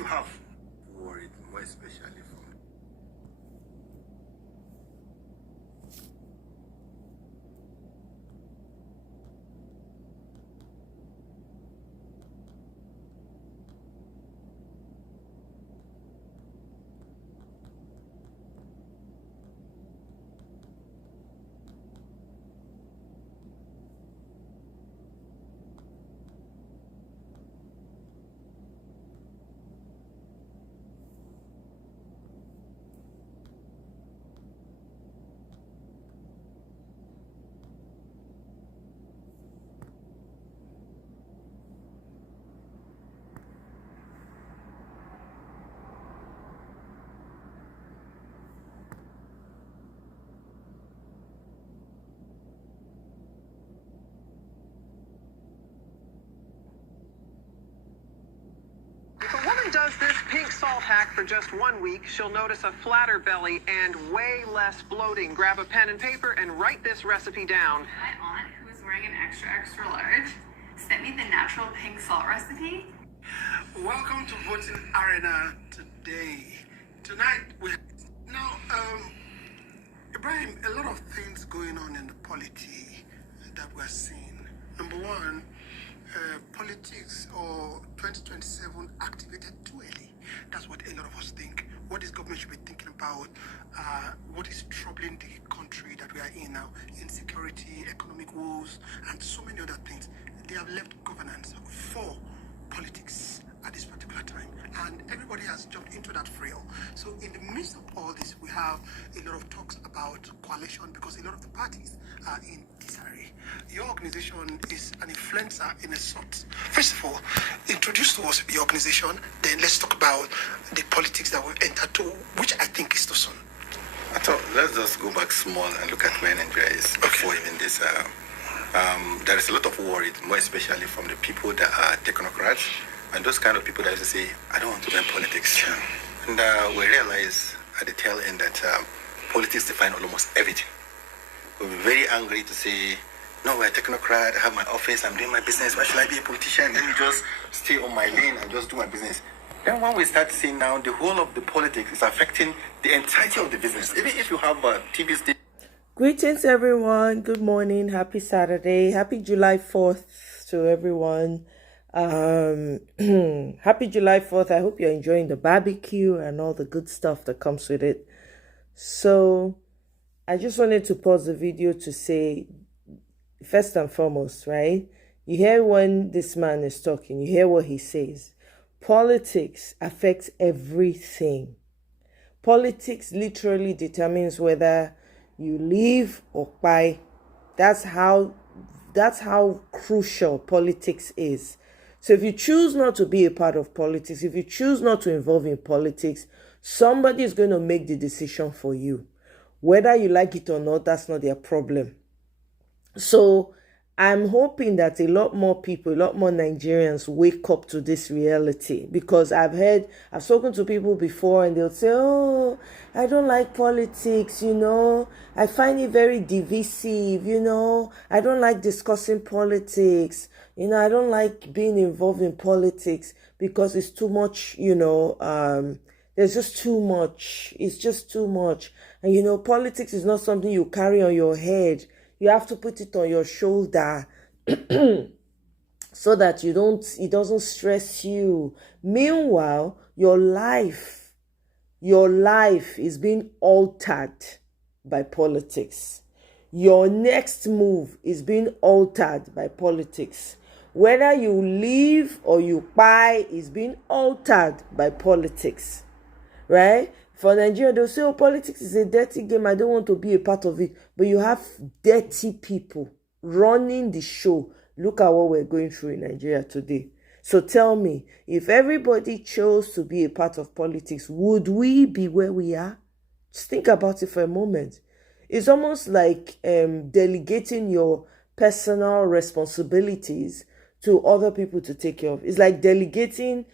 you have worried, more especially from If a woman does this pink salt hack for just 1 week, she'll notice a flatter belly and way less bloating. Grab a pen and paper and write this recipe down. My aunt, who was wearing an extra large, sent me the natural pink salt recipe. Welcome to Voting Arena today. Tonight, Ibrahim, a lot of things going on in the polity that we're seeing. Number one, politics or 2027 activated too early. That's what a lot of us think. What this government should be thinking about, what is troubling the country that we are in now, insecurity, economic woes, and so many other things. They have left governance for politics at this particular time, and everybody has jumped into that frail. So in the midst of all this, we have a lot of talks about coalition because a lot of the parties are in disarray. Your organization is an influencer in a sort. First of all, introduce to us your organization, then let's talk about the politics that we've entered to, which I think is too soon. So let's just go back small and look at where Nigeria is before even this. There is a lot of worry, more especially from the people that are technocrats and those kind of people that used to say, I don't want to learn politics. And we realize at the tail end that politics define almost everything. We're very angry to say, no, we're a technocrat, I have my office, I'm doing my business, why should I be a politician? Let me just stay on my lane and just do my business. Then when we start seeing now the whole of the politics is affecting the entirety of the business. Even if you have a TV station. Greetings, everyone. Good morning. Happy Saturday. Happy July 4th to everyone. Happy July 4th. I hope you're enjoying the barbecue and all the good stuff that comes with it. So I just wanted to pause the video to say, first and foremost, right? You hear when this man is talking, you hear what he says. Politics affects everything. Politics literally determines whether you live or die. That's how crucial politics is. So if you choose not to be a part of politics, if you choose not to involve in politics, somebody is going to make the decision for you. Whether you like it or not, that's not their problem. So I'm hoping that a lot more people, a lot more Nigerians wake up to this reality, because I've spoken to people before and they'll say, oh, I don't like politics, I find it very divisive, I don't like discussing politics, I don't like being involved in politics because it's too much, there's just too much, it's just too much. And politics is not something you carry on your head. You have to put it on your shoulder so that it doesn't stress you. Meanwhile, your life is being altered by politics. Your next move is being altered by politics. Whether you live or you buy is being altered by politics, right? For Nigeria, they'll say, oh, politics is a dirty game. I don't want to be a part of it. But you have dirty people running the show. Look at what we're going through in Nigeria today. So tell me, if everybody chose to be a part of politics, would we be where we are? Just think about it for a moment. It's almost like delegating your personal responsibilities to other people to take care of. It's like delegating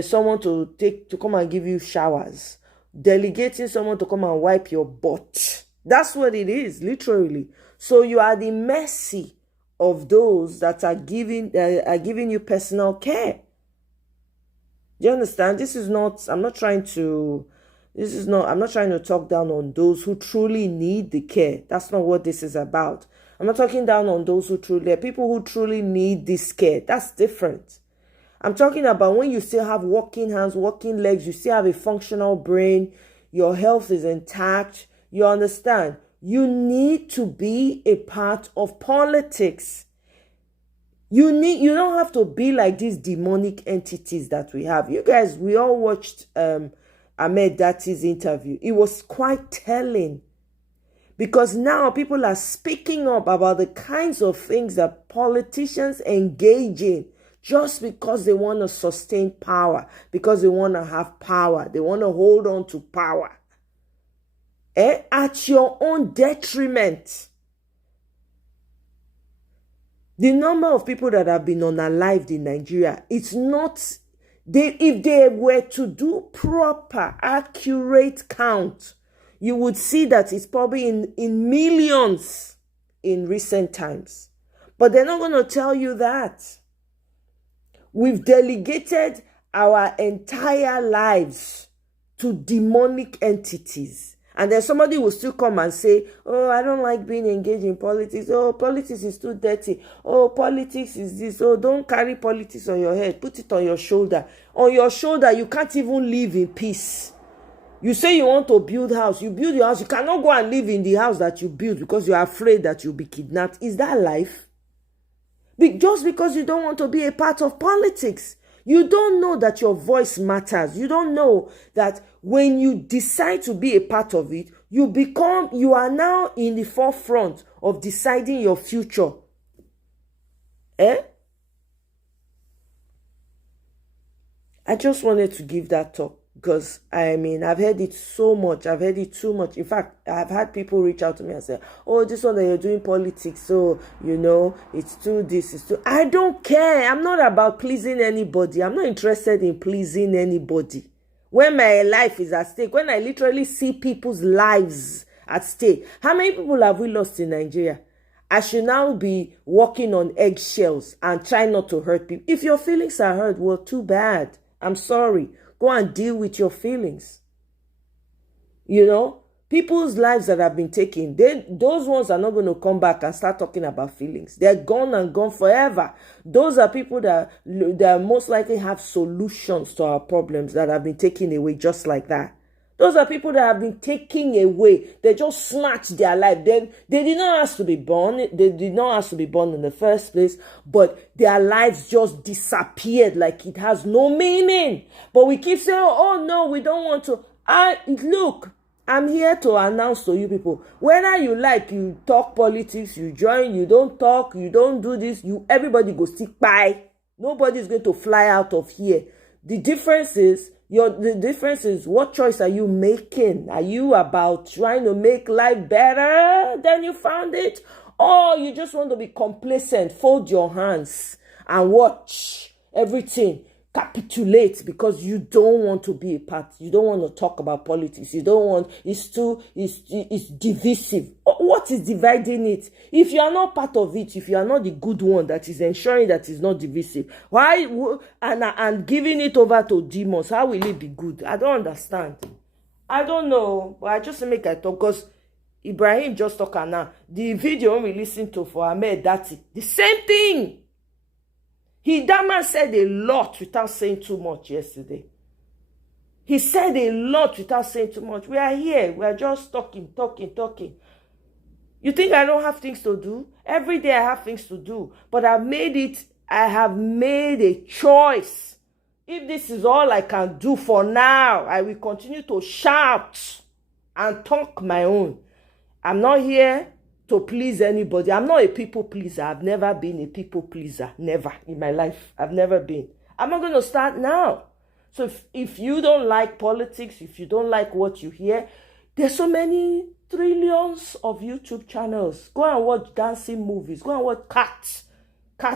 someone to come and give you showers. Delegating someone to come and wipe your butt. That's what it is, literally. So you are the mercy of those that are giving you personal care. Do you understand? I'm not trying to talk down on those who truly need the care. That's not what this is about. I'm not talking down on those who truly, people who truly need this care. That's different. I'm talking about when you still have working hands, working legs, you still have a functional brain, your health is intact. You understand? You need to be a part of politics. You don't have to be like these demonic entities that we have. You guys, we all watched Ahmed Dati's interview. It was quite telling. Because now people are speaking up about the kinds of things that politicians engage in just because they want to sustain power, because they want to have power, they want to hold on to power. At your own detriment. The number of people that have been unalived in Nigeria, it's not, if they were to do proper, accurate count, you would see that it's probably in millions in recent times. But they're not going to tell you that. We've delegated our entire lives to demonic entities. And then somebody will still come and say, oh, I don't like being engaged in politics. Oh, politics is too dirty. Oh, politics is this. Oh, don't carry politics on your head. Put it on your shoulder. On your shoulder, you can't even live in peace. You say you want to build house. You build your house. You cannot go and live in the house that you build because you are afraid that you'll be kidnapped. Is that life? Just because you don't want to be a part of politics. You don't know that your voice matters. You don't know that when you decide to be a part of it, you are now in the forefront of deciding your future. I just wanted to give that talk because, I've heard it so much. I've heard it too much. In fact, I've had people reach out to me and say, oh, this one that you're doing politics, so, it's too this, it's too... I don't care. I'm not about pleasing anybody. I'm not interested in pleasing anybody. When my life is at stake, when I literally see people's lives at stake, how many people have we lost in Nigeria? I should now be walking on eggshells and try not to hurt people. If your feelings are hurt, well, too bad. I'm sorry. Go and deal with your feelings. People's lives that have been taken, those ones are not going to come back and start talking about feelings. They're gone and gone forever. Those are people that most likely have solutions to our problems that have been taken away just like that. Those are people that have been taken away. They just snatched their life. They did not ask to be born. They did not ask to be born in the first place. But their lives just disappeared like it has no meaning. But we keep saying, oh no, we don't want to. Look, I'm here to announce to you people, whether you like, you talk politics, you join, you don't talk, you don't do this, everybody go stick by. Nobody's going to fly out of here. The difference is what choice are you making? Are you about trying to make life better than you found it? Or you just want to be complacent, fold your hands and watch everything capitulate because you don't want to be a part. You don't want to talk about politics. You don't want, it's divisive. What is dividing it? If you are not part of it, if you are not the good one that is ensuring that it's not divisive, why and giving it over to demons, how will it be good? I don't understand. I don't know, but I just make a talk because Ibrahim just talk now. The video we listen to for Ahmed Dati, the same thing. That man said a lot without saying too much yesterday. He said a lot without saying too much. We are here. We are just talking. You think I don't have things to do? Every day I have things to do. But I have made a choice. If this is all I can do for now, I will continue to shout and talk my own. I'm not here to please anybody. I'm not a people pleaser. I've never been a people pleaser. Never in my life. I've never been. I'm not going to start now. So if you don't like politics, if you don't like what you hear, there's so many trillions of YouTube channels. Go and watch dancing movies. Go and watch cat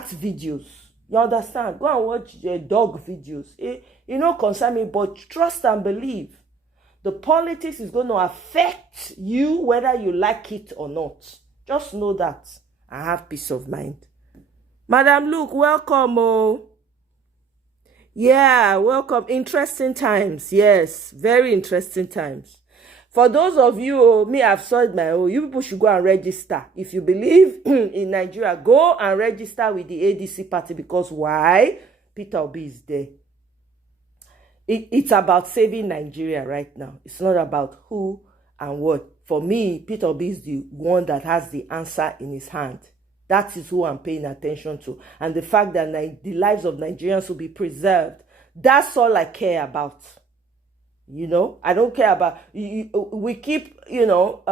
videos. You understand? Go and watch dog videos. It concern me, but trust and believe. The politics is going to affect you whether you like it or not. Just know that. I have peace of mind. Madam Luke, welcome. Yeah, welcome. Interesting times. Yes, very interesting times. For those of you, me, I've sold my own. You people should go and register. If you believe in Nigeria, go and register with the ADC party, because why? Peter Obi is there. It's about saving Nigeria right now. It's not about who and what. For me, Peter Obi is the one that has the answer in his hand. That is who I'm paying attention to. And the fact that the lives of Nigerians will be preserved, that's all I care about. You know, I don't care about, we keep, you know,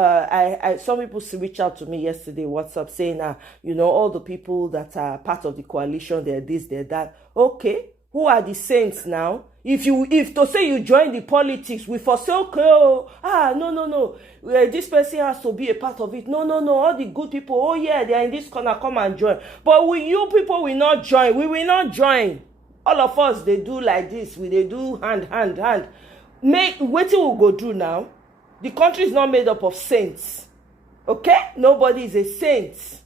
some people reach out to me yesterday, WhatsApp, saying, you know, all the people that are part of the coalition, they're this, they're that. Okay, who are the saints now? If to say you join the politics, we for say, okay, no, this person has to be a part of it. No, all the good people, oh yeah, they are in this corner, come and join. But you people will not join. We will not join. All of us, they do like this. They do hand. What will go do now? The country is not made up of saints. Okay? Nobody is a saint.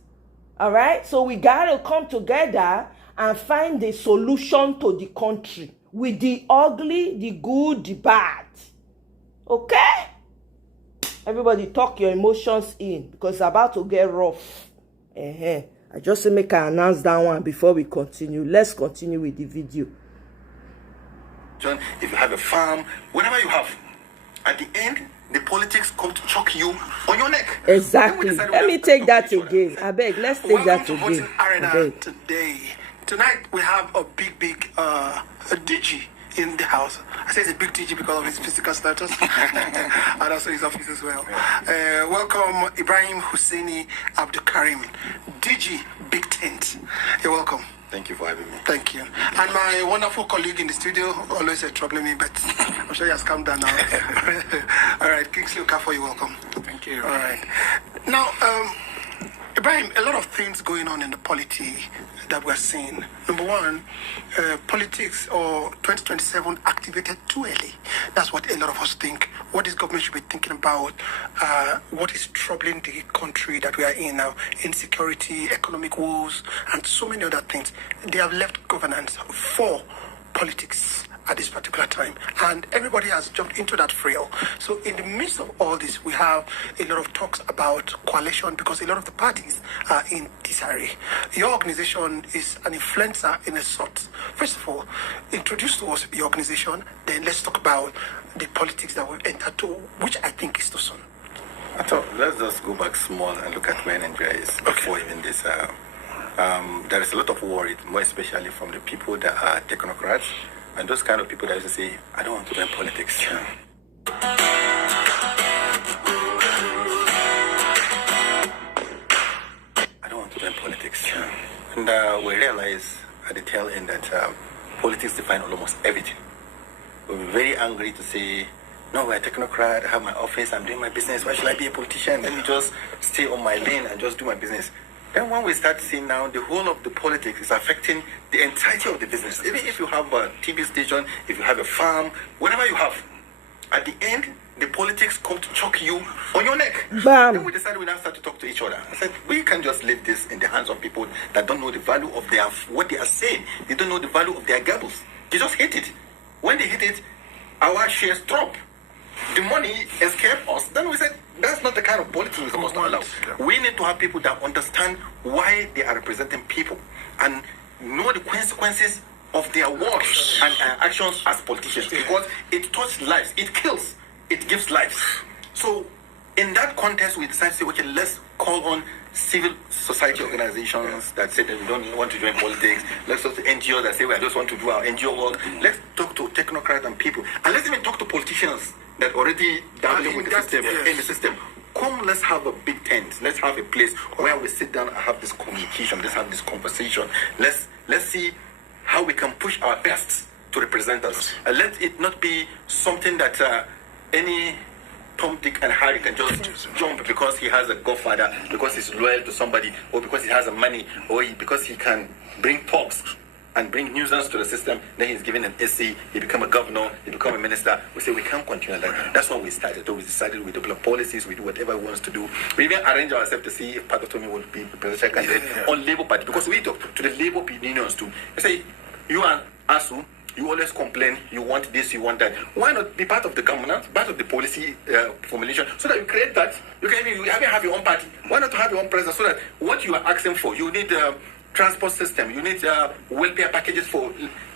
All right? So we got to come together and find a solution to the country. With the ugly, the good, the bad. Okay? Everybody talk your emotions in, because it's about to get rough. I just make an announce that one before we continue. Let's continue with the video. John, if you have a farm, whatever you have, at the end, the politics come to choke you on your neck. Exactly. Let me take that again. I beg, let's take that again. Welcome to Voting Arena today. Tonight we have a big DG in the house. I say it's a big DG because of his physical status and also his office as well. Welcome Ibrahim Husseini Abdul Karim, DG Big Tent. You're welcome. Thank you for having me. Thank you. And my wonderful colleague in the studio, always troubling me, but I'm sure he has calmed down now. All right, Kingsley Okafor, you're welcome. Thank you. All right. Now, Ibrahim, a lot of things going on in the polity that we're seeing. Number one, politics or 2027 activated too early. That's what a lot of us think. What this government should be thinking about, what is troubling the country that we are in now, insecurity, economic woes, and so many other things. They have left governance for politics at this particular time, and everybody has jumped into that frail. So in the midst of all this, we have a lot of talks about coalition, because a lot of the parties are in disarray. Your organization is an influencer in a sort. First of all, introduce to us your organization, then let's talk about the politics that we've entered to, which I think is too soon. I thought, let's just go back small and look at where Nigeria is before even this. There is a lot of worry, more especially from the people that are technocrats, and those kind of people that used to say, I don't want to be in politics. I don't want to be in politics. And we realize at the tail end that politics define almost everything. We're very angry to say, no, we're a technocrat, I have my office, I'm doing my business, why should I be a politician? Let me just stay on my lane and just do my business. Then when we start seeing now the whole of the politics is affecting the entirety of the business. Even if you have a TV station, if you have a farm, whatever you have, at the end, the politics come to choke you on your neck. Bam. Then we decided we now start to talk to each other. I said, we can't just leave this in the hands of people that don't know the value of what they are saying. They don't know the value of their gabbles. They just hate it. When they hit it, our shares drop. The money escape us. Then we said, that's not the kind of politics we're supposed to allow. We need to have people that understand why they are representing people and know the consequences of their words and actions as politicians, because it touches lives, it kills, it gives lives. So in that context, we decided to say, okay, let's call on civil society organizations that say that we don't want to join politics. Let's talk to NGOs that say we just want to do our NGO work. Let's talk to technocrats and people, and let's even talk to politicians that already dabbling with the system, in the system. Come, let's have a big tent. Let's have a place where we sit down and have this communication. Let's have this conversation. Let's see how we can push our best to represent us. And let it not be something that any Tom, Dick, and Harry can just jump because he has a godfather, because he's loyal to somebody, or because he has a money, or because he can bring talks and bring nuisance to the system. Then he's given an SC, he become a governor, he become a minister. We say we can't continue like that. That's when we started. So we decided we develop policies, we do whatever we want to do. We even arrange ourselves to see if Patotomi will be the presidential candidate on Labour Party, because we talk to the Labour unions too. I say, you and ASU, You always complain. You want this, you want that. Why not be part of the government, part of the policy formulation, so that you create that? You have your own party. Why not have your own president, so that what you are asking for, you need transport system, you need welfare packages for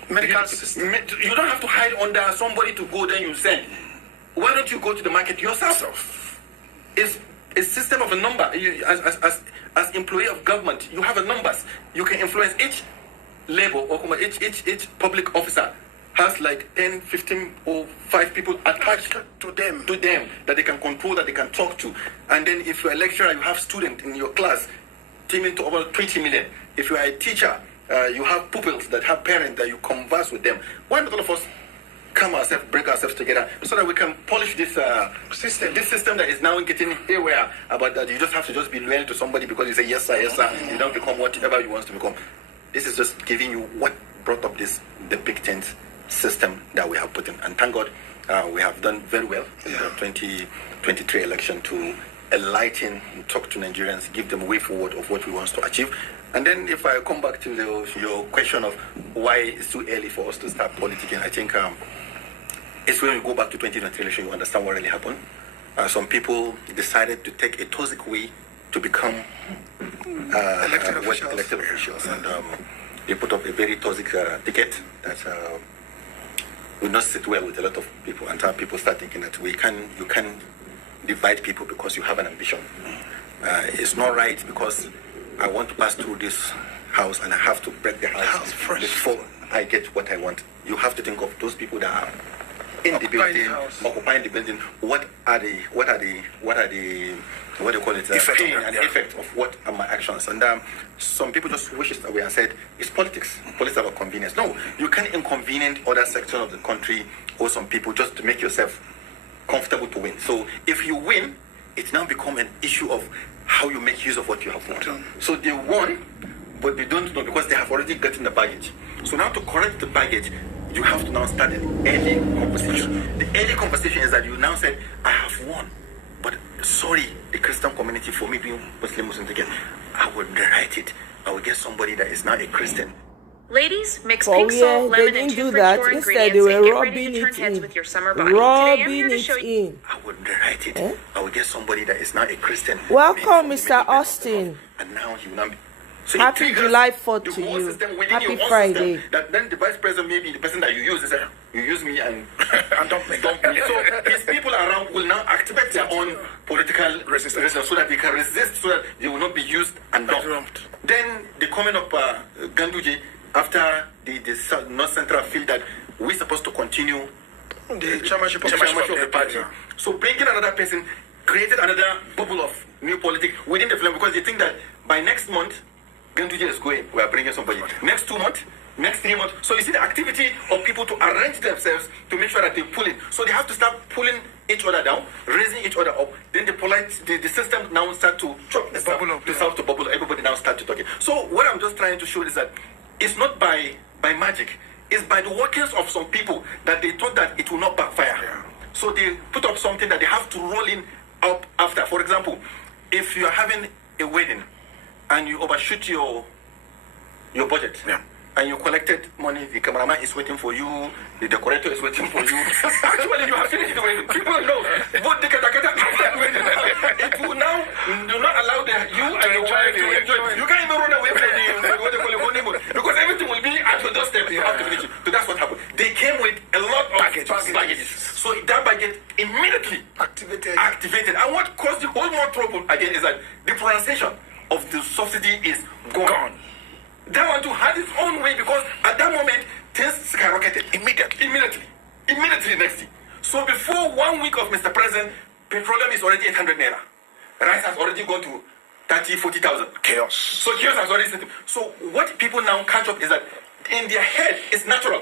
medical system. You don't have to hide under somebody to go, then you send. Why don't you go to the market yourself? It's a system of a number. You, as employee of government, you have a numbers. You can influence each labor or each public officer has like 10, 15 or 5 people attached to them that they can control, that they can talk to. And then if you're a lecturer, you have students in your class teaming to over 20 million. If you are a teacher, you have pupils that have parents that you converse with them. Why not all of us come ourselves, break ourselves together, so that we can polish this system that is now getting haywire about that you just have to just be loyal to somebody because you say yes sir, you don't become whatever you want to become. This is just giving you what brought up the big tent system that we have put in. And thank God we have done very well in the 2023 election to enlighten and talk to Nigerians, give them way forward of what we want to achieve. And then if I come back to your question of why it's too early for us to start politicking, I think it's when we go back to 2023 election, you understand what really happened. Some people decided to take a toxic way to become elected officials. And they put up a very toxic ticket that would not sit well with a lot of people. And people start thinking that you can divide people because you have an ambition. It's not right because I want to pass through this house and I have to break the house before I get what I want. You have to think of those people that are in the building, occupying the building. What do you call it? Pain and effect of what are my actions. And some people just wish it away and said, it's politics. Politics about convenience. No, you can inconvenience other sections of the country or some people just to make yourself comfortable to win. So if you win, it's now become an issue of how you make use of what you have won. So they won, but they don't know because they have already gotten the baggage. So now to correct the baggage, you have to now start an early conversation. The early conversation is that you now said, I have won, but sorry, the Christian community, for me being Muslim again, I will rewrite it. I will get somebody that is now a Christian. Ladies, mix pink salt, lemon, and 2 French door ingredients they were and get ready rubbing to turn it heads in. with your summer body. Today I'm Rubbing here to it show you. in. I will rewrite it. I will get somebody that is now a Christian. Welcome, Mr. Austin. And now he will not be. So Happy July 4th to you. Happy Friday. That then the vice president may be the person that you use. Is you use me and dump me. So his people around will now activate their own political resistance so that they can resist, so that they will not be used and dumped. Then the comment of Ganduje after the North Central feel that we're supposed to continue the chairmanship of the party. So bringing another person created another bubble of new politics within the film because they think that by next month Ganduje is going, we are bringing somebody. Next 2 months, next 3 months. So you see the activity of people to arrange themselves to make sure that they pull in. So they have to start pulling each other down, raising each other up. Then the system now start to chop the bubble up, to bubble. Everybody now start to talk. So what I'm just trying to show is that it's not by magic. It's by the workings of some people that they thought that it will not backfire. Yeah. So they put up something that they have to roll in up after. For example, if you are having a wedding and you overshoot your budget, and you collected money, the cameraman is waiting for you, the decorator is waiting for you. Actually, you have finished the wedding. People know. It will now do not allow you and your wife to enjoy. You can't even run away from what they call a honeymoon because everything will be at your doorstep. You have to finish it. So that's what happened. They came with a lot of baggages. So that baggage immediately activated. And what caused the whole more trouble again is that the pronunciation of the subsidy is gone. That one too had its own way because at that moment things skyrocketed immediately next year. So before 1 week of Mr. President, petroleum is already 800 naira. Rice has already gone to 30,000-40,000. Chaos. So chaos has already set. So what people now catch up is that in their head it's natural.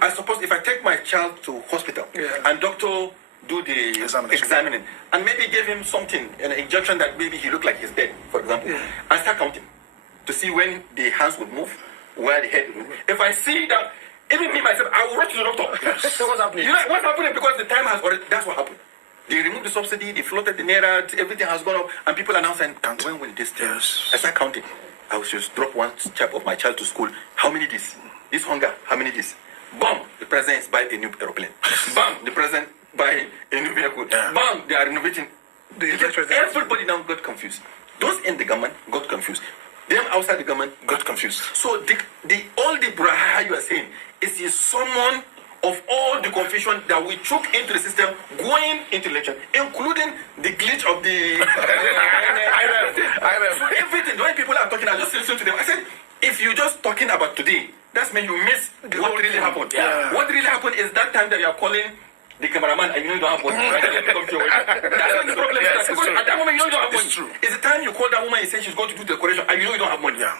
I suppose if I take my child to hospital and doctor do the examining and maybe give him something, an injection that maybe he look like he's dead, for example, I start counting to see when the hands would move, where the head would move. If I see that, even me myself, I will rush to the doctor. So what's happening? You know what's happening? Because the time has already, that's what happened. They removed the subsidy, they floated the naira, everything has gone up, and people are now saying, when will this turn? I start counting. I will just drop one step of my child to school. How many this? This hunger, how many this? Bam, the president is buying a new aeroplane. Bam, the president buying a new vehicle. Bam, they are renovating. Everybody now got confused. Those in the government got confused. Them outside the government got confused. So all the braha you are saying is someone of all the confusion that we took into the system going into election, including the glitch of the so everything. When people are talking, I just listen to them. I said, if you're just talking about today, that's mean you miss what really happened. Yeah. What really happened is that time that you are calling the cameraman and you don't have money. That's when the problem is. Because at that moment you don't have money. It's the time you call that woman and say she's going to do the decoration and you don't have money. Yeah.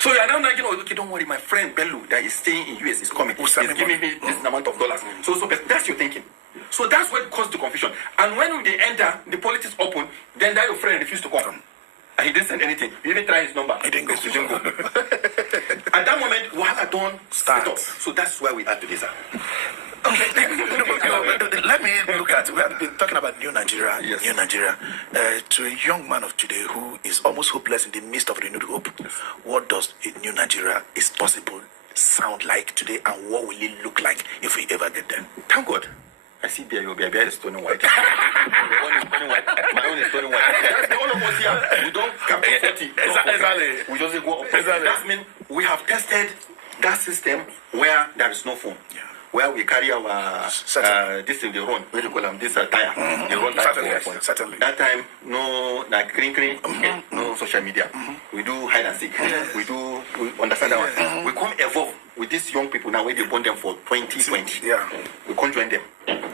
So you are now like, okay, don't worry, my friend Bello that is staying in US is coming. He's giving me this amount of dollars. So that's your thinking. So that's what caused the confusion. And when they enter, the politics open, then that your friend refused to come. And he didn't send anything. He even tried his number. He didn't go. At that moment, Wahala don't start. So that's where we are today, sir. Okay, let me look at, we have been talking about New Nigeria, yes. New Nigeria. To a young man of today who is almost hopeless in the midst of renewed hope, what does a New Nigeria is possible sound like today, and what will it look like if we ever get there? Thank God. I see your beer is stone white. My own is stone white. My own is stone white. That's the all of us here. We don't capture 40. Exactly. We just go up. Exactly. That means we have tested that system where there is no phone. Yeah. Where we carry our this in the run, what do you call them? This tire. The run tire. Certainly. That time, no like green, no social media. We do hide and seek. We understand that one. We come evolve with these young people now where they born them for 2020. Yeah. We can't join them.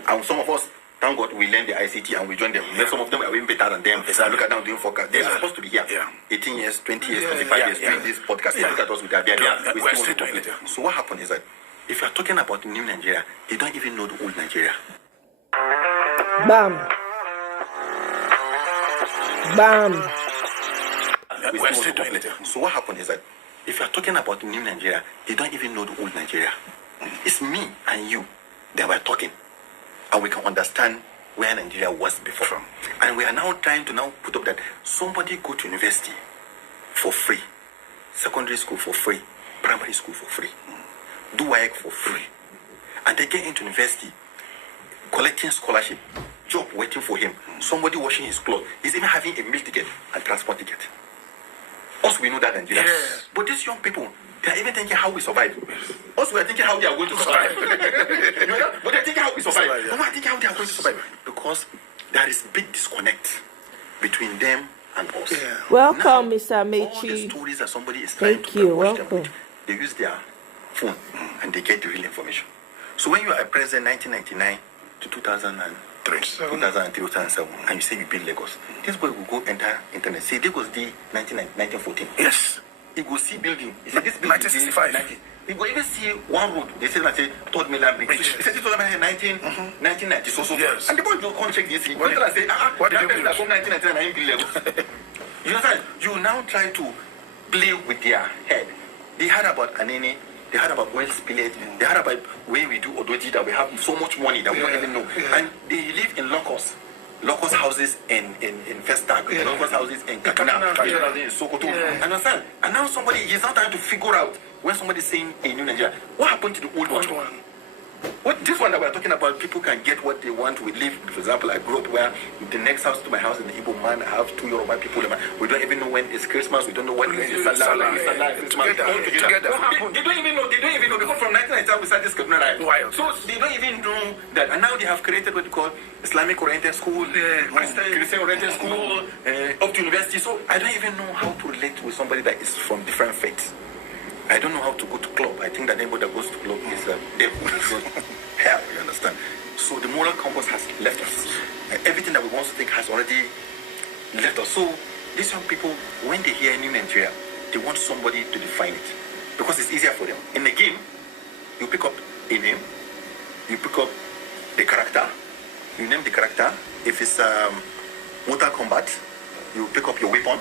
And some of us, thank God, we learn the ICT and we join them. Yeah. Some of them are even better than them. Exactly. Look at them doing forecast. They're supposed to be here. Yeah. 18 years, 20 years, 25 years doing this podcast. Look at us with their beard. We're still doing it. So what happened is that if you're talking about the new Nigeria, they don't even know the old Nigeria. Bam. Bam. We're still doing it. So what happened is that if you're talking about the new Nigeria, they don't even know the old Nigeria. It's me and you that were talking. And we can understand where Nigeria was before. And we are now trying to now put up that somebody go to university for free, secondary school for free, primary school for free, do work for free, and they get into university, collecting scholarship, job waiting for him, somebody washing his clothes, he's even having a meal ticket and transport ticket. Also, we know that Nigeria. Yes. But these young people, they are even thinking how we survive. Also, we are thinking how they are going to survive. But they are thinking how we survive. But we are thinking how they are going to survive. Because there is big disconnect between them and us. Yeah. Welcome, now, Mr. Mechi. All the stories that somebody is trying to welcome. Them with, they use their phone and they get the real information. So when you are president 1999 to 2003, 2007, and you say you build Lagos, this boy will go enter internet. Say Lagos D 1914. Yes. He go see building. He said this building 1965. He go even see one road. They say that say Third Mainland Bridge. He said this was 1990. So. Yes. And the boy will come check this. He go and say, what did you build? From 1999 I build Lagos. You understand? You now try to play with their head. They heard about Anene. They heard about Wells Spillage. They heard about where we do Odoji, that we have so much money that we don't even know. And they live in locus houses in Festac, locus houses in Katuna, in Sokoto. Understand? And now somebody is now trying to figure out when somebody is saying a new Nigeria, what happened to the old one? What this one that we're talking about, people can get what they want. We live, for example, I grew up where the next house to my house in the Igbo man, I have 2 Yoruba people. We don't even know when it's Christmas. We don't know when it's Salah. Together. They don't even know. Because from 1990 we started this Kaduna. So they don't even know that. And now they have created what you call Islamic oriented school, Christian oriented school, up to university. So I don't even know how to relate with somebody that is from different faiths. I don't know how to go to club. I think that anybody that goes to club is devil. Hell, you understand? So the moral compass has left us. Everything that we want to think has already left us. So these young people, when they hear New Nigeria, they want somebody to define it. Because it's easier for them. In the game, you pick up a name, you pick up the character, you name the character. If it's Mortal Kombat, you pick up your weapon.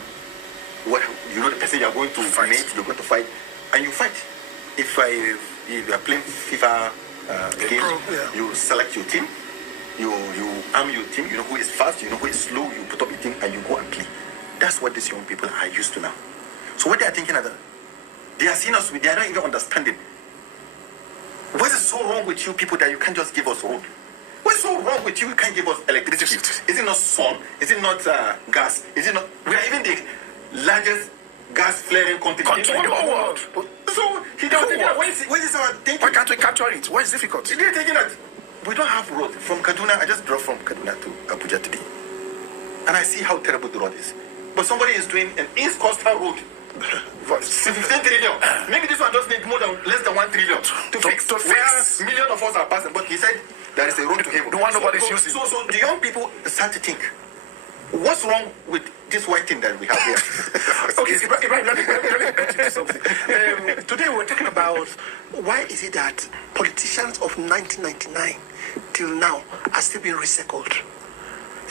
What you know the person you are going to meet, you're going to fight. And you fight. If you are playing FIFA games, you select your team, you arm your team, you know who is fast, you know who is slow, you put up your team and you go and play. That's what these young people are used to now. So what they are thinking of, they are seeing us, they are not even understanding so wrong with you people that you can't just give us road? What's so wrong with you? You can't give us electricity. Is it not sun? Is it not gas? Is it not? We are even the largest gas flaring country in the whole world. So he doesn't take it. Where is our thinking? Why can't we capture it? Why is it difficult? They're taking that. We don't have road from Kaduna. I just drove from Kaduna to Abuja today, and I see how terrible the road is. But somebody is doing an East Coastal road. 15 trillion. Maybe this one just needs less than 1 trillion to fix. Where millions of us are passing. But he said there is a road to heaven. The one nobody's using. So the young people start to think, what's wrong with this white thing that we have here? Okay, Ibrahim, let me get into something. Today we're talking about why is it that politicians of 1999 till now are still being recycled.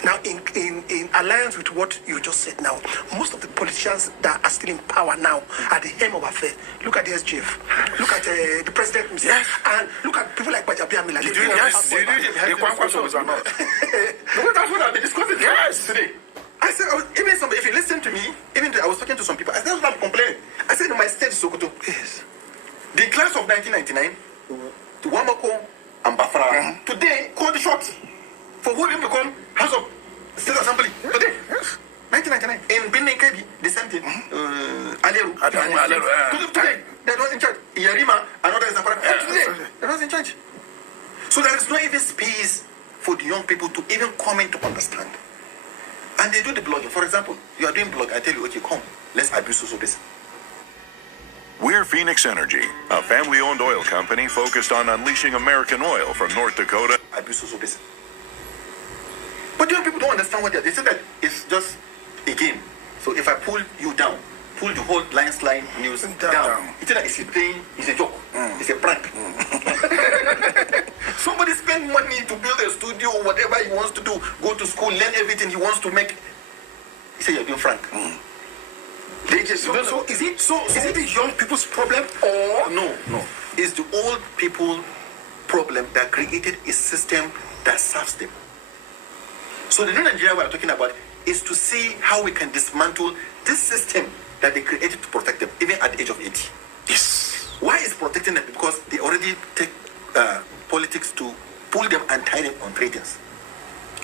Now, in alliance with what you just said now, most of the politicians that are still in power now are the hem of affairs. Look at the SGF. Look at the president himself. Yes. And look at people like Bajabiamila. Yes, the Kwankwasos are not. Because that's what I've been discussing today. I said, even somebody, if you listen to me, I was talking to some people, I said, that's what I'm complaining. I said, in my state, Sokoto, yes, the class of 1999, to Wamako and Bafra, today, called the shots for who will become House of State Assembly today. 1999. In Benin Kebi, the same thing. Aleru. Today, they're not in charge. Yarima, another is today, they're not in charge. So there is no even space for the young people to even come in to understand. And they do the blogging. For example, you are doing blog, I tell you, okay, come, let's abuse social business. We're Phoenix Energy, a family-owned oil company focused on unleashing American oil from North Dakota. Abuse social business. But young people don't understand what they say that it's just a game. So if I pull you down, pull the whole line news down. It's like it's a playing, it's a joke, it's a prank. Somebody spend money to build a studio, whatever he wants to do, go to school, learn everything he wants to make. He said you're doing frank. They just, so is it the young people's problem or no? It's the old people problem that created a system that serves them. So the new Nigeria we are talking about is to see how we can dismantle this system that they created to protect them, even at the age of 80. Yes. Why is protecting them? Because they already take politics to pull them and tie them on traitors.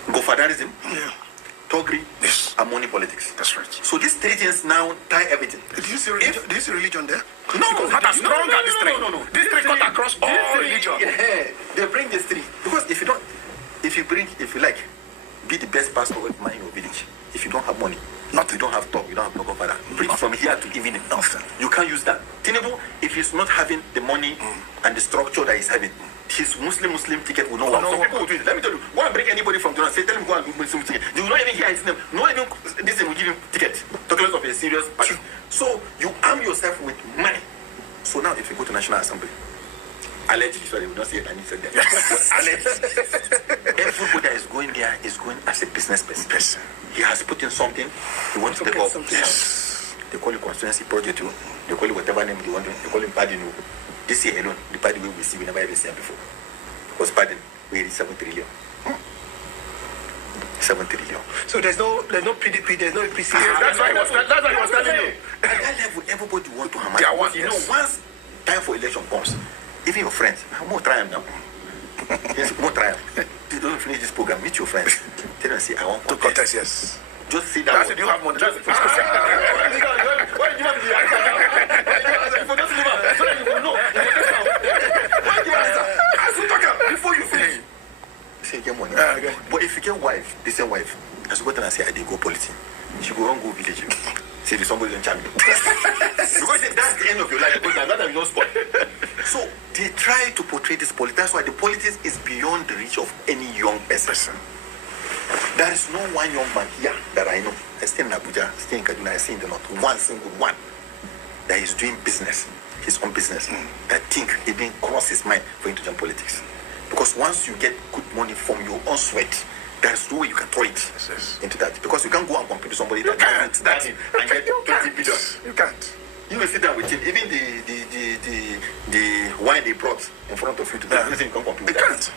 Gofadarism, Togri, yes, and money politics. That's right. So these traitors now tie everything. Do you see religion there? No. No. This three cut across all religion. Yeah, they bring this three. Because if you like, be the best pastor man in your village. If you don't have money, you don't have talk, you don't have no father. Preach from here to evening. Nothing. You can't use that. Tinubu, if he's not having the money and the structure that he's having, his Muslim ticket will not work. Some people will do it. Let me tell you, go and bring anybody from Ghana, say, tell him go and do Muslim ticket. You will not even hear his name. No even this will give him ticket. Talk less of a serious party. So you arm yourself with money. So now if you go to National Assembly, allegedly, sorry, we don't say it, I need to say that. Allegedly. Everybody that is going there is going as a business person. He has put in something, he wants to take off. Yes. They call it constituency project, they call it whatever name they want to, they call it party. This year alone, the party we will see, we never even seen before. Because pardon, we reached 7 trillion. 7 trillion. So there's no PDP, there's no APC. That's why he was telling you. At that level, everybody want to hammer. You know, once time for election comes, even your friends, more try them now. Yes, more try them. You don't finish this program, meet your friends. Tell them, say, I want to contest, yes. Just sit down. That's it, you have money. That's the first question. Why did you have the answer? Just leave out. So that you will know. Why did you answer? As you talk before you finish. Say, get money. But if you get wife, they say wife. As you go down and say, I did go politics. She go on, go village. Say, there's somebody in champion. Because that's the end of your life. Because that time you don't spot. So they try to portray this politics. That's why the politics is beyond the reach of any young person. There is no one young man here that I know. I stay in Abuja, stay in Kaduna, I stay in the north. One single one that is doing business, his own business, that think it didn't cross his mind for him to join politics. Because once you get good money from your own sweat, there is no way you can throw it into that. Because you can't go and compete with somebody that can't that and get 20 billion. You can't. You will sit down with him. Even the wine they brought in front of you today, you can't compete with that.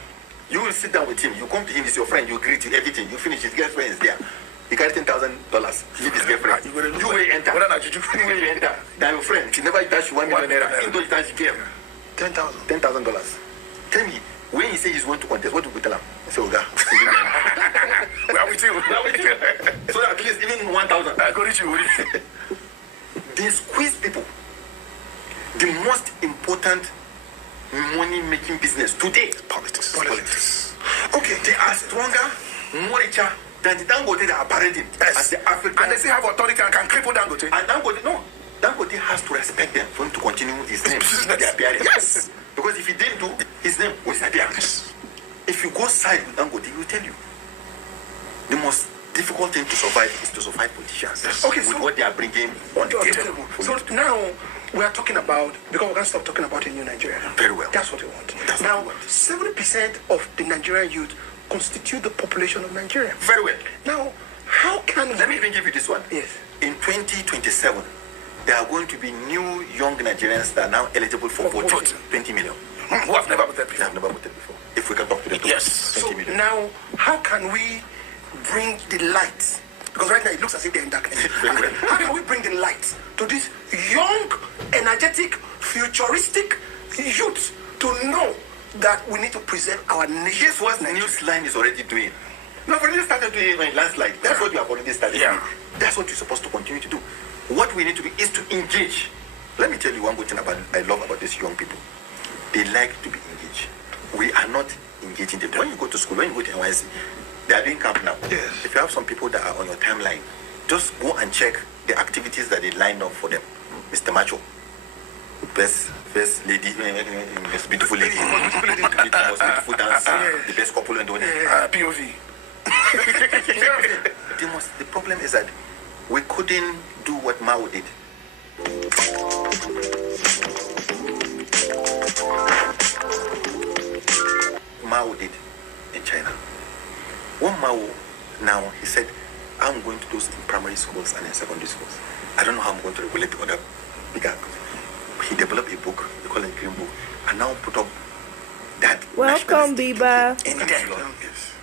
You will sit down with him. You come to him, he's your friend. You greet him, everything. You finish. His girlfriend is there. He carry $10,000. Leave his girlfriend. You will enter. You will enter. That your friend. She never dash you $1 million. In those times she gave $10,000. $10,000. Tell me, when he says he's going to contest, what do we tell him? I say, Oga, we are with you. so at least even 1,000. I got you. They squeeze people. The most important money-making business today, Politics. Okay, they are stronger, more richer than the Dangote that are parading as the African. And they still have authority and can cripple Dangote. And Dangote has to respect them for him to continue his name. They are bearing. Yes. Because if he didn't do, his name will disappear. If you go side with Dangote, he will tell you. The most difficult thing to survive is to survive politicians. Yes. Okay, with so what they are bringing on the table. So now we are talking about, because we can't stop talking about a new Nigeria. Very well. That's what we want. That's now, what we want. 70% of the Nigerian youth constitute the population of Nigeria. Very well. Now, how can Let me even give you this one. Yes. In 2027, there are going to be new young Nigerians that are now eligible for voting. 20 million. Who have never voted They before. have never voted before. If we can talk to them. Yes. 20 So million. now, how can we bring the light? Because right now it looks as if they're in darkness. How can we bring the light to this young, energetic, futuristic youth to know that we need to preserve our nation? Guess what Newsline is already doing? You have already started doing it last slide. That's what you have already started doing. That's what you're supposed to continue to do. What we need to do is to engage. Let me tell you one good thing I love about these young people. They like to be engaged. We are not engaging them. When you go to school, when you go to NYC, they are doing camp now. Yes. If you have some people that are on your timeline, just go and check the activities that they lined up for them. Mr. Macho, best lady, most beautiful lady, most beautiful dancer, the best couple in the world. POV. The problem is that we couldn't do what Mao did. Mao did in China. When Mao now, he said, I'm going to do this in primary schools and in secondary schools. I don't know how I'm going to regulate the other bigger. He developed a book, they call it Green Book, and now put up that. Welcome, Biba. In them. Yes.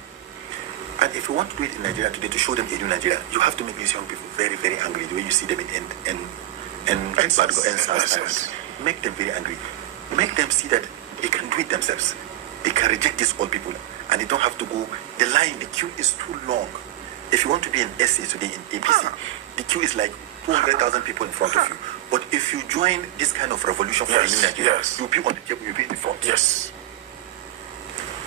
And if you want to do it in Nigeria today, to show them a new Nigeria, you have to make these young people very, very angry. The way you see them in NSAS, make them very angry. Make them see that they can do it themselves. They can reject these old people, and they don't have to go. The line, the queue is too long. If you want to be an SA today in APC, the queue is like 200,000 people in front of you. But if you join this kind of revolution for a new Nigeria, you'll be on the table, you'll be in the front. Yes.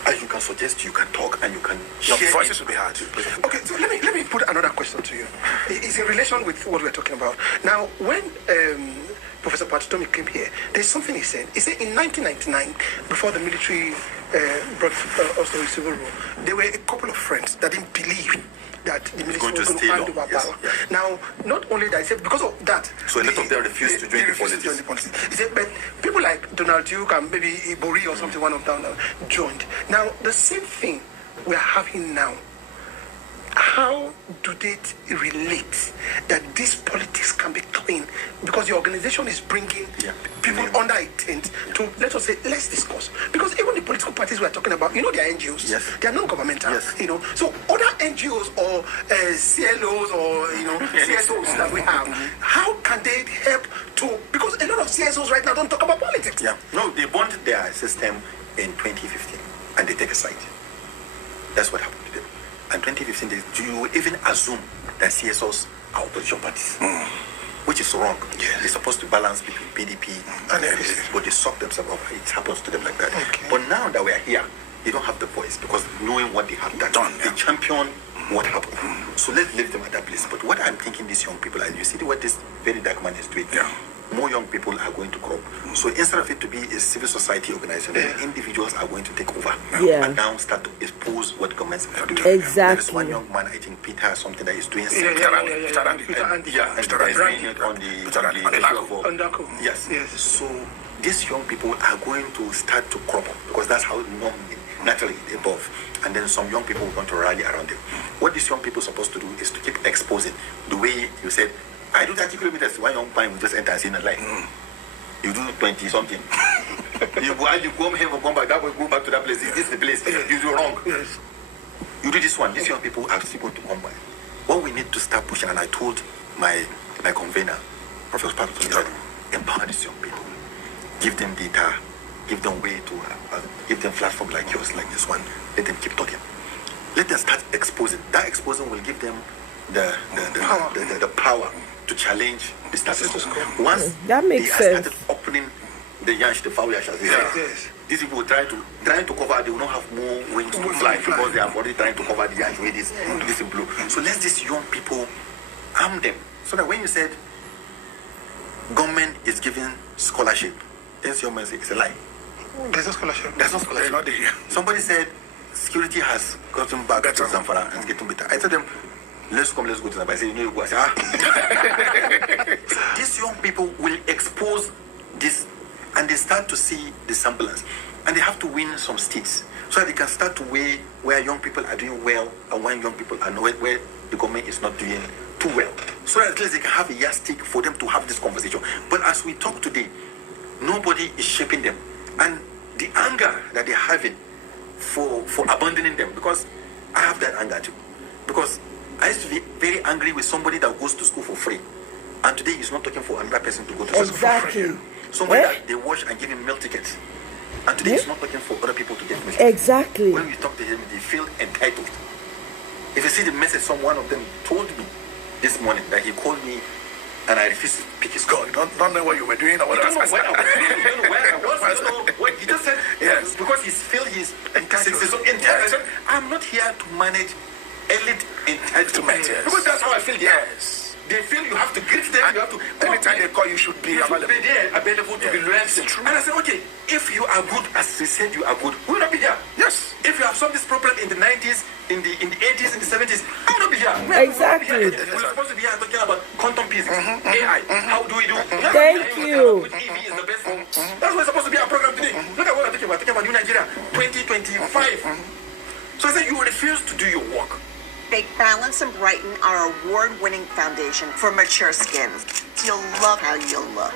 And you can suggest, you can talk, and you can Your share voices will be heard. Okay, so let me put another question to you. It's in relation with what we're talking about. Now, when Professor Patutomi came here, there's something he said. He said in 1999, before the military brought us to the civil war, there were a couple of friends that didn't believe that the military was going to hand over power. Now, not only that, he said because of that, so a lot of them refused to join the politics. He said, but people like Donald Duke and maybe Ibori or something, one of them joined. Now, the same thing we're having now. How do they relate that this politics can be clean? Because the organization is bringing people under a tent to, let us say, let's discuss. Because even the political parties we're talking about, you know, they're NGOs. Yes. They're non-governmental. Yes. You know, so other NGOs or CLOs or, you know, CSOs that we have, how can they help to, because a lot of CSOs right now don't talk about politics. Yeah. No, they bought their system in 2015 and they take a side. That's what happened to them. And 2015, do you even assume that CSOs are opposition parties? Which is wrong. Yes. They're supposed to balance between PDP and everything, but they suck themselves up. It happens to them like that. Okay. But now that we are here, they don't have the voice because knowing what they have done, they champion what happened. So let's leave them at that place. But what I'm thinking, these young people, and you see what this very dark man is doing. More young people are going to crop. So instead of it to be a civil society organization, individuals are going to take over and now start to expose what governments are doing. Exactly. There is one young man, I think Peter, something that is doing something. And he's doing it on the issue of yes. So these young people are going to start to crop up because that's how naturally they evolve. And then some young people want to rally around them. What these young people are supposed to do is to keep exposing the way you said. I do 30 kilometers. One young man will just enter and see in a line. You do 20 something. you go home here and come back. That way, go back to that place. This is the place. You do wrong. Yes. You do this one. These young people are still going to come by. What we need to start pushing, and I told my convener, Professor Patutomi, empower these young people. Give them data. give them way to give them platform like yours, like this one. Let them keep talking. Let them start exposing. That exposing will give them the power to challenge the status quo. Once that makes they sense. started opening the foul yash, these people will trying to cover. They will not have more wings to fly because they are already trying to cover the yash with this in blue. So let these young people arm them, so that when you said government is giving scholarship, then your man say it's a lie. There's no scholarship. There's no scholarship. Not there. Somebody said security has gotten back to Zamfara and it's getting better. I told them, let's go to Zamfara. I said, you know, you go. I said, these young people will expose this, and they start to see the semblance, and they have to win some states so that they can start to weigh where young people are doing well and where young people are not, where the government is not doing too well, so that at least they can have a yardstick for them to have this conversation. But as we talk today, nobody is shaping them, and the anger that they're having for abandoning them, because I have that anger too, because I used to be very angry with somebody that goes to school for free, and today he's not talking for another person to go to school for free. Somebody that they wash and give him meal tickets, and today he's not looking for other people to get meal tickets. Exactly. When we talk to him, they feel entitled. If you see the message, one of them told me this morning that he called me and I refused to pick his call. Don't know what you were doing or what I don't know where I was. You don't know where I was. You don't know what he just said. Yes. Because he feels he's entitled. I'm not here to manage elite entitlement. Yes. Because that's how I feel. Yes. They feel you have to greet them. You have to. Anytime they call, you should be available. Be there, available to be loyal. And I said, okay, if you are good as they said you are good, we will not be here. Yes. If you have solved this problem in the 90s, in the 80s, in the 70s, I will not be here. Exactly. We're supposed to be here talking about quantum physics, AI. How do we do? Thank you. EV is the best form. That's what's supposed to be our program today. Look at what I'm talking about. Talking about New Nigeria 2025. So I said, you refuse to do your work. Make Balance and Brighten our award-winning foundation for mature skin. You'll love how you'll look.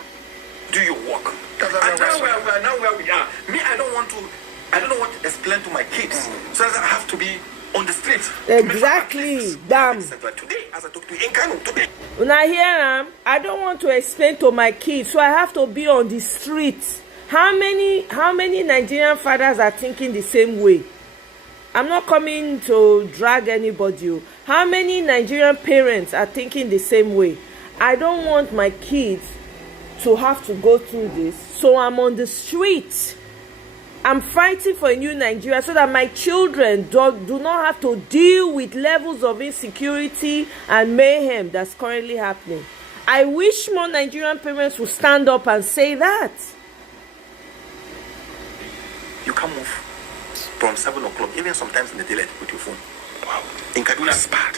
Do your work. And now where we are. Me, I don't know what to explain to my kids. So I have to be on the street. Exactly. Damn. Today, as I talk to you in Kano, today. When I hear him, I don't want to explain to my kids, so I have to be on the street. How many Nigerian fathers are thinking the same way? I'm not coming to drag anybody. How many Nigerian parents are thinking the same way? I don't want my kids to have to go through this, so I'm on the street. I'm fighting for a new Nigeria so that my children do not have to deal with levels of insecurity and mayhem that's currently happening. I wish more Nigerian parents would stand up and say that. You can move from 7 o'clock, even sometimes in the daylight with your phone. Wow. In Kaduna, that's bad.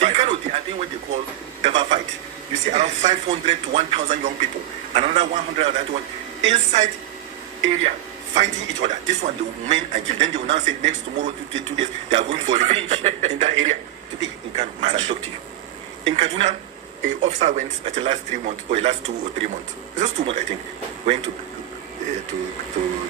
In Kano, they are doing what they call ever fight. You see around 500 to 1,000 young people, another 100 or that one inside area fighting each other. This one, the men and kill. Then they will now say next tomorrow, 2 days, they are going for revenge in that area. Today in Kano, as I talk to you. In Kaduna, an officer went at the last 3 months, or the last 2 or 3 months. Just 2 months, I think, went to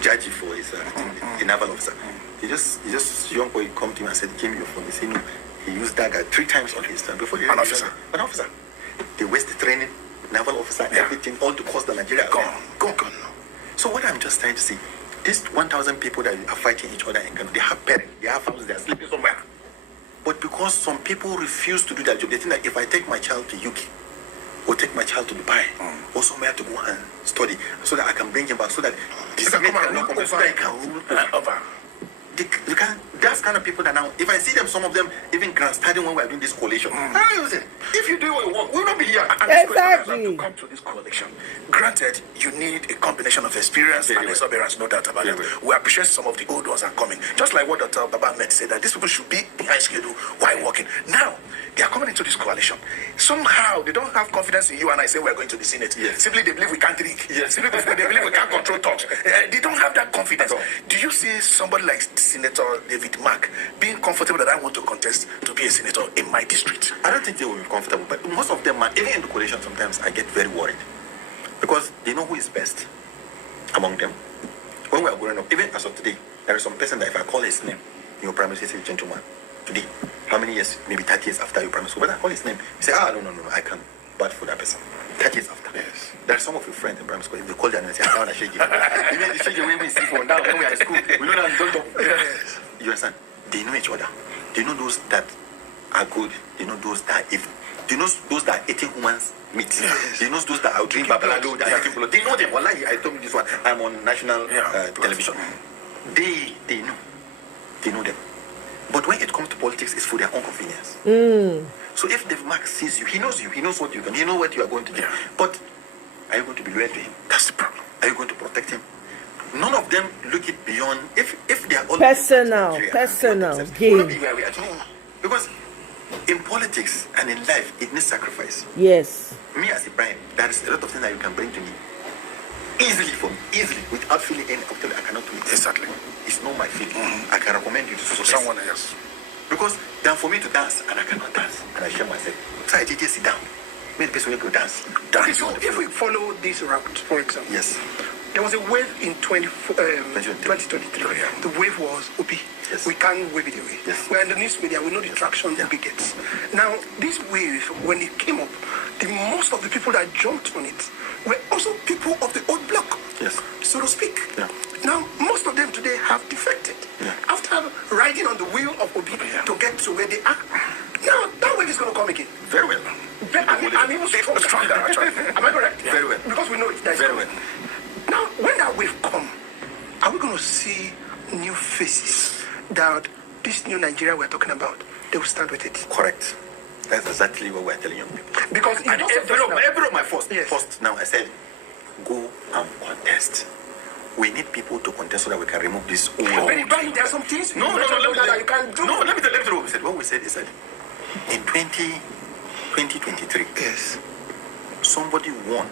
judge for his a naval officer. He just young boy come to him and said, "Give me your phone." He said no. He used dagger 3 times on his time before he an officer. An officer. They waste the training, naval officer, everything, all to cost the Nigeria gone. So what I'm just trying to say, these 1,000 people that are fighting each other in Ghana, they have parents, they have families, they are sleeping somewhere. But because some people refuse to do that job, they think that if I take my child to UK or take my child to Dubai or somewhere to go and study, so that I can bring him back, so that this can rule over. That's kind of people that now, if I see them, some of them even grandstanding when we are doing this coalition. If you do what you want, we will not be here. Exactly. To come to this coalition, granted, you need a combination of experience and exuberance, no doubt about it. We appreciate some of the old ones are coming. Just like what Dr. Baba Ahmed said, that these people should be behind schedule while working. Now, they are coming into this coalition. Somehow, they don't have confidence in you and I say we're going to the Senate. Simply, they believe we can't drink. Simply, they believe we can't control talks. They don't have that confidence. Do you see somebody like Senator David Mark being comfortable that I want to contest to be a senator in my district? I don't think they will be comfortable, but most of them, even in the coalition, sometimes I get very worried because they know who is best among them. When we are growing up, even as of today, there is some person that if I call his name, your primary school gentleman, today, how many years, maybe 30 years after your primary school, when I call his name, you say, no, I can't, but for that person, 30 years after. Yes. There are some of your friends in primary school, if they call their name and say, I want to shake you. Even the shake you we see for now when we are in school. We know that we don't talk. Yes. You understand? They know each other. They know those that are good. They know those that are evil. They know those that are eating humans meat. Yes. They know those that are drinking babalalo, that are drinking blood. They know them. Wallahi, I told me this one. I'm on national television. They know. They know them. But when it comes to politics, it's for their own convenience. So if the Mark sees you, he knows you. He knows what you can. He knows what you are going to do. Yeah. But are you going to be loyal to him? That's the problem. Are you going to protect him? None of them look it beyond. If they are all personal gain. Because in politics and in life, it needs sacrifice. Yes. Me as a Brian, there is a lot of things that you can bring to me easily for me, easily, without feeling any opportunity. I cannot do it. Exactly. It's not my feeling. I can recommend you to someone else. Because then for me to dance and I cannot dance and I share myself. So I just sit down. Make the person who go dance. Okay, so if we follow this route, for example. Yes. There was a wave in 2023. Yeah. The wave was Obi. Yes. We can't wave it away. Yes. We're in the news media. We know the traction Obi gets. Now, this wave, when it came up, most of the people that jumped on it were also people of the old bloc, so to speak. Yeah. Now, most of them today have defected after riding on the wheel of Obi to get to where they are. Now, that wave is going to come again. Very well. And even stronger. Am I correct? Yeah. Very well. Because we know it. That's very well. Now, when that wave come, are we going to see new faces that this new Nigeria we're talking about, they will stand with it? Correct. That's exactly what we're telling young people. Because and every of my first now I said, go and contest. We need people to contest so that we can remove this old. But there are some things no, that you can do. No, let me tell you what we said. What we said is that in 2023, somebody won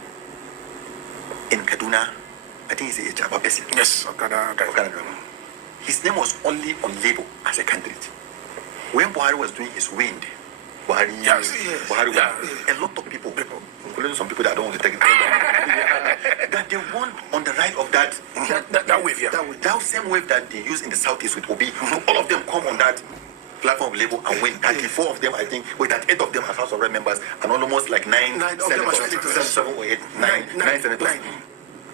in Kaduna. I think he's a Java person. Yes, his name was only on label as a candidate. When Buhari was doing his wind, Buhari, a lot of people, including some people that don't want to take it, that they won on the right of that wave, that same wave that they use in the southeast with Obi. All of them come on that platform label and win. 34 of them, I think, with that 8 of them as House of Rep members, and almost like 9 senators, 7 or 8, 9 senators.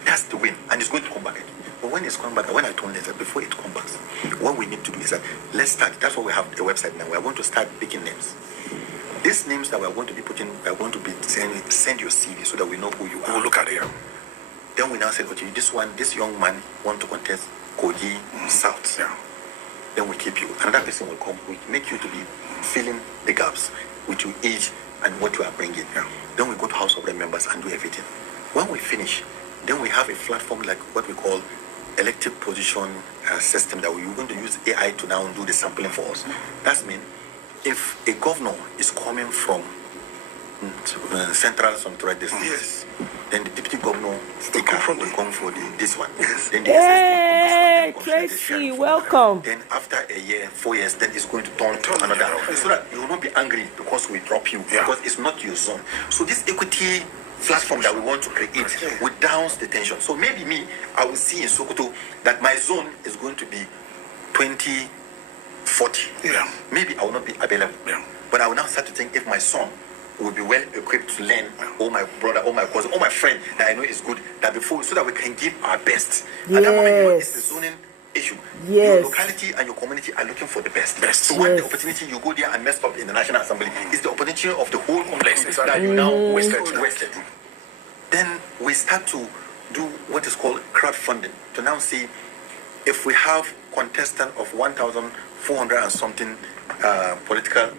That's the win, and it's going to come back again. But when it's come back, when I told them that before it comes back, what we need to do is that let's start. That's why we have the website now. We are going to start picking names. These names that we are going to be putting, we are going to be send your CV so that we know who you are. We'll look at it. Then we now say, okay, this young man want to contest Kogi South. Yeah. Then we keep you. Another person will come. We make you to be filling the gaps with your age and what you are bringing. Yeah. Then we go to House of Rep members and do everything. When we finish, then we have a platform like what we call elective position system that we're going to use AI to now do the sampling for us. That means if a governor is coming from central district, then the deputy governor will come for this one. Then hey, Tracy, welcome. Then after a year, 4 years, then it's going to turn to another. So that you will not be angry because we drop you, because it's not your zone. So this equity platform that we want to create will downs the tension. So maybe I will see in Sokoto that my zone is going to be 2040. Yeah. Maybe I will not be available. Yeah. But I will now start to think if my son will be well equipped to learn, or my brother, or my cousin, or my friend that I know is good, that before, so that we can give our best. At that moment, it's the zoning issue. Your locality and your community are looking for the best. So when the opportunity you go there and mess up in the National Assembly, it's the opportunity of the whole complex that you now wasted. Then we start to do what is called crowdfunding to now see if we have contestant of 1,400 and something political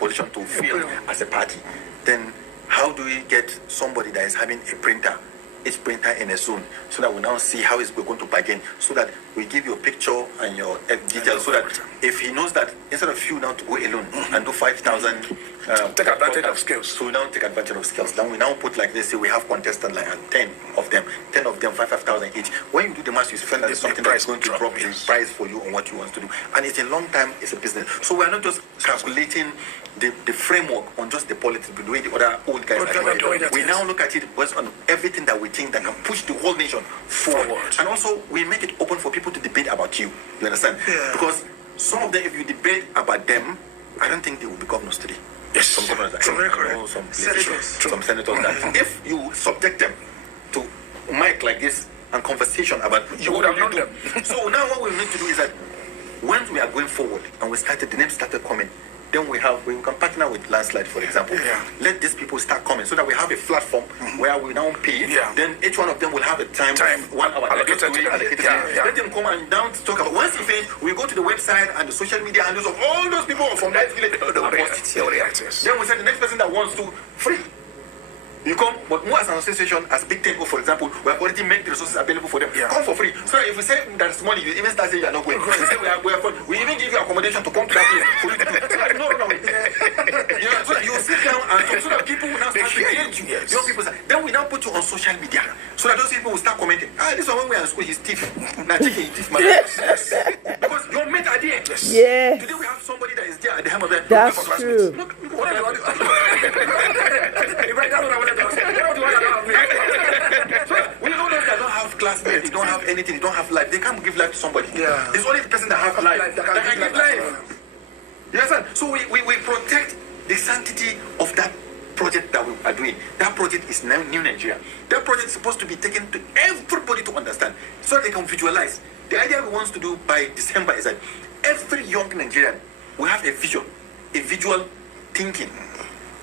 position to fill as a party, then how do we get somebody that is having a printer, each printer in a zone, so that we now see how we're going to bargain, so that we give you a picture and your details, so that if he knows that instead of you now to go alone and do 5,000, take advantage of skills. So we now take advantage of skills. Then we now put like this, say we have contestants like 10 of them, 5,000 each. When you do the math, you feel that it's something that is going to drop the price for you on what you want to do. And it's a long time, it's a business. So we are not just calculating the framework on just the politics, but the way the other old guys are doing it. We now look at it based on everything that we think that can push the whole nation forward. And also, we make it open for people to debate about you. You understand? Yeah. Because some of them, if you debate about them, I don't think they will be governors today. Yes. Some governors, Some very correct. some Senators. some senators. That if you subject them to mic like this and conversation about You would have known them. So now what we need to do is that when we are going forward and the names started coming, then we can partner with Landslide, for example. Yeah. Let these people start coming so that we have a platform where we now pay. Yeah. Then each one of them will have a time 1 hour allocated to them. Yeah. Let them come and down to talk about. Once you finish, we go to the website and the social media handles of all those people from that village. Then we send the next person that wants to free. You come, but more as an association, as Big Temple, for example, we have already made the resources available for them. Yeah. Come for free. So if we say there's money, you even start saying you're not going. We say we even give you accommodation to come to that place for you to do. So like, no. So you sit down and talk so that people will now start to engage you. Yes. Young people say, then we now put you on social media so that those people will start commenting. This one when we are in school, he's thief. Now he's thief, man. Yes. Because your mates are there. Yes. Yeah. Today we have somebody that is there at the helm of that. That's true. So we know those that don't have classmates, they don't have anything, they don't have life. They can't give life to somebody. Yeah. It's only the person that has life that can give life. You understand? So we protect the sanctity of that project that we are doing. That project is New Nigeria. That project is supposed to be taken to everybody to understand so that they can visualize. The idea we want to do by December is that every young Nigerian will have a vision, a visual thinking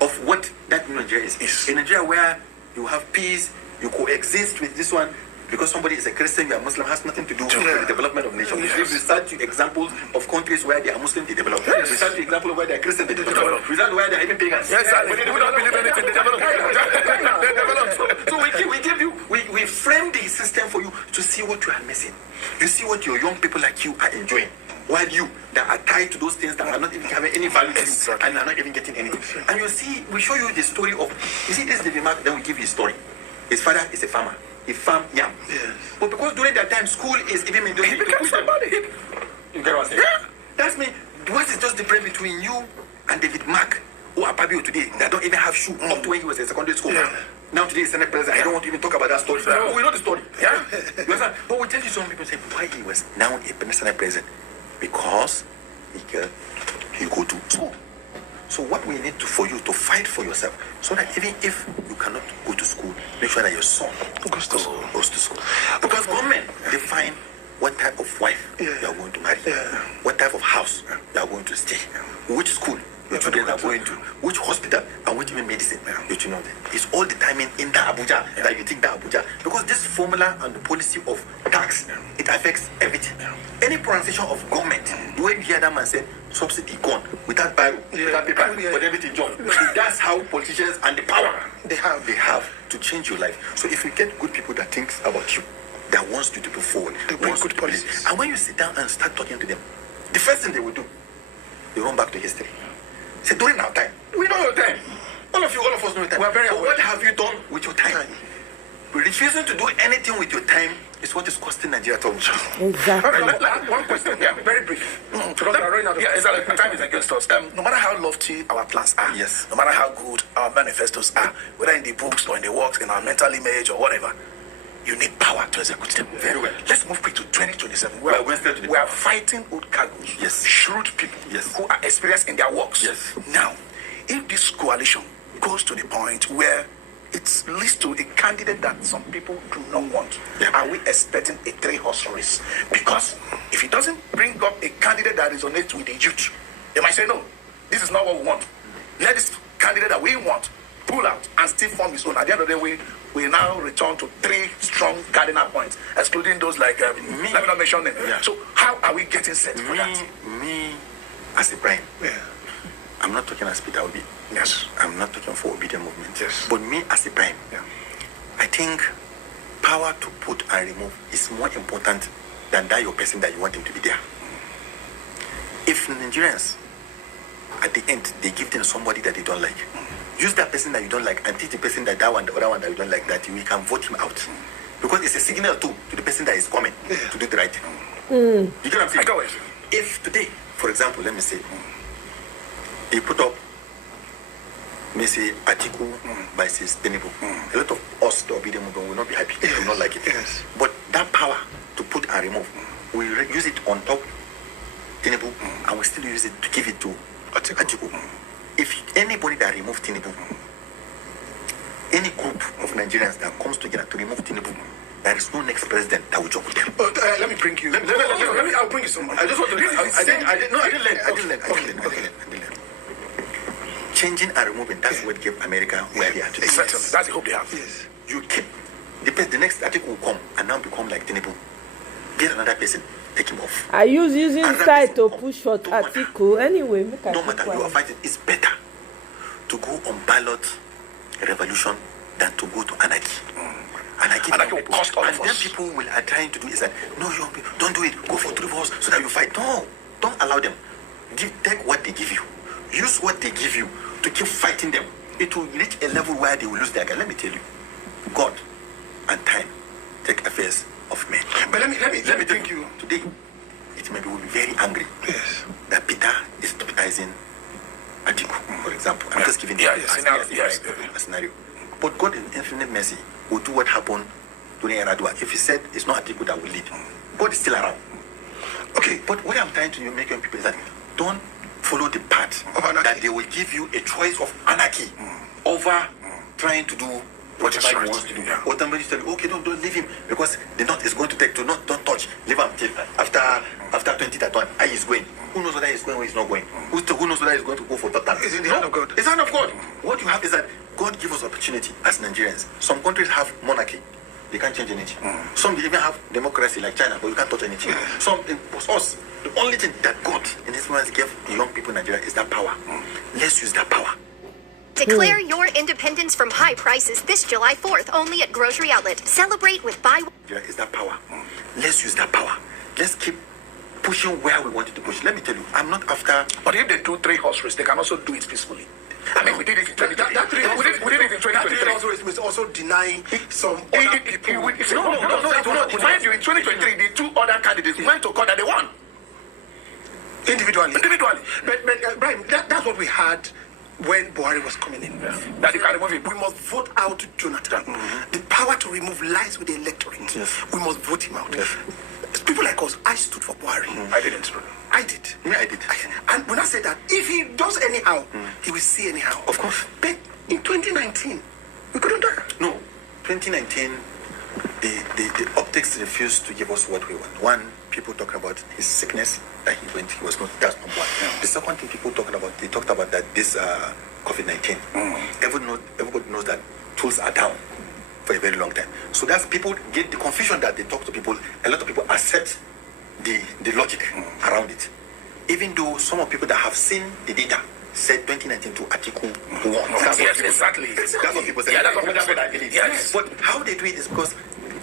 of what that New Nigeria is. A Nigeria where you have peace, you coexist with this one. Because somebody is a Christian, you are Muslim, has nothing to do with the development of nations. If we start to examples of countries where they are Muslim, they develop. We start to example of where they are Christian, they develop. We start where they are even pagans. Yes, when they do not believe anything, they develop. They develop. So we frame the system for you to see what you are missing. You see what your young people like you are enjoying. While you that are tied to those things that are not even having any value to you and are not even getting anything. And you see, we show you the story of, you see this David Mark, then we give you a story. His father is a farmer. He farmed yam. Yes. But because during that time, school is even made He became somebody. You get what I'm saying? Yeah. That's me. What is just different between you and David Mark, who are Pabio today, that don't even have shoe up to when he was in secondary school. Yeah. Now today he's Senate President. I don't want to even talk about that story. No. We know the story. Yeah. You understand? But we tell you some people say why he was now a Senate President. Because he go to school. So what we need for you to fight for yourself, so that even if you cannot go to school, make sure that your son goes to school. Because government define what type of wife you are going to marry, what type of house you are going to stay, which school your children are going to, which hospital and which even medicine you should know that. It's all determined in the Abuja that you think that Abuja. Because this formula and the policy of tax, it affects everything. Any pronunciation of government, the way you hear that man say, subsidy gone, without bio, without paper, but everything done. That's how politicians and the power they have to change your life. So if you get good people that thinks about you, that wants you to go forward, they bring good policies. And when you sit down and start talking to them, the first thing they will do, they run back to history. Say, during our time, we know your time. All of us know your time. But what have you done with your time? Refusing to do anything with your time is what is costing Nigeria so much. Exactly. One question, very brief. Because we are running out of exactly. Time is against us. No matter how lofty our plans are, yes. No matter how good our manifestos are, whether in the books or in the works, in our mental image or whatever, you need power to execute them. Very well. Let's move quick to 2027. We are fighting old cargoes, shrewd people who are experienced in their works. Yes. Now, if this coalition goes to the point where it leads to a candidate that some people do not want, are we expecting a 3-horse race? Because if it doesn't bring up a candidate that resonates with the youth, they might say, no, this is not what we want. Let this candidate that we want pull out and still form his own. At the end of the day, we now return to 3 strong cardinal points, excluding those like me. Let me not mention them. Yeah. So how are we getting set for that? Me, as a Brian, I'm not talking as Peter Obi. Yes. I'm not talking for obedient movement. Yes. But me as a Brian, I think power to put and remove is more important than that your person that you want him to be there. If Nigerians, at the end, they give them somebody that they don't like, use that person that you don't like and teach the person that one, the other one that you don't like, that we can vote him out. Because it's a signal too to the person that is coming to do the right thing. You get what I'm saying? If today, for example, let me say, they put up, may say, Atiku versus Tinubu. A lot of us, the obedient movement, will not be happy. They will not like it. Yes. But that power to put and remove, we use it on top Tinubu, and we still use it to give it to Atiku. if anybody that removed Tinubu, any group of Nigerians that comes together to remove Tinubu, there is no next president that will joke with them. Let me bring you. I'll bring you someone. I just want to. I didn't learn. Changing and removing, that's what gave America where they are today. Exactly. That's the hope they have. Yes. You keep the next article will come and now become like Tinubu. Get another person, take him off. I using side to push for article anyway. No matter you are fighting, it's better to go on ballot revolution than to go to anarchy. Anarchy will cost all of us. And then people are trying to do is that no, you don't do it. Go for 3 votes so that you fight. No, don't allow them. Take what they give you. Use what they give you to keep fighting them. It will reach a level where they will lose their guy. Let me tell you, God and time take affairs of men. But let me thank you. Today, it maybe will be very angry that Peter is stupidizing Atiku, for example. I'm just giving you a scenario. But God in infinite mercy will do what happened during Eradua. If he said it's not Atiku that will lead, God is still around. Okay, but what I'm trying to make young people is that don't follow the path of anarchy. That they will give you a choice of anarchy over trying to do whatever he wants to do. Or somebody tell you, okay, don't leave him because the knot is going to take to not don't touch. Leave him till after 2031. How he's going. Who knows whether he's going or he's not going? Who knows whether he's going to go for total? It's in the hand of God. It's the hand of God. What you have is that God gives us opportunity as Nigerians. Some countries have monarchy. They can't change anything. Some even have democracy like China, but you can't touch anything. Some, us, the only thing that God in His hands gave the young people in Nigeria is that power. Let's use that power. Declare your independence from high prices this July 4th only at Grocery Outlet. Celebrate with buy. Is that power. Let's use that power. Let's keep pushing where we wanted to push. Let me tell you, I'm not after. But if they do 3-horse race, they can also do it peacefully. I mean, we did it in 2023. We did it in 2023. That 3-horse race is also denying some other people. No, it will not. Mind you, in 2023, the 2 other candidates went to court and they won. Individually. But Brian, that's what we had when Buhari was coming in. That you can remove it. We must vote out Jonathan. The power to remove lies with the electorate. We must vote him out. People like us, I stood for Buhari. I didn't. I did. Yeah, I did. And when I said that, if he does anyhow, he will see anyhow. Of course. But in 2019, we couldn't do it. No. 2019, the optics refused to give us what we want. One, people talk about his sickness, that he was not, that's number one. The second thing people talked about, they talked about that this COVID-19. Everybody knows that tools are down for a very long time. So that's people get the confusion that they talk to people. A lot of people accept the logic around it. Even though some of people that have seen the data said 2019 to Atiku won. Yes, exactly. That's what people say. Yeah, that's what I believe. Yes. But how they do it is because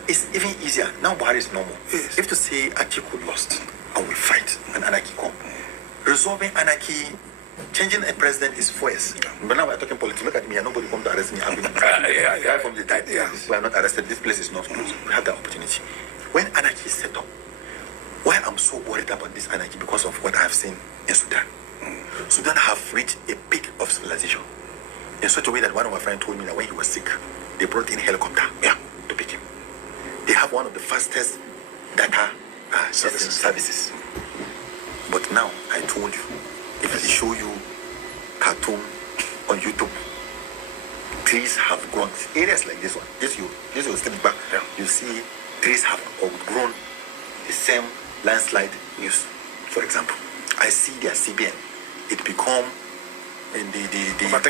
it's even easier. Now Buhari is normal. If to say Atiku lost and we fight and anarchy come. Resolving anarchy, changing a president is 4 years. But now we're talking politics. Look at me, and nobody come to arrest me. I've been from the time. We are not arrested. This place is not closed. We have the opportunity. When anarchy is set up, why I'm so worried about this anarchy because of what I have seen in Sudan. Sudan have reached a peak of civilization in such a way that one of my friends told me that when he was sick, they brought in a helicopter to pick him. They have one of the fastest data services. But now, I told you, if I show you cartoon on YouTube, trees have grown. Areas like this one, this will step back. You see trees have outgrown the same landslide news. For example, I see their CBN. It become in the bunker.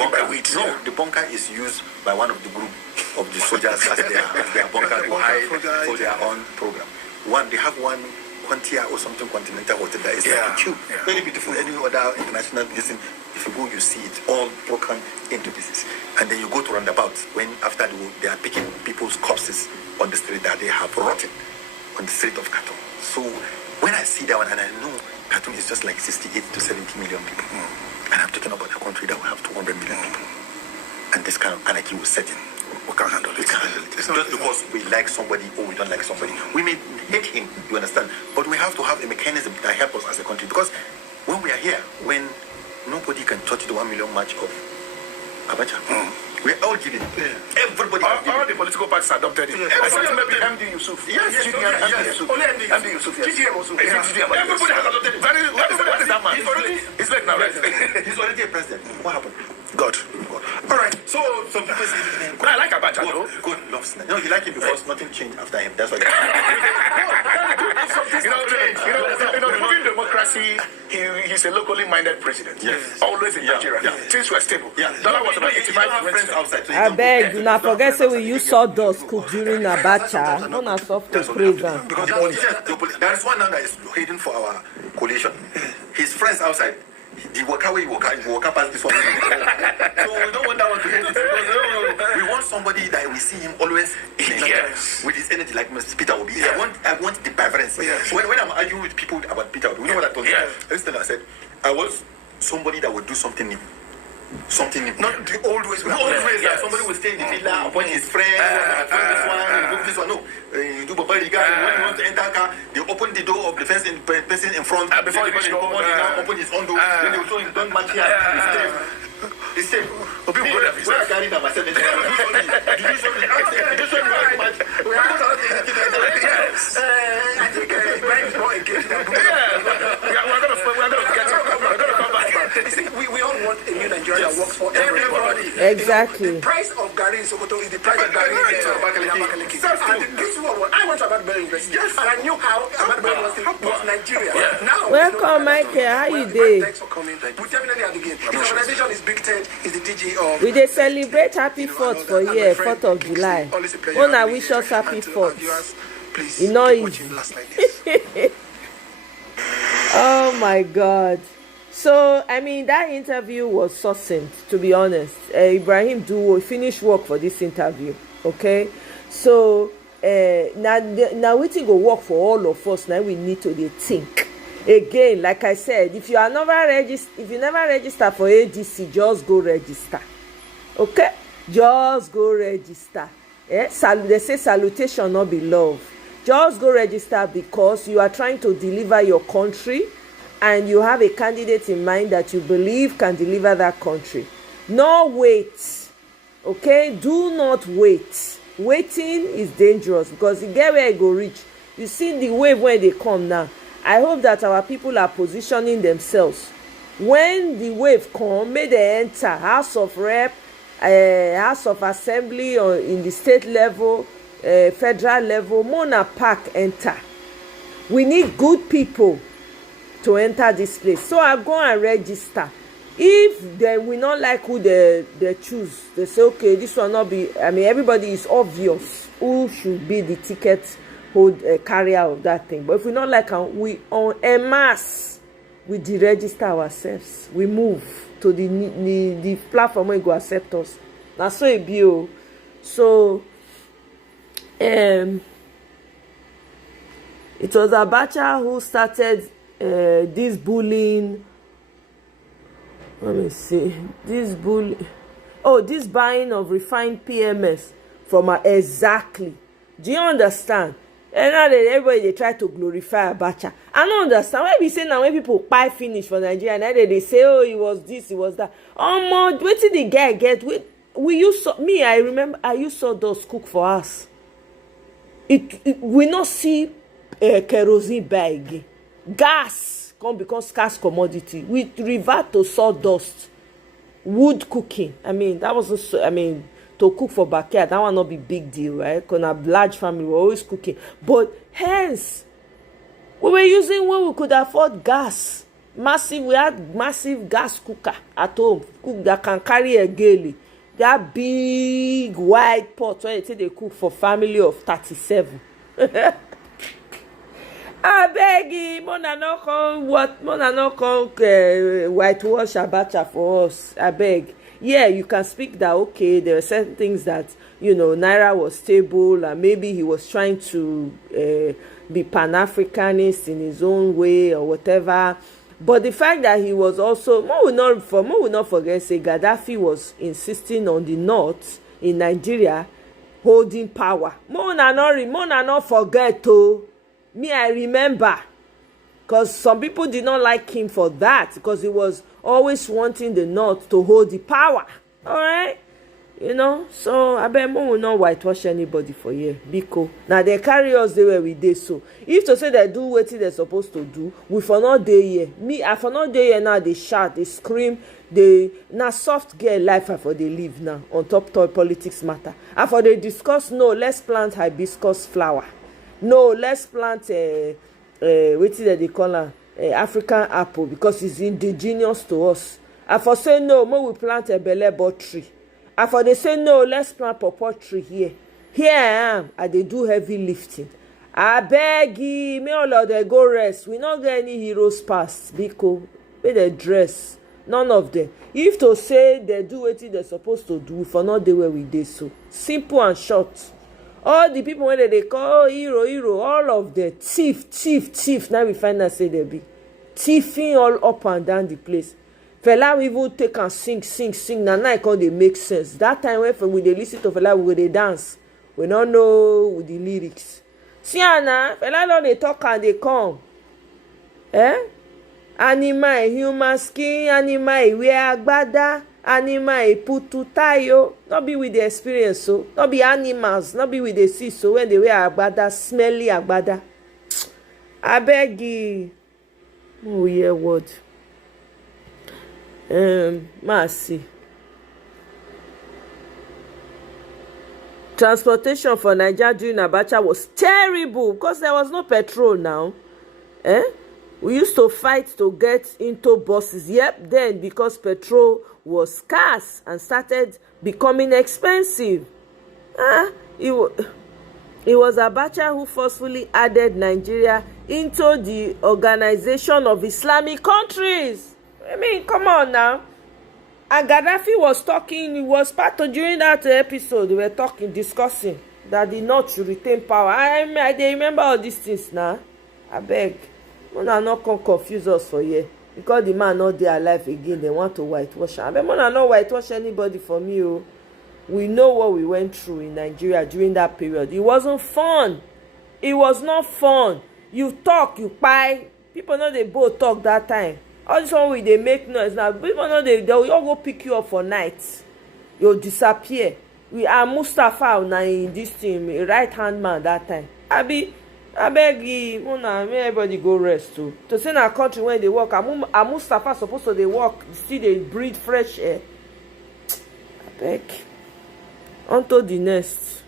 No, the bunker is used by one of the group of the soldiers as their bunker to hide for their own program. They have one Quantia or something continental hotel that is like a cube. Very beautiful. Any other international listen, if you go, you see it all broken into pieces. And then you go to roundabouts when after they are picking people's corpses on the street that they have rotted on the street of Khartoum. So when I see that one, and I know Khartoum is just like 68 to 70 million people, and I'm talking about a country that will have 200 million people, and this kind of anarchy will set in. We can't handle it. Just because we like somebody or we don't like somebody. We may hate him, you understand? But we have to have a mechanism that helps us as a country. Because when we are here, when nobody can touch the 1 million march of Abacha, We're all giving. Everybody. All the political parties adopted it. Except maybe MD Yusuf. Yes, MD Yusuf. Only MD Yusuf. GGM also. Everybody has adopted it. What is that man? He's like now, right? He's already a president. What happened? God. All right. So some people say, I like Abacha. God loves Nigeria. You like him because nothing changed after him. That's why. Moving democracy, he's a locally minded president. Yes. Always in Nigeria. Things were stable. Dollar was about 85 friends outside. I beg, do not forget say we use sawdust cook during Abacha. No na soft to praise am. Because there is one now that is hidden for our coalition. His friends outside. He walk away, he walk past this one. So we don't want that one to hit it. We want somebody that we see him always with his energy, like Mr. Peter Obi. I want the preference. When I'm arguing with people about Peter Obi, you know what I told you? Listen, I said, I was somebody that would do something new. Something new. Not the old ways. The old ways. Somebody will stay in the villa, appoint his friend, appoint this one. No. You do Babari guy. When you want to enter a car, they open the door of the person in front. Before they come on, now open his own door. Then they will show him, don't match here. It's safe. When I carry that myself, did you show me? I think Ibrahim is more engaged than we're going to get it. We all want a new Nigeria that works for everybody. Exactly. The price of Gary in Sokoto is the price of Gary in Abakaliki. And this one, I went to Abad University, and I knew how Abad University was Nigeria. Now, welcome, Michael. How you doing? Thanks for coming. We definitely have to give. His organization is Big Tent, is the DG of. We dey celebrate happy 4th for here, 4th of July. Una wish us happy 4th. You know it. Oh my God. So, I mean, that interview was succinct, to be honest. Ibrahim do finish work for this interview, okay? So, now we go work for all of us. Now we need to think. Again, like I said, if you never register for ADC, just go register, okay? Just go register. They say salutation not be love. Just go register because you are trying to deliver your country. And you have a candidate in mind that you believe can deliver that country. No wait, okay? Do not wait. Waiting is dangerous because you get where it go reach. You see the wave when they come now. I hope that our people are positioning themselves. When the wave come, may they enter House of Rep, House of Assembly, or in the state level, federal level. Mona Park enter. We need good people to enter this place, so I go and register. If they will not like who they choose, they say okay, this will not be. I mean, everybody is obvious who should be the ticket carrier of that thing. But if we not like, we on en masse we deregister ourselves. We move to the platform where go accept us. Now so it be o. So it was Abacha who started this bullying. Let me see. This buying of refined PMS from exactly. Do you understand? And now everybody they try to glorify Abacha. I don't understand why we say now when people buy finish for Nigeria and they say oh it was this, it was that. Wait till the guy get we use me. I remember I used those cook for us. We not see kerosene buy again. Gas come become scarce commodity. We revert to sawdust, wood cooking. I mean, that was also, I mean, to cook for backyard, that one not be big deal, right? Because a large family, we're always cooking. But hence, we were using when we could afford gas. We had massive gas cooker at home, cook that can carry a galley. That big wide pot where they cook for family of 37. I beg you, Mona no come whitewash Abacha for us. I beg. Yeah, you can speak that, okay, there are certain things that, you know, Naira was stable and maybe he was trying to be Pan-Africanist in his own way or whatever. But the fact that he was also, Mo will not forget, say Gaddafi was insisting on the North in Nigeria holding power. Mona not forget to. Me, I remember, because some people did not like him for that, because he was always wanting the North to hold the power. All right? You know, so I bet we will not whitewash anybody for here. Because now they carry us there where we dey. So if to say they do what they're supposed to do, we for not dey here. Me, I for not dey here now. They shout, they scream, they now soft girl life. I for they live now on top politics matter. I for they discuss. No, let's plant hibiscus flower. No, let's plant what is that they call her African apple because it's indigenous to us. I for say no, more we plant a belebo tree. I for they say no, let's plant pawpaw tree here. Here I am, they do heavy lifting. I beg you, may all of them go rest. We not get any heroes past because where they dress. None of them. If to say they do what they're supposed to do, for not the way we did so. Simple and short. All the people when they call hero, all of them thief. Now we find out say they be thiefing all up and down the place. Fela we even take and sing. Now I call they make sense. That time when we they listen to Fela, we they dance. We don't know with the lyrics. See Anna, Fela don't they talk and they come. Animal human skin, animal wear agbada, animal putu tayo. Not be with the experience so. Not be animals. Not be with the see so when they wear agbada, smelly agbada. I beg you. Oh yeah, what? Mercy. Transportation for Nigeria during Abacha was terrible because there was no petrol now. We used to fight to get into buses. Yep, then because petrol was scarce and started becoming expensive. It was Abacha who forcefully added Nigeria into the Organization of Islamic Countries. I mean, come on now. And Gaddafi was talking, he was part of, during that episode, they were discussing that the North should retain power. I remember all these things now. I beg. Mona not come confuse us for here. Because the man not there alive again, they want to whitewash. I beg Mona not whitewash anybody for me. Oh. We know what we went through in Nigeria during that period. It wasn't fun. It was not fun. You talk, you buy. People know they both talk that time. All this one they make noise now. People know they will all go pick you up for night. You'll disappear. We are Mustafa now in this team, a right hand man that time. I beg you, may everybody go rest too. To say in our country when they work, are Mustafa supposed to they work, still they breathe fresh air. I beg. On to the next.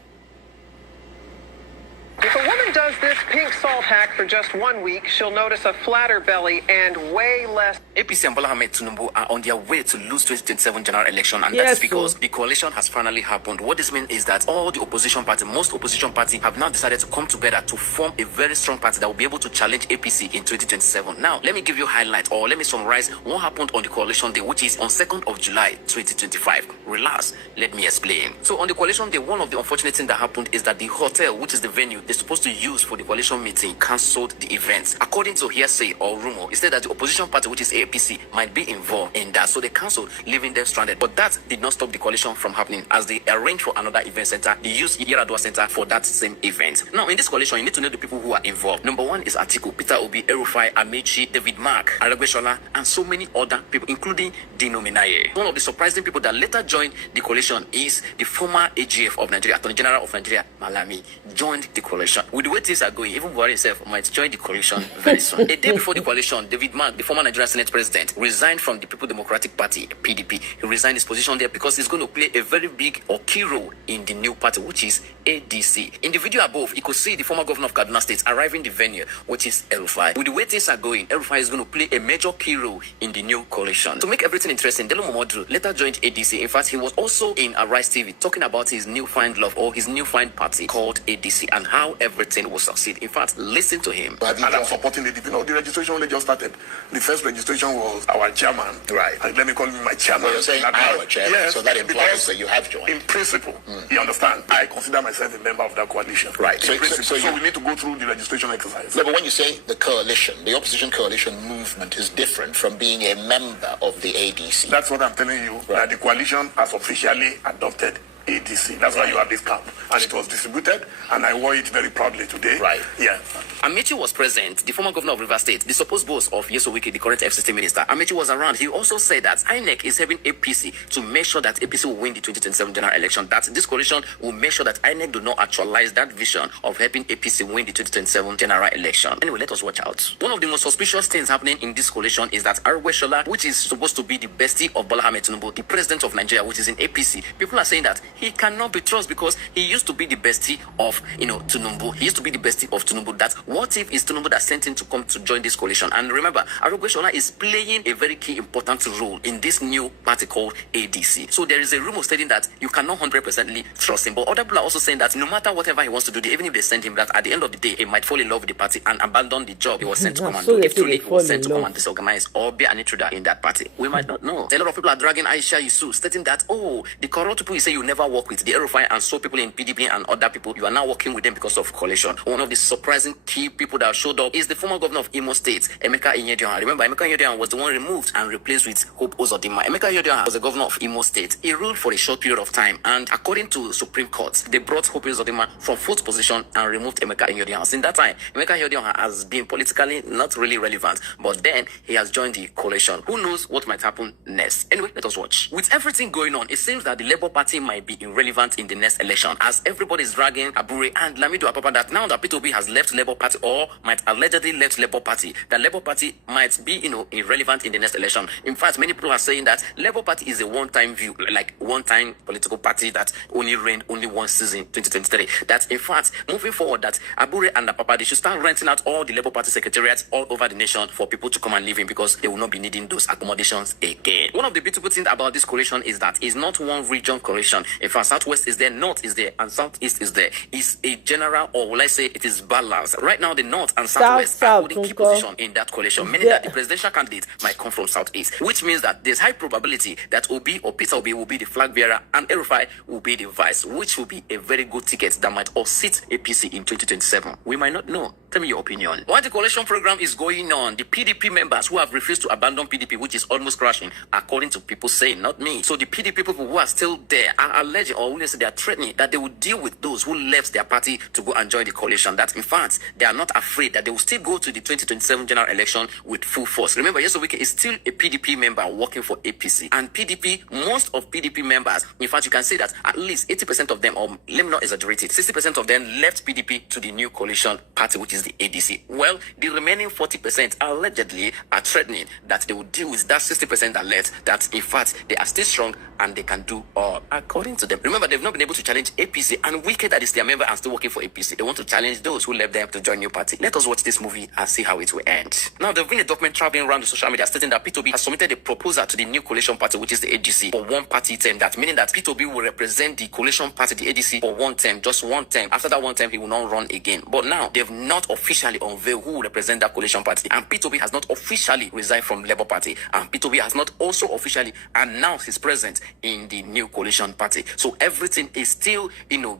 If a woman does this pink salt hack for just 1 week, she'll notice a flatter belly and way less. APC and Bola Ahmed Tinubu are on their way to lose 2027 general election, and that's because the coalition has finally happened. What this means is that all the opposition party, most opposition parties, have now decided to come together to form a very strong party that will be able to challenge APC in 2027. Now, let me give you a highlight, or let me summarize what happened on the coalition day, which is on 2nd of July 2025. Relax, let me explain. So on the coalition day, one of the unfortunate things that happened is that the hotel, which is the venue they're supposed to use for the coalition meeting, cancelled the event. According to hearsay or rumor, it said that the opposition party, which is APC, might be involved in that. So they cancelled, leaving them stranded. But that did not stop the coalition from happening, as they arranged for another event center. They used Yaradua Center for that same event. Now, in this coalition, you need to know the people who are involved. Number one is Atiku, Peter Obi, Erufai, Amechi, David Mark, Aregbesola, and so many other people, including Dino Minaye. One of the surprising people that later joined the coalition is the former AGF of Nigeria, Attorney General of Nigeria, Malami, joined the coalition. With the way things are going, even Buhari himself might join the coalition very soon. A day before the coalition, David Mark, the former Nigerian Senate President, resigned from the People Democratic Party, PDP. He resigned his position there because he's going to play a very big or key role in the new party, which is ADC. In the video above, you could see the former governor of Kaduna State arriving the venue, which is Erufai. With the way things are going, Erufai is going to play a major key role in the new coalition. To make everything interesting, Delo Momodu later joined ADC. In fact, he was also in Arise TV talking about his newfound love or his newfound party called ADC and how everything will succeed. In fact, listen to him. And I'm supporting the the registration only just started. The first registration was our chairman. Right. And let me call him my chairman. So you're saying our chairman, yes, so that implies that you have joined. In principle, you understand, I consider myself a member of that coalition. Right. So we need to go through the registration exercise. No, but when you say the coalition, the opposition coalition movement is different from being a member of the ADC. That's what I'm telling you, that the coalition has officially adopted ADC. That's why you have this cap. And it was distributed, and I wore it very proudly today. Right. Yeah. Amechi was present, the former governor of Rivers State, the supposed boss of Yeso Wike, the current FCT minister. Amechi was around. He also said that INEC is having APC to make sure that APC will win the 2027 general election. That this coalition will make sure that INEC do not actualize that vision of helping APC win the 2027 general election. Anyway, let us watch out. One of the most suspicious things happening in this coalition is that Arweshola, which is supposed to be the bestie of Bola Ahmed Tinubu, the president of Nigeria, which is in APC, people are saying that he cannot be trusted because he used to be the bestie of, Tinubu. He used to be the bestie of Tinubu. That what if it's Tinubu that sent him to come to join this coalition? And remember, Arweshola is playing a very key important role in this new party called ADC. So there is a rumor stating that you cannot 100% trust him. But other people are also saying that no matter whatever he wants to do, even if they send him, that at the end of the day, he might fall in love with the party and abandon the job he was sent to come and do. If truly he was sent to come and disorganize or be an intruder in that party, we might not know. A lot of people are dragging Aisha Yusuf, stating that, the corrupt people you say you never work with, the Erufai and so people in PDP and other people, you are now working with them because of coalition. One of the surprising key people that showed up is the former governor of Imo State, Emeka Inyedion. Remember, Emeka Inyedion was the one removed and replaced with Hope Uzodinma. Emeka Inyedion was the governor of Imo State. He ruled for a short period of time, and according to Supreme Court, they brought Hope Uzodinma from fourth position and removed Emeka Inyedion. Since that time, Emeka Inyedion has been politically not really relevant, but then he has joined the coalition. Who knows what might happen next? Anyway, let us watch. With everything going on, it seems that the Labour Party might be irrelevant in the next election, as everybody is dragging Abure and Lamido Apapa that now that P2B has left Labour Party or might allegedly left Labour Party, the Labour Party might be, irrelevant in the next election. In fact, many people are saying that Labour Party is a one-time view, like one-time political party that only reigned only one season, 2023. That in fact, moving forward, that Abure and Apapa, they should start renting out all the Labour Party secretariats all over the nation for people to come and live in, because they will not be needing those accommodations again. One of the beautiful things about this coalition is that it's not one region coalition. In fact, Southwest is there, North is there, and Southeast is there. It's a general, or will I say it is balanced. Right now, the North and Southwest are holding key position in that coalition, meaning that the presidential candidate might come from Southeast, which means that there's high probability that Obi or Peter Obi will be the flag bearer and Erufai will be the vice, which will be a very good ticket that might all sit APC in 2027. We might not know. Tell me your opinion. While the coalition program is going on, the PDP members who have refused to abandon PDP, which is almost crashing, according to people saying, not me. So the PDP people who are still there are alleging, or will say they are threatening, that they will deal with those who left their party to go and join the coalition. That in fact, they are not afraid that they will still go to the 2027 general election with full force. Remember, Yeso Wike is still a PDP member working for APC. And PDP, most of PDP members, in fact, you can say that at least 80% of them, or let me not exaggerate it, 60% of them left PDP to the new coalition party, which is the ADC. Well, the remaining 40% allegedly are threatening that they will deal with that 60% that left, that in fact, they are still strong and they can do all according to them. Remember, they've not been able to challenge APC, and Wike, that is their member and still working for APC, they want to challenge those who left them to join new party. Let us watch this movie and see how it will end. Now, there's been a document traveling around the social media stating that P2B has submitted a proposal to the new coalition party, which is the ADC, for one party term. That meaning that P2B will represent the coalition party, the ADC, for one term, just one term. After that one term, he will not run again. But now, they've not officially unveiled who will represent that coalition party, and P2B has not officially resigned from Labour Party, and P2B has not also officially announced his presence in the new coalition party. So everything is still,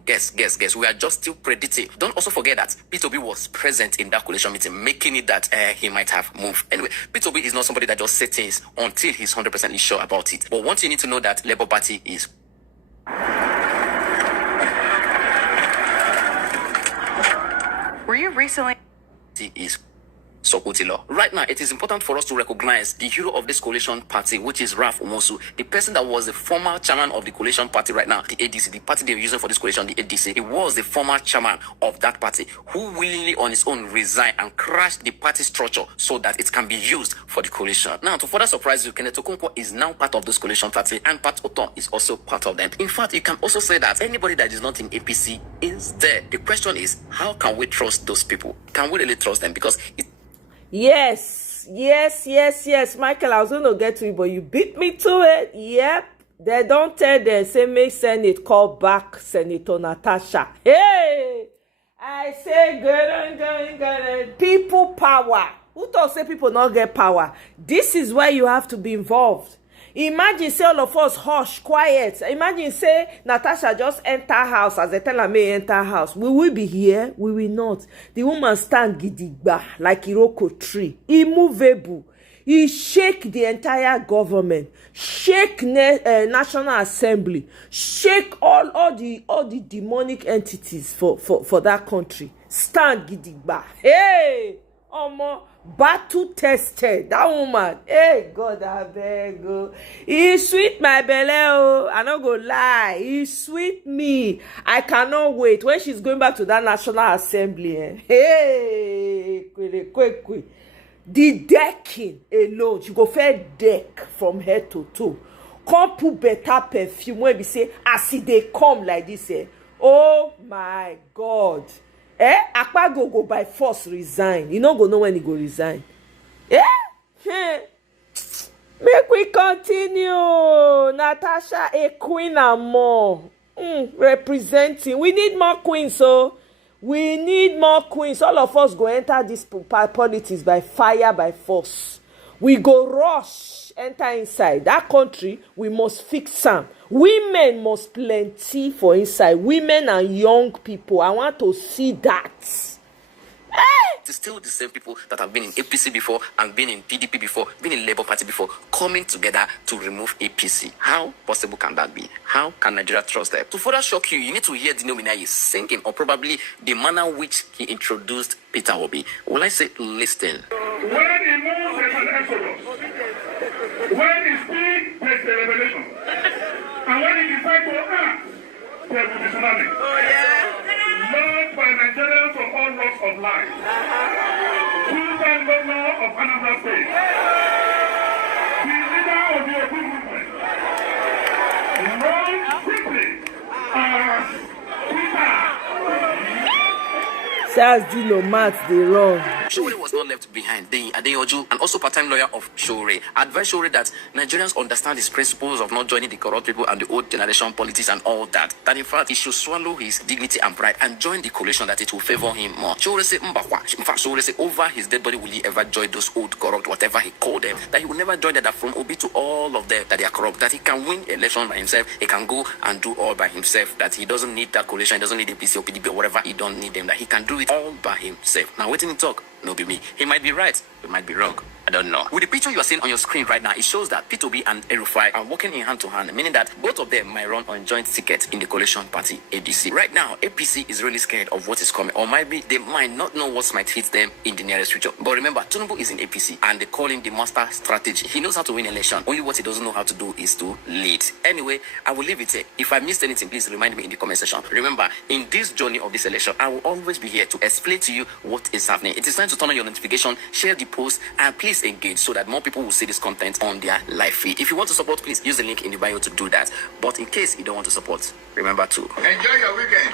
guess. We are just still predicting. Don't also forget that P2B was present in that coalition meeting, making it that he might have moved. Anyway, P2B is not somebody that just says things until he's 100% sure about it. But once you need to know that Labour Party is Were you recently? Sokotilo. Right now, it is important for us to recognize the hero of this coalition party, which is Ralph Omosu, the person that was the former chairman of the coalition party right now, the ADC, the party they're using for this coalition, the ADC. He was the former chairman of that party who willingly on his own resigned and crashed the party structure so that it can be used for the coalition. Now, to further surprise you, Kenneth Okonkwo is now part of this coalition party, and Pat Oton is also part of them. In fact, you can also say that anybody that is not in APC is there. The question is, how can we trust those people? Can we really trust them? Because Yes, Michael, I was going to get to it, but you beat me to it. Yep, they don't tell them, say, make Senate call back Senator Natasha. Hey, I say, good. People power. Who thought say people not get power? This is where you have to be involved. Imagine say all of us hush, quiet. Imagine say Natasha just enter house as they tell her may enter house. We will be here, we will not. The woman stand gidigba like Iroko tree, immovable. He shake the entire government, shake National Assembly, shake all the demonic entities for that country. Stand gidigba. Hey, omo, battle tested. That woman. Hey, God, I beg you. He sweet my belly. Oh, I not go lie. He sweet me. I cannot wait when she's going back to that National Assembly. Hey, quick. The decking alone, she go fair deck from head to toe. Come put better perfume when we say as they come like this. Oh my God. Akpa go by force resign. You no go know when he go resign. Make we continue. Natasha, a queen and more. Representing. We need more queens, so we need more queens. All of us go enter this politics by fire, by force. We go rush, enter inside. That country, we must fix them. Women must plenty for inside. Women and young people. I want to see that. It's still the same people that have been in APC before and been in PDP before, been in Labour Party before, coming together to remove APC. How possible can that be? How can Nigeria trust them? To further shock you, you need to hear the nominee is singing, or probably the manner which he introduced Peter Obi. Will I say listen? When he moves, there's an exodus. When he speaks, there's a revelation. And when he decides to act, there will be tsunami. Loved by Nigerians from all walks of life. Two-time governor of Anambra State. The leader of the Obi movement. Run quickly as Peter. Says Dino Matt, they wrong. Shore was not left behind. Adeyoju, and also part-time lawyer of Shore, advised Shore that Nigerians understand his principles of not joining the corrupt people and the old generation politics and all that. That in fact, he should swallow his dignity and pride and join the coalition that it will favor him more. Shore said, in fact, Shore said, over his dead body will he ever join those old corrupt, whatever he called them, that he will never join them, that from Obi to all of them, that they are corrupt, that he can win election by himself, he can go and do all by himself, that he doesn't need that coalition, he doesn't need APC or PDP or whatever, he don't need them, that he can do it all by himself. Now, waiting to talk. No, be me. He might be right. He might be wrong. I don't know. With the picture you are seeing on your screen right now, it shows that P2B and Erufai are working in hand to hand, meaning that both of them might run on joint tickets in the coalition party ADC. Right now, APC is really scared of what is coming, or might be they might not know what might hit them in the nearest future. But remember, Tinubu is in APC and they call him the master strategy. He knows how to win election. Only what he doesn't know how to do is to lead. Anyway, I will leave it here. If I missed anything, please remind me in the comment section. Remember, in this journey of this election, I will always be here to explain to you what is happening. It is time to turn on your notification, share the post, and please engage so that more people will see this content on their live feed. If you want to support, please use the link in the bio to do that. But in case you don't want to support, remember to enjoy your weekend.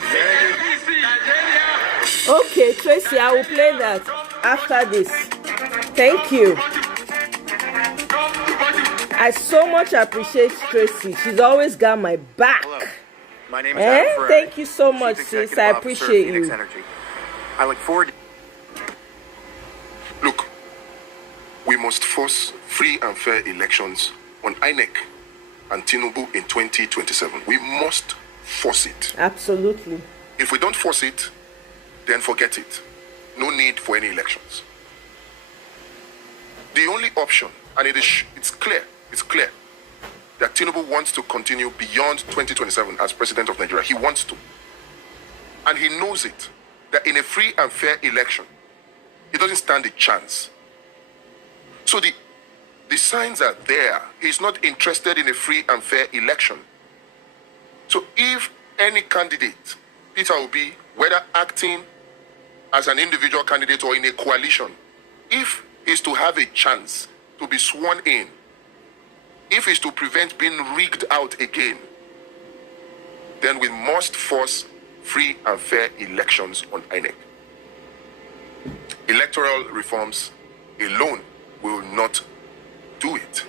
Okay, Tracy, I will play that after this. Thank you. I so much appreciate Tracy. She's always got my back. Hello. My name is Adam Ferrari, thank you so much, sis. I appreciate you. Energy. I look forward to... Look, we must force free and fair elections on INEC and Tinubu in 2027. We must force it. Absolutely. If we don't force it, then forget it. No need for any elections. The only option, and it's clear, that Tinubu wants to continue beyond 2027 as president of Nigeria. He wants to. And he knows it, that in a free and fair election, he doesn't stand a chance. So the signs are there. He's not interested in a free and fair election. So if any candidate, Peter Obi, whether acting as an individual candidate or in a coalition, if he's to have a chance to be sworn in, if it's to prevent being rigged out again, then we must force free and fair elections on INEC. Electoral reforms alone will not do it.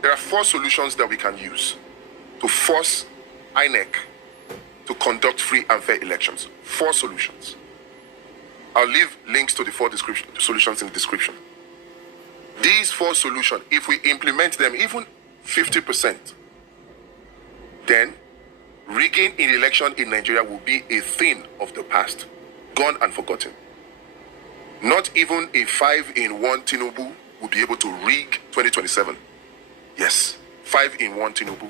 There are 4 solutions that we can use to force INEC to conduct free and fair elections. 4 solutions. I'll leave links to the 4 solutions in the description. These 4 solutions, if we implement them even 50%, then rigging in election in Nigeria will be a thing of the past, gone and forgotten. Not even a 5-in-1 Tinubu will be able to rig 2027. Yes, 5-in-1 Tinubu.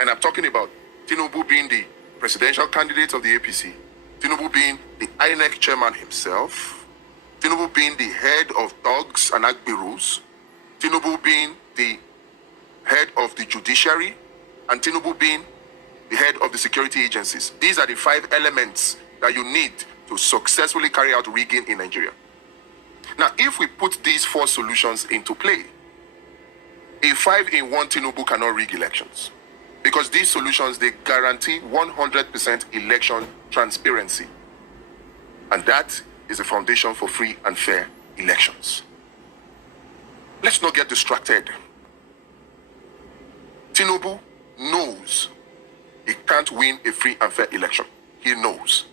And I'm talking about Tinubu being the presidential candidate of the APC, Tinubu being the INEC chairman himself, Tinubu being the head of thugs and agbiros, Tinubu being the head of the judiciary, and Tinubu being the head of the security agencies. These are the 5 elements that you need to successfully carry out rigging in Nigeria. Now, if we put these 4 solutions into play, a 5-in-1 Tinubu cannot rig elections, because these solutions, they guarantee 100% election transparency. And that is the foundation for free and fair elections. Let's not get distracted. Tinubu knows he can't win a free and fair election. He knows.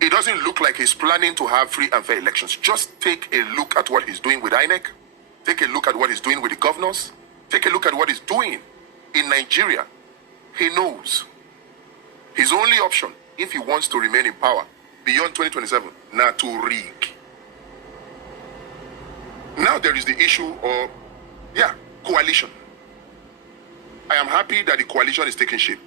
It doesn't look like he's planning to have free and fair elections. Just take a look at what he's doing with INEC. Take a look at what he's doing with the governors. Take a look at what he's doing in Nigeria. He knows his only option, if he wants to remain in power beyond 2027, now to rig. Now there is the issue of, coalition. I am happy that the coalition is taking shape.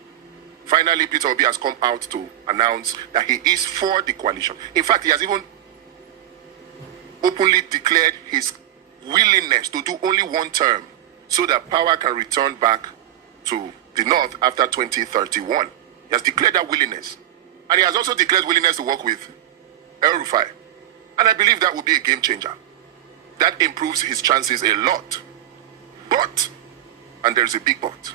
Finally, Peter Obi has come out to announce that he is for the coalition. In fact, he has even openly declared his willingness to do only 1 term so that power can return back to the north after 2031. He has declared that willingness. And he has also declared willingness to work with El-Rufai. And I believe that will be a game changer. That improves his chances a lot. But, and there's a big but,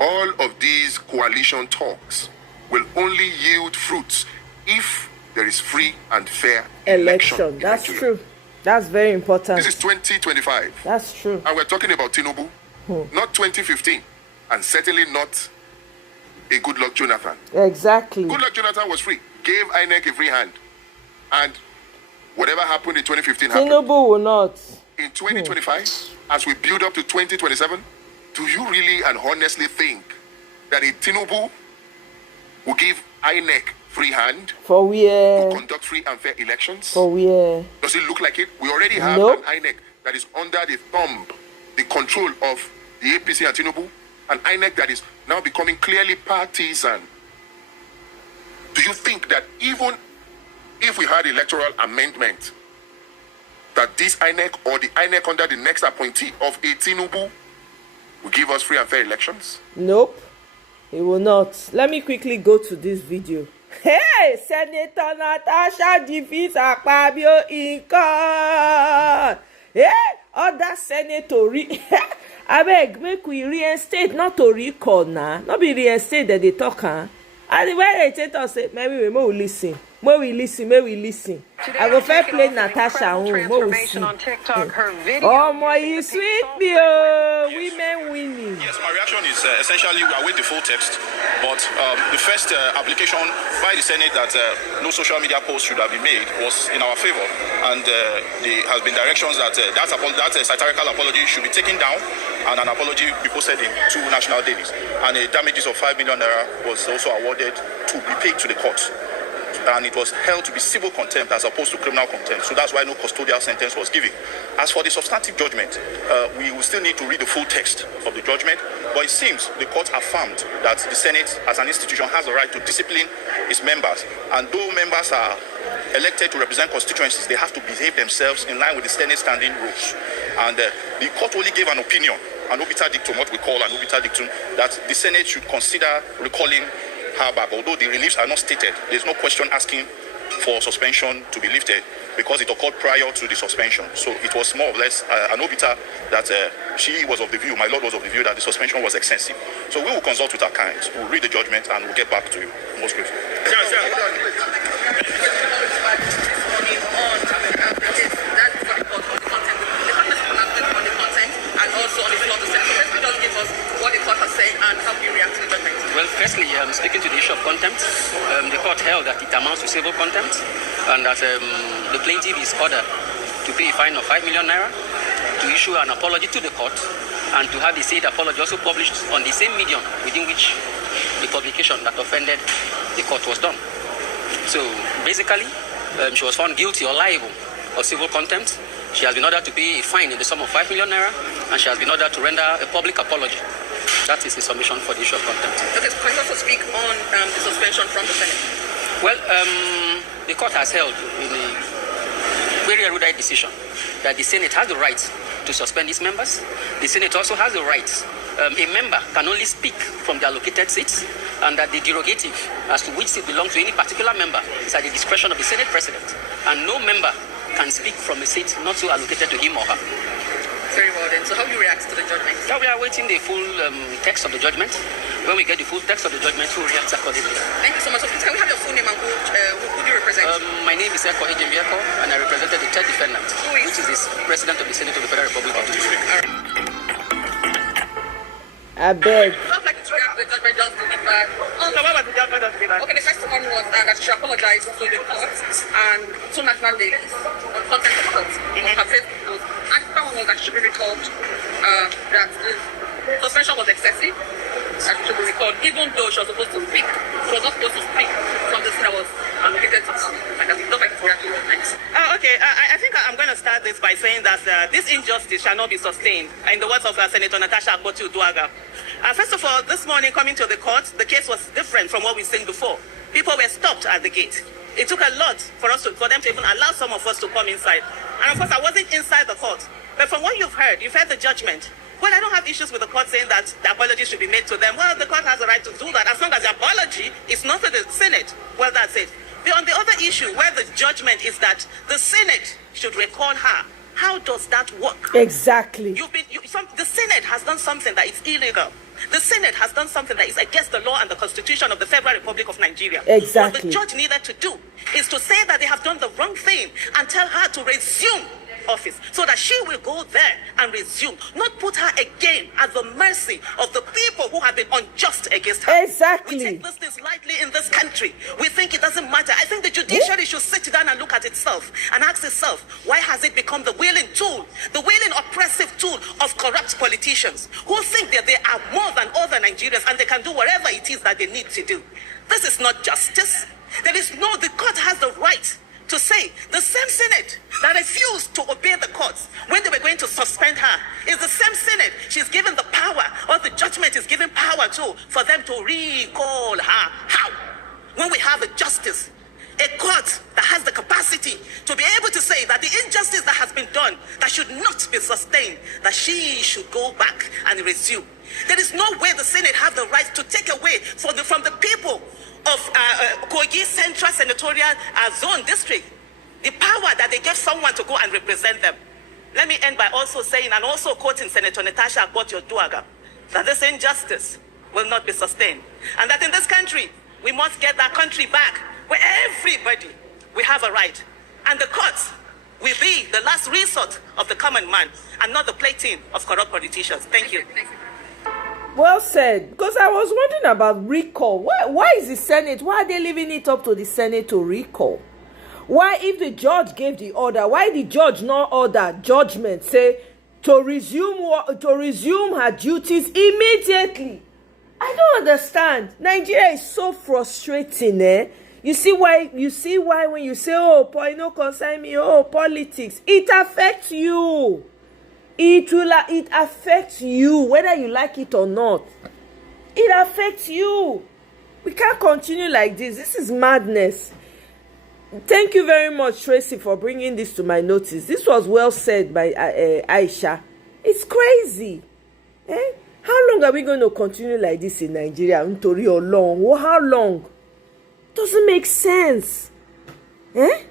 all of these coalition talks will only yield fruits if there is free and fair election. That's true. That's very important. This is 2025. That's true. And we're talking about Tinubu, not 2015, and certainly not a Goodluck Jonathan. Exactly. Goodluck Jonathan was free, gave INEC a free hand, and whatever happened in 2015 happened. Tinubu will not. In 2025, as we build up to 2027, do you really and honestly think that a Tinubu will give INEC free hand to conduct free and fair elections? Does it look like it? We already have an INEC that is under the thumb, the control of the APC and Tinubu, an INEC that is now becoming clearly partisan. Do you think that even if we had electoral amendment, that this INEC or the INEC under the next appointee of a Tinubu will give us free and fair elections? Nope, it will not. Let me quickly go to this video. Hey, Senator Natasha defeats Akpabio in court. Hey, other senator, abeg make we reinstate, not to recall now. Not be reinstate that they talk, huh? And when they tell us, maybe we will listen. May we listen. I go fair play Natasha. On TikTok, her video. Oh my, you sweet me, oh, women winning. Yes, my reaction is essentially we await the full text, but the first application by the Senate that no social media post should have been made was in our favor, and there has been directions that that satirical apology should be taken down, and an apology be posted in 2 national dailies, and damages of 5 million naira was also awarded to be paid to the court. And it was held to be civil contempt as opposed to criminal contempt. So that's why no custodial sentence was given. As for the substantive judgment, we will still need to read the full text of the judgment. But it seems the court affirmed that the Senate, as an institution, has the right to discipline its members. And though members are elected to represent constituencies, they have to behave themselves in line with the Senate standing rules. And the court only gave an opinion, an obiter dictum, what we call an obiter dictum, that the Senate should consider recalling her back. Although the reliefs are not stated, there's no question asking for suspension to be lifted because it occurred prior to the suspension. So it was more or less an obiter that she was of the view, my lord was of the view that the suspension was excessive. So we will consult with our clients, we'll read the judgment and we'll get back to you. Most grateful. Well, firstly, speaking to the issue of contempt, the court held that it amounts to civil contempt and that the plaintiff is ordered to pay a fine of 5 million naira, to issue an apology to the court, and to have the said apology also published on the same medium within which the publication that offended the court was done. So basically, She was found guilty or liable of civil contempt. She has been ordered to pay a fine in the sum of 5 million naira, and she has been ordered to render a public apology. That is the submission for the issue of contempt. Okay, so can you also speak on the suspension from the Senate? Well, the court has held in a very erudite decision that the Senate has the right to suspend its members. The Senate also has the right. A member can only speak from the allocated seats, and that the derogative as to which seat belongs to any particular member is at the discretion of the Senate President, and no member can speak from a seat not so allocated to him or her. Very well then. So how do you react to the judgment? Now we are waiting the full text of the judgment. When we get the full text of the judgment, we will react accordingly. Thank you so much. So please, can we have your full name and who do you represent? My name is Eko Ejimbieko, and I represented the third defendant, which is the President of the Senate of the Federal Republic of Nigeria. I beg. Sounds like it's react to the judgment just to get back. So what was the judgment just to get back? Okay, the first one was that she apologized to the court and two national ladies on content of court on her Facebook post. And the second one was that she should be recalled that the suspension was excessive. That she should be recalled, even though she was supposed to speak. She was not supposed to speak from the scene that was allocated to her. Like, it looked like it's reacting was nice. Okay, I think I'm going to start this by saying that this injustice shall not be sustained, in the words of Senator Natasha Akpoti-Uduaghan. First of all, this morning coming to the court, the case was different from what we've seen before. People were stopped at the gate. It took a lot for them to even allow some of us to come inside. And of course, I wasn't inside the court. But from what you've heard the judgment. Well, I don't have issues with the court saying that the apology should be made to them. Well, the court has a right to do that as long as the apology is not to the Senate. Well, that's it. But on the other issue, where the judgment is that the Senate should recall her, how does that work? Exactly. The Senate has done something that is illegal. The Senate has done something that is against the law and the Constitution of the Federal Republic of Nigeria. Exactly. What the judge needed to do is to say that they have done the wrong thing and tell her to resume office so that she will go there and resume, not put her again at the mercy of the people who have been unjust against her. Exactly. We take these things lightly in this country. We think it doesn't matter. I think the judiciary should sit down and look at itself and ask itself, why has it become the willing tool, the willing oppressive tool of corrupt politicians who think that they are more than other Nigerians and they can do whatever it is that they need to do? This is not justice. The court has the right to say the same Senate that refused to obey the courts when they were going to suspend her is the same Senate she's given the power, or the judgment is given power to, for them to recall her. How? When we have a justice, a court that has the capacity to be able to say that the injustice that has been done, that should not be sustained, that she should go back and resume. There is no way the Senate have the right to take away from the people of Kogi Central Senatorial Zone District the power that they gave someone to go and represent them. Let me end by also saying, and also quoting Senator Natasha Akpoti-Uduaghan, that this injustice will not be sustained, and that in this country we must get that country back where everybody we have a right, and the courts will be the last resort of the common man and not the plaything of corrupt politicians. Thank you. Well said. Because I was wondering about recall. Why is the Senate, why are they leaving it up to the Senate to recall? Why, if the judge gave the order, why the judge not order judgment say to resume her duties immediately? I don't understand. Nigeria is so frustrating, eh? You see why when you say, oh, no concern me, oh, politics, it affects you. It affects you, whether you like it or not. It affects you. We can't continue like this. This is madness. Thank you very much, Tracy, for bringing this to my notice. This was well said by Aisha. It's crazy. Eh? How long are we going to continue like this in Nigeria? How long? Doesn't make sense. Eh?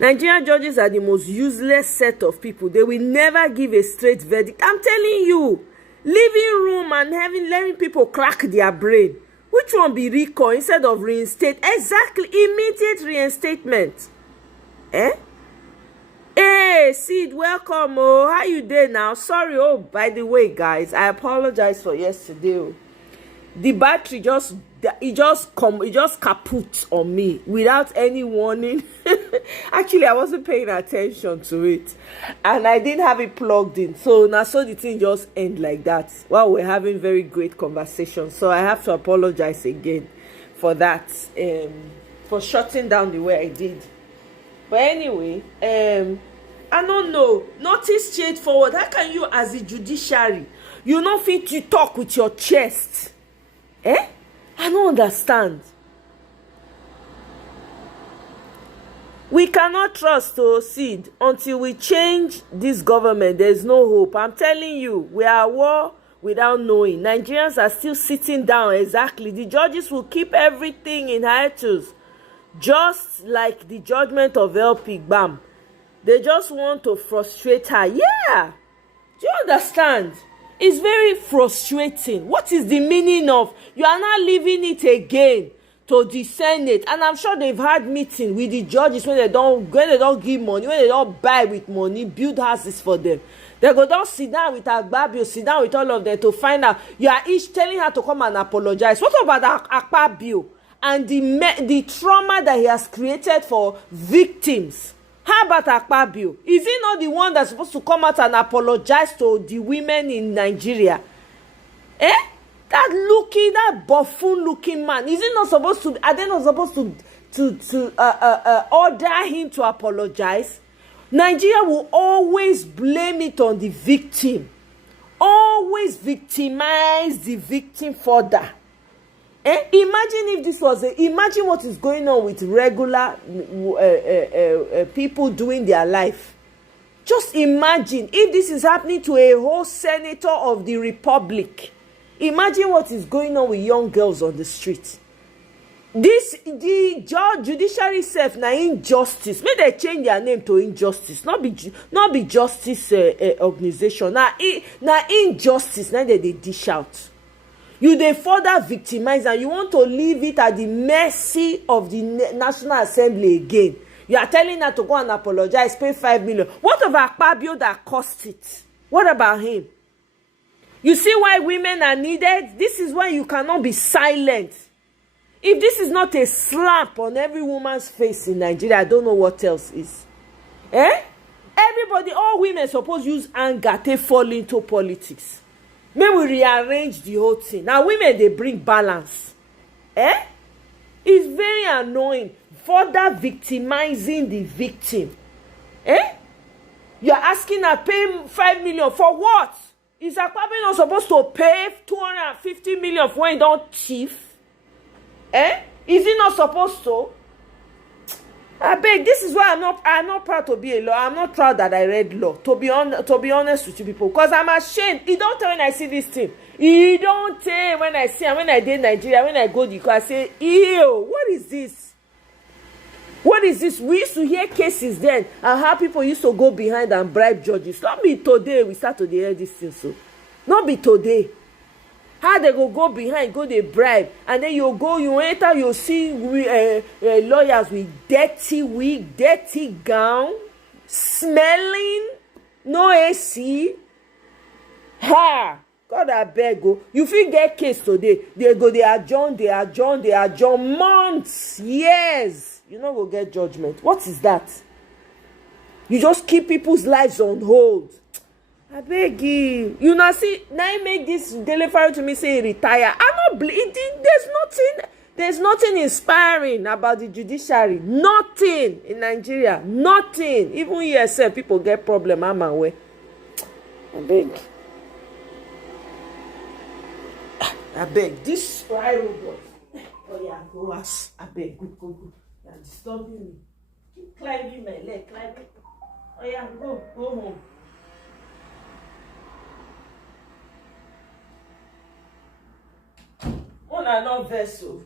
Nigerian judges are the most useless set of people. They will never give a straight verdict. I'm telling you. Leaving room and letting people crack their brain. Which one be recall instead of reinstate? Exactly. Immediate reinstatement. Eh? Hey, Sid, welcome. Oh, how you doing now? Sorry. Oh, by the way, guys, I apologize for yesterday. Oh. The battery just kaput on me without any warning. Actually, I wasn't paying attention to it, and I didn't have it plugged in. So now, the thing just end like that while we're having very great conversation. So I have to apologize again for that. for shutting down the way I did. But anyway, I don't know. Nothing straightforward. How can you, as a judiciary, you not fit to talk with your chest? I don't understand. We cannot trust Sid until we change this government. There's no hope. I'm telling you, we are at war without knowing. Nigerians are still sitting down. Exactly. The judges will keep everything in hiatus, just like the judgment of LP Bam. They just want to frustrate her. Yeah. Do you understand? It's very frustrating. What is the meaning of you are not leaving it again to the Senate? And I'm sure they've had meeting with the judges when they don't give money, when they don't buy with money, build houses for them. They go down, sit down with Akpabio, sit down with all of them to find out. You are each telling her to come and apologize. What about Akpabio and the trauma that he has created for victims? How about Akpabio? Is he not the one that's supposed to come out and apologize to the women in Nigeria? That buffoon-looking man, is he not supposed to? Are they not supposed to order him to apologize? Nigeria will always blame it on the victim. Always victimize the victim further. Imagine if this was imagine what is going on with regular people doing their life. Just imagine if this is happening to a whole senator of the republic. Imagine what is going on with young girls on the street. The judiciary self na injustice. May they change their name to injustice. Not be justice organization. Na injustice. Now they dish out. You dey further victimize and you want to leave it at the mercy of the National Assembly again. You are telling her to go and apologize, pay 5 million. What about Akpabio that cost it? What about him? You see why women are needed? This is why you cannot be silent. If this is not a slap on every woman's face in Nigeria, I don't know what else is. Everybody, all women suppose use anger to fall into politics. May we rearrange the whole thing. Now women, they bring balance. It's very annoying. Further victimizing the victim. You're asking her pay 5 million for what? Is Akpabio not supposed to pay 250 million for when you don't thief? Is he not supposed to? I beg, this is why I'm not proud to be a lawyer. I'm not proud that I read law. To be honest with you people, because I'm ashamed. You don't tell when I see this thing. You don't tell when I see and when I did Nigeria, when I go to I say, ew, what is this? What is this? We used to hear cases then and how people used to go behind and bribe judges. Not be today we start to hear this thing so. Not be today. How they go behind, go they bribe, and then you enter, you see lawyers with dirty wig, dirty gown, smelling, no AC. Ha! God I beg go. You feel get case today. They adjourn months, years. You not go get judgment. What is that? You just keep people's lives on hold. I beg you. You know, see, now I make this delivery to me say retire. I'm not there's nothing inspiring about the judiciary. Nothing in Nigeria. Nothing. Even yourself, people get problem. I'm aware. I beg. I beg. This robot. Oh yeah, go ask. I beg. Go. You're disturbing me. Keep climbing my leg. Climbing. Oh yeah, go home. Not vessel.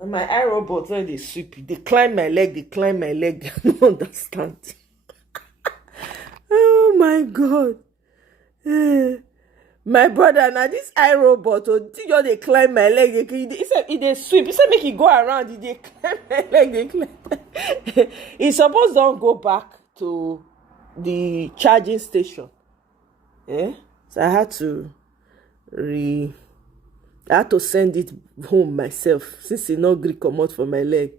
And my iRobot when they sweep, they climb my leg. I don't understand. Oh my God. My brother, now this iRobot, they climb my leg. They sweep. He said make it go around. They climb my leg. They climb. He supposed don't go back to the charging station. So I had to I had to send it home myself since it no gree come out for my leg.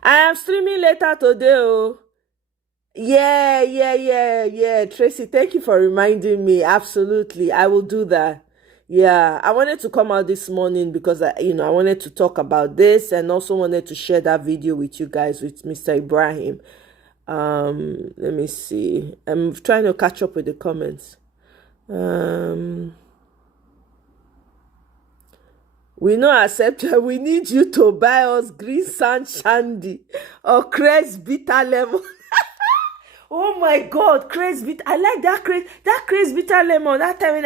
I am streaming later today. Oh, yeah. Tracy, thank you for reminding me. Absolutely, I will do that. Yeah, I wanted to come out this morning because I wanted to talk about this, and also wanted to share that video with you guys, with Mr. Ibrahim. Let me see. I'm trying to catch up with the comments. We no accept. We need you to buy us green sand shandy or Crest bitter lemon. Oh my God, Crest bitter! I like that Crest bitter lemon. That time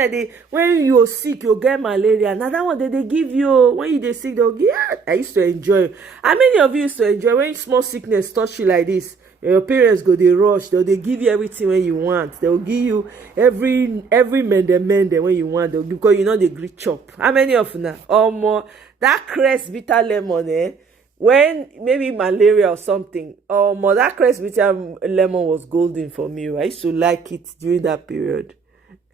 when you're sick, you get malaria. Now that one they give you when you sick, they'll give. Yeah, I used to enjoy. How many of you used to enjoy when small sickness touch you like this? Your parents go, they rush, they give you everything when you want. They'll give you every mende when you want. Because they great chop. How many of you now? More that Crest bitter lemon, when maybe malaria or something, more that Crest bitter lemon was golden for me. I used to like it during that period.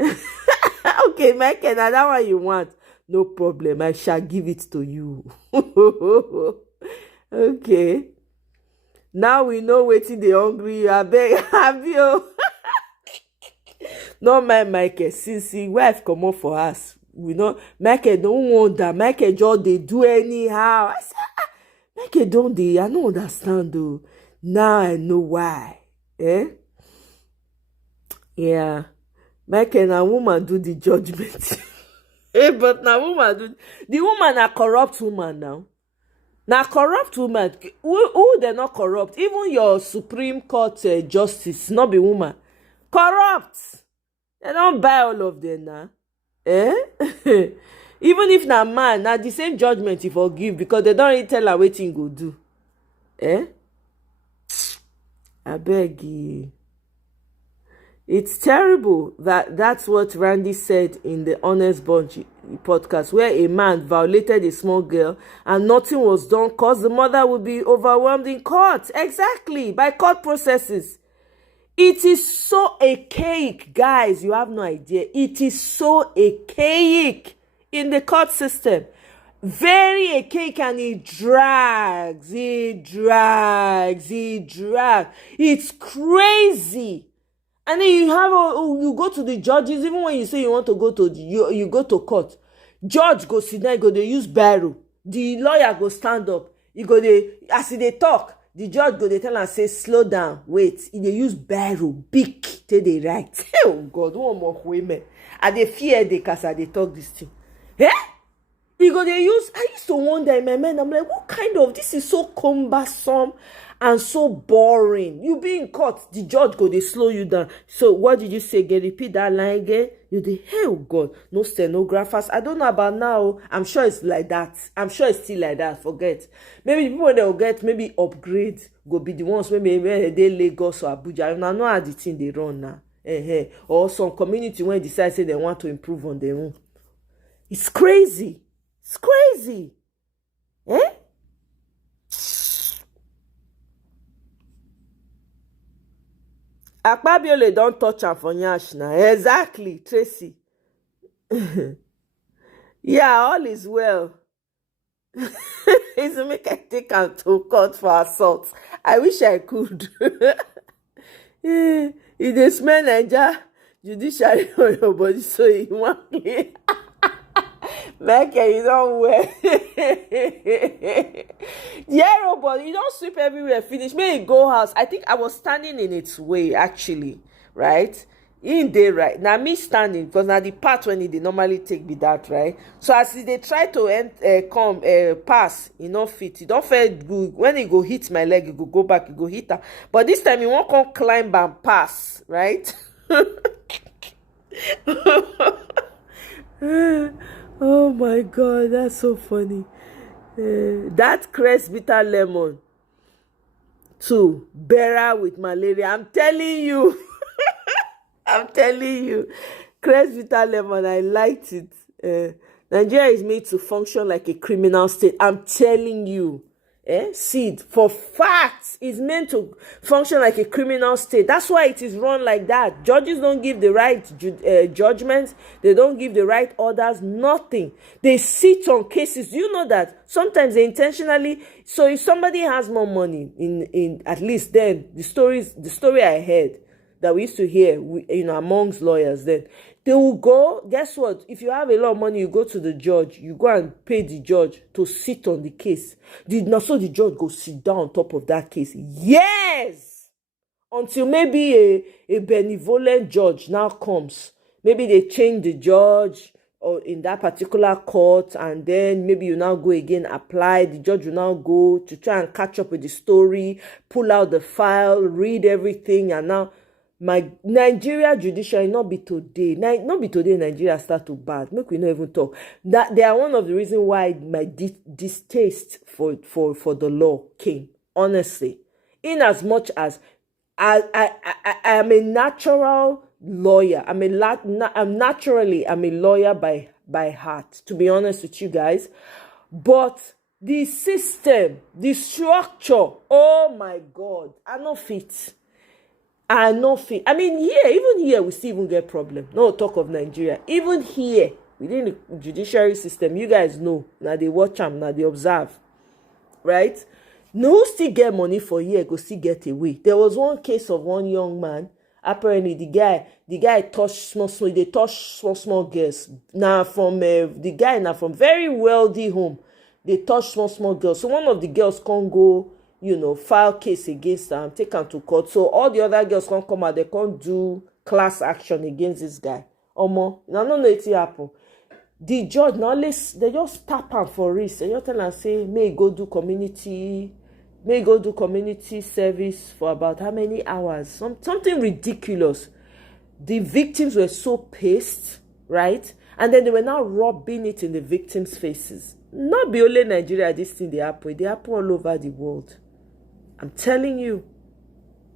Okay, Michael, now that one you want, no problem. I shall give it to you. Okay. Now we know wetin dey hungry you. Abeg, have you? No mind Michael, since him wife comot for house, we know Michael don't wonder. Michael just dey do anyhow. I say, Michael don dey. I no understand though. Now I know why. Yeah, Michael na woman do the judgment. But na woman do. The woman a corrupt woman now. Now corrupt woman, who they not corrupt? Even your Supreme Court justice, not be woman. Corrupt. They don't buy all of them now. Even if na man, na the same judgment he forgive because they don't really tell her wetin go do. I beg you. It's terrible that's what Randy said in the Honest Bunch podcast, where a man violated a small girl and nothing was done because the mother would be overwhelmed in court. Exactly, by court processes. It is so archaic, guys. You have no idea. It is so archaic in the court system. Very archaic, and it drags. It's crazy. And then you go to the judges. Even when you say you want to go to you go to court, judge go sit down, they use barrow. The lawyer go stand up. As they talk, the judge go they tell and say slow down, wait. They use barrow, big till they write. Oh God, one more women. And they fear the cause they talk this thing. They use. I used to wonder in my mind. I'm like, what kind of this is so cumbersome and so boring. You be in court, the judge go they slow you down. So what did you say? Get repeat that line again. You dey, oh God, no stenographers. I don't know about now. I'm sure it's like that. I'm sure it's still like that. Forget. Maybe people when they will get maybe upgrade go be the ones when they Lagos or Abuja. I don't know how the thing they run now. Or some community when decide say they want to improve on their own. It's crazy. It's crazy. Akpabiole don't touch am for nyash now. Exactly, Tracy. Yeah, all is well. It's make I take am to court for assault. I wish I could. It dey smell Naija judiciary on your body, so you want me. Michael, you don't wear. Yeah, but you don't sweep everywhere. Finish. May it go house. I think I was standing in its way, actually. Right? In there, right? Now me standing, because now the part when they normally take be that, right? So as they try to pass, fit. It don't feel good. When it go hit my leg, it go back, it go hit her. But this time, it won't come climb and pass, right? Oh my God, that's so funny. That Crest bitter lemon too, better with malaria. I'm telling you. I'm telling you. Crest bitter lemon, I liked it. Nigeria is made to function like a criminal state. I'm telling you. Seed for facts is meant to function like a criminal state. That's why it is run like that. Judges don't give the right judgments. They don't give the right orders. Nothing. They sit on cases. Do you know that sometimes they intentionally? So if somebody has more money, in at least then the story I heard that we used to hear, amongst lawyers, then They will go, guess what? If you have a lot of money, you go to the judge. You go and pay the judge to sit on the case. So the judge go sit down on top of that case. Yes! Until maybe a benevolent judge now comes. Maybe they change the judge or in that particular court, and then maybe you now go again, apply. The judge will now go to try and catch up with the story, pull out the file, read everything, and now my Nigeria judiciary not be today. Nigeria start to bad. Make we not even talk. That they are one of the reasons why my distaste for the law came. Honestly, in as much as I am a natural lawyer. I'm a lawyer by heart. To be honest with you guys, but the system, the structure. Oh my God, I no fit. I mean, even here, we still even get problem. No talk of Nigeria. Even here, within the judiciary system, you guys know. Now they watch them, now they observe. Right? No still get money for here, go still get away. There was one case of one young man. Apparently, the guy touched small girls. Now from the guy now from very wealthy home. They touched small girls. So one of the girls can't go, file case against them, take them to court. So all the other girls can't come out, they can't do class action against this guy. Omo, now no know it happen. The judge, now they just tap him for risk. They just tell him, say, may go do community service for about how many hours? Something ridiculous. The victims were so pissed, right? And then they were now rubbing it in the victims' faces. Not be only Nigeria, this thing they happen all over the world. I'm telling you.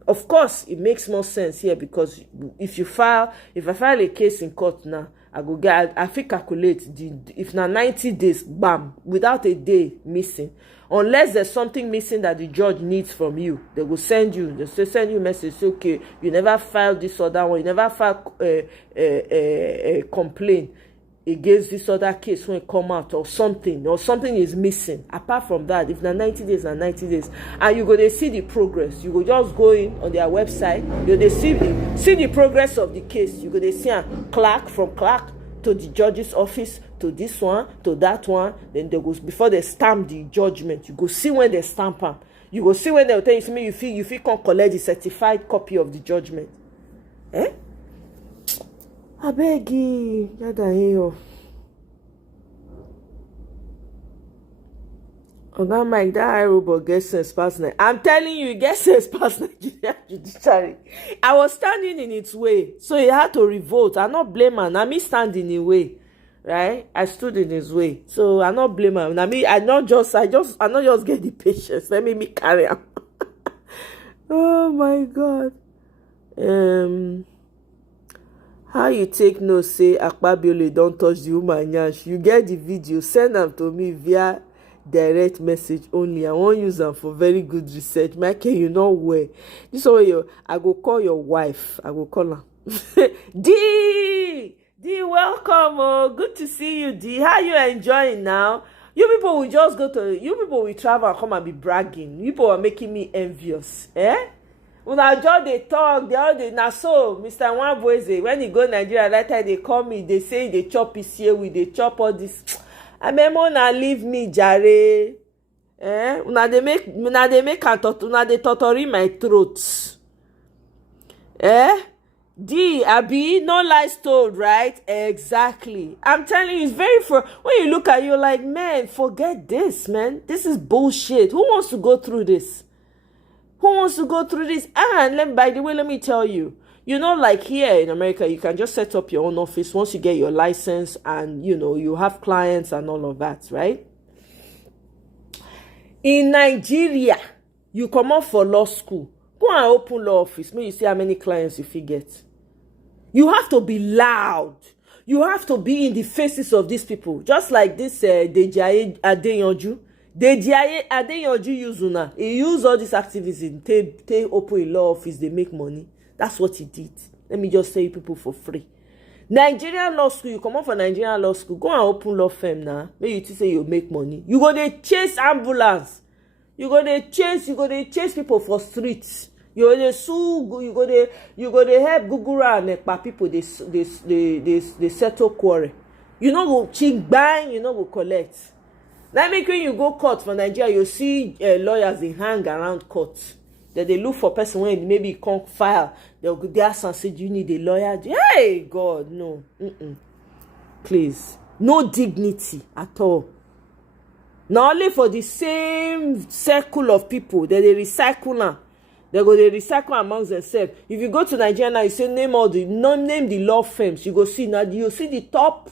Of course, it makes more sense here because if I file a case in court now, I feel calculate if na 90 days, bam, without a day missing. Unless there's something missing that the judge needs from you, they will send you a message, say, okay, you never filed this other one, you never filed a complaint against this other case when it come out, or something is missing. Apart from that, if na 90 days and 90 days, and you go to see the progress, you go just go in on their website, you go to see the progress of the case. You go to see a clerk to the judge's office, to this one, to that one. Then they go, before they stamp the judgment, you go see when they stamp them. You go see when they tell you, you feel can collect the certified copy of the judgment. I beg you, Oga Mike, that robot gets sense past Nigeria. I'm telling you, it gets sense past Nigeria judiciary. I was standing in its way, so he had to revolt. I not blame him. I me standing in the way, right? I stood in his way, so I not blame him. I not just get the patience. Let me carry him. Oh my God. How you take no say Akpabiole don't touch the woman yansh? You get the video, send them to me via direct message only. I won't use them for very good research. Michael, you know where. This way, I go call your wife. I go call her. D, welcome. Oh, good to see you, D. How you enjoying now? You people will just you people will travel and come and be bragging. You people are making me envious. When I just they talk, they all they now so Mr. Nwabweze, when he go Nigeria, that time they call me, they say they chop his here with they chop all this. I remember now leave me jare. Una they make una they torture my throat. D, Abi, no lies told, right? Exactly. I'm telling you, it's very when you look at you, like, man, forget this, man. This is bullshit. Who wants to go through this? And by the way, let me tell you, like here in America, you can just set up your own office once you get your license and, you have clients and all of that, right? In Nigeria, you come out for law school. Go and open law office. May you see how many clients you fit get. You have to be loud. You have to be in the faces of these people. Just like this Deji Adeyanju. Deji Adeyanju use una. He use all these activism. They open a law office. They make money. That's what he did. Let me just tell you people for free. Nigerian law school. You come out for Nigerian law school. Go and open law firm now. Maybe you say you make money. You go to chase ambulance. You go to chase people for streets. You go dey sue, you go dey help Gugura and Ekpa people they settle quarrel. You no go ching bang, you no go collect. Now make when you go court for Nigeria, you see lawyers they hang around court. They look for person when maybe can't file. They'll go there and say, "Do you need a lawyer?" Hey God, no. Please, no dignity at all. Not only for the same circle of people that they recycle now. They recycle amongst themselves. If you go to Nigeria now, you say name the law firms. You go see now. You see the top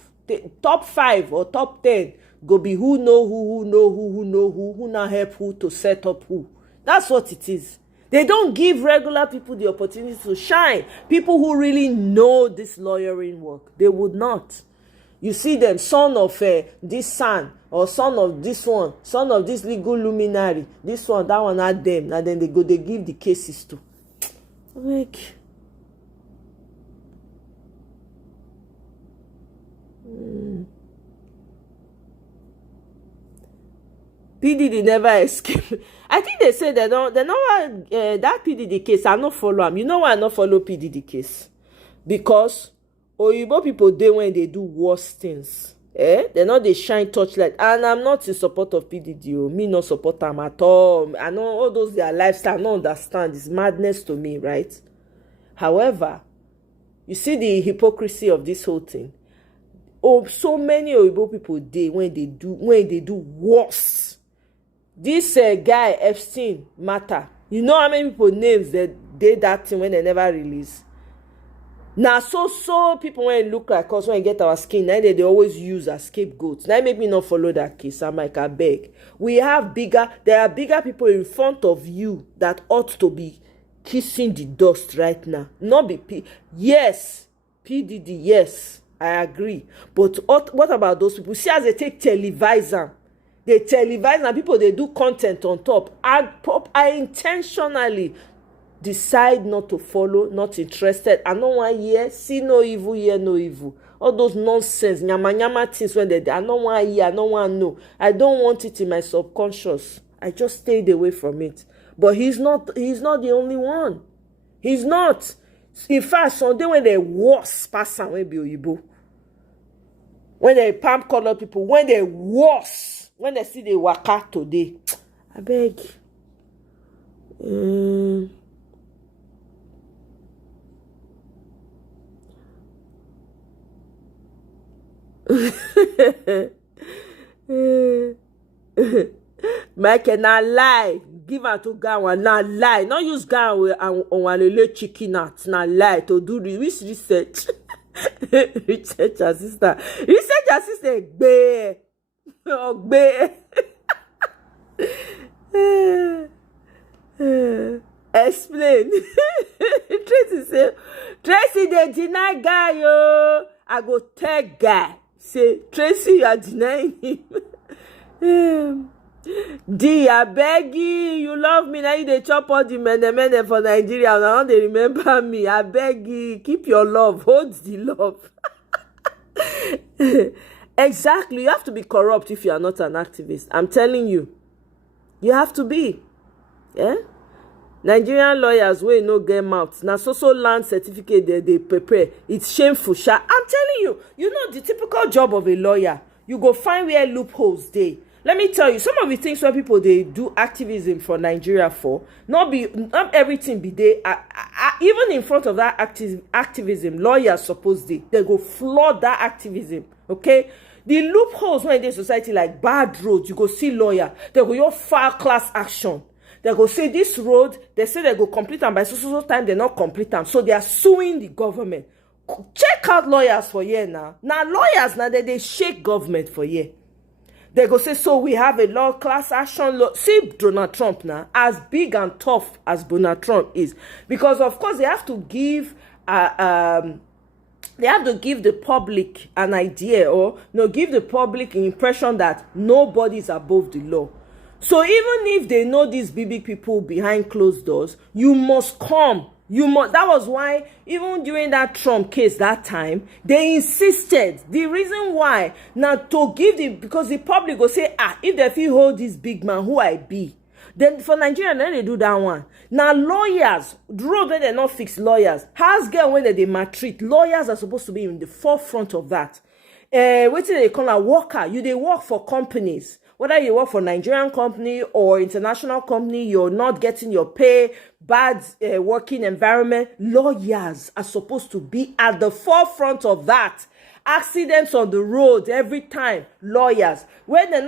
5 or top 10 go be who know who now help who to set up who. That's what it is. They don't give regular people the opportunity to shine. People who really know this lawyering work, they would not. You see them, son of this son, or son of this one, son of this legal luminary, this one, that one, not them. And then they give the cases to. Like, PDD never escape. I think they say they don't want that PDD case. I not follow them. You know why I not follow PDD case? Because Oyibo people dey when they do worse things. They not they shine torchlight. And I'm not in support of PDD. Me not support them at all. I know all those their lifestyle. I don't understand. It's madness to me, right? However, you see the hypocrisy of this whole thing. Oh, so many Oyibo people dey when they do worse. This guy Epstein matter. You know how many people names that did that thing when they never release. Now so people when it look like us when get our skin, now they always use as scapegoats. Now make me not follow that case. I'm like, I beg. There are bigger people in front of you that ought to be kissing the dust right now. Not be yes, PDD, yes, I agree. But what about those people? See as they take televisor. They televise and people they do content on top. I intentionally decide not to follow, not interested. I don't want hear, see no evil, hear no evil. All those nonsense, nyama things when they I don't want hear, I don't want know. I don't want it in my subconscious. I just stayed away from it. But he's not the only one. He's not. In fact, Sunday when they worse person when be Oyibo. When they palm color people, when they worse. When they see the waka today, I beg. Mike na lie. Give her to Gawa na lie. Not use Gawa on one chicken nuts na lie to do research. Research assistant. Gbe. Explain. Tracy they deny guy yo. I go tell guy. Say Tracy you are denying him. D I beg you love me now you dey chop all the mene for Nigeria now they remember me. I beg you keep your love, hold the love. Exactly. You have to be corrupt if you are not an activist. I'm telling you. You have to be. Yeah? Nigerian lawyers wey no get mouth. Now so land certificate they prepare. It's shameful. I'm telling you. You know the typical job of a lawyer. You go find where loopholes dey. Let me tell you, some of the things where people they do activism for Nigeria for, not everything be there. Even in front of that activism, lawyers suppose they go flood that activism. Okay? The loopholes when in the society like bad roads, you go see lawyer, they go your file class action. They go say this road, they say they go complete them by so time, they not complete them. So they are suing the government. Check out lawyers for year now. Now lawyers now they shake government for year. They go say, so we have a law class action law. See Donald Trump now, as big and tough as Donald Trump is. Because of course they have to give the public an idea or give the public an impression that nobody is above the law. So even if they know these big people behind closed doors, you must come. That was why even during that Trump case that time, they insisted. The reason why now to give because the public will say, if they feel hold this big man who I be, Then for Nigeria, then they do that one. Now lawyers, road when they not fix lawyers. House girl when they maltreat. Lawyers are supposed to be in the forefront of that. What do they call a worker? You they work for companies. Whether you work for Nigerian company or international company, you're not getting your pay, bad working environment. Lawyers are supposed to be at the forefront of that. Accidents on the road every time. Lawyers, when they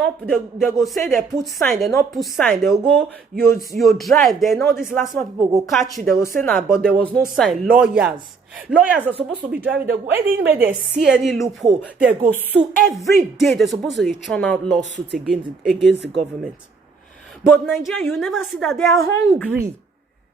go say they put sign, they not put sign. They'll go you drive. They know this last month people go catch you. They will say nah, but there was no sign. Lawyers are supposed to be driving. They go anywhere they see any loophole, they go sue every day. They're supposed to churn out lawsuits against the government. But Nigeria, you never see that. They are hungry.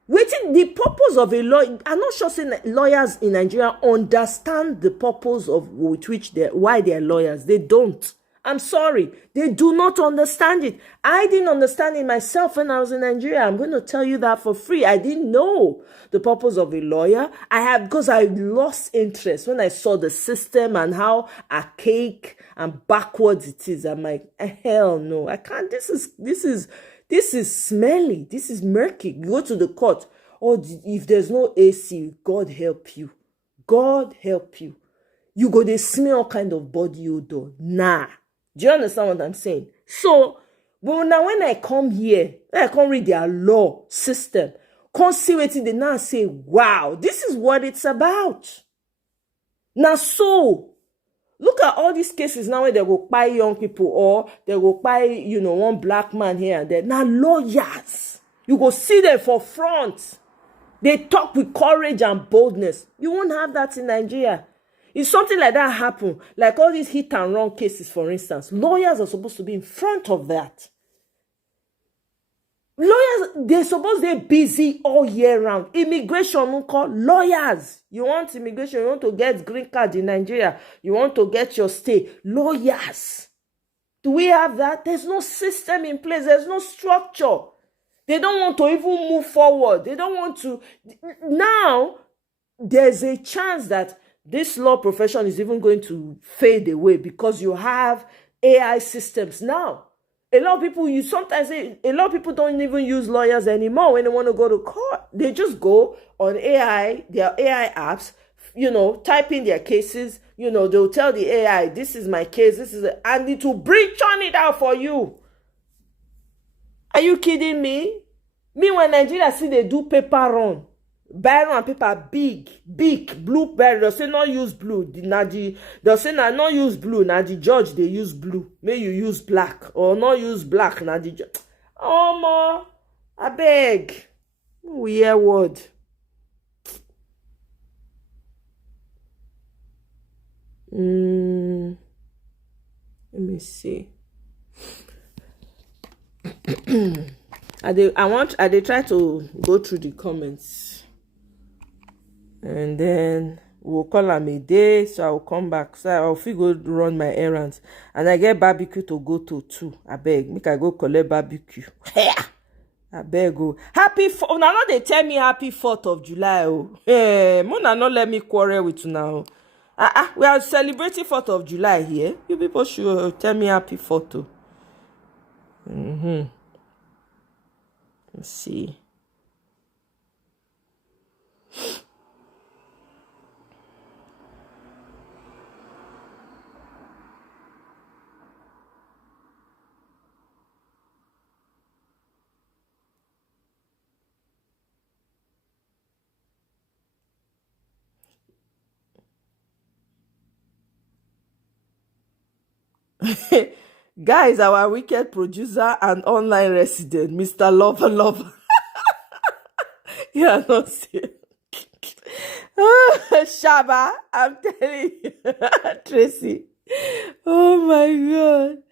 Waiting the purpose of a lawyer. I'm not sure saying lawyers in Nigeria understand the purpose of why they are lawyers. They don't. I'm sorry. They do not understand it. I didn't understand it myself when I was in Nigeria. I'm going to tell you that for free. I didn't know the purpose of a lawyer. because I lost interest when I saw the system and how archaic and backwards it is. I'm like, hell no, I can't. This is smelly. This is murky. You go to the court. Or if there's no AC, God help you. God help you. You go, they smell all kind of body odor. Nah. Do you understand what I'm saying? So, but now when I come here, I come read their law system, come see what they now say, wow, this is what it's about. Now, so, look at all these cases now where they go buy young people or they go buy, one black man here and there. Now, lawyers, you go see them for front. They talk with courage and boldness. You won't have that in Nigeria. If something like that happen, like all these hit and run cases, for instance, lawyers are supposed to be in front of that. Lawyers, they're supposed to be busy all year round. Immigration, lawyers. You want immigration, you want to get green card in Nigeria, you want to get your stay. Lawyers. Do we have that? There's no system in place. There's no structure. They don't want to even move forward. They don't want to. Now, there's a chance that this law profession is even going to fade away because you have AI systems now. A lot of people, a lot of people don't even use lawyers anymore when they want to go to court. They just go on their AI apps, type in their cases, they'll tell the AI, this is my case, and it will churn it out for you. Are you kidding me? When Nigeria see they do paper run, barrel and paper big blue barrel. They'll say not use blue. They'll say not use blue. Now the judge they use blue. May you use black or not use black. Now the judge. Oh ma, I beg. We hear word. Let me see. I try to go through the comments. And then we'll call them a day, so I'll come back. So I'll go run my errands. And I get barbecue to go to too. I beg. Make I go collect barbecue. I beg go. Now they tell me happy 4th of July. Mona not let me quarrel with you now. We are celebrating 4th of July here. You people should tell me happy 4th. Let's see. Guys, our wicked producer and online resident, Mr. Lover. Yeah, not serious. Shaba, I'm telling you, Tracy. Oh my God.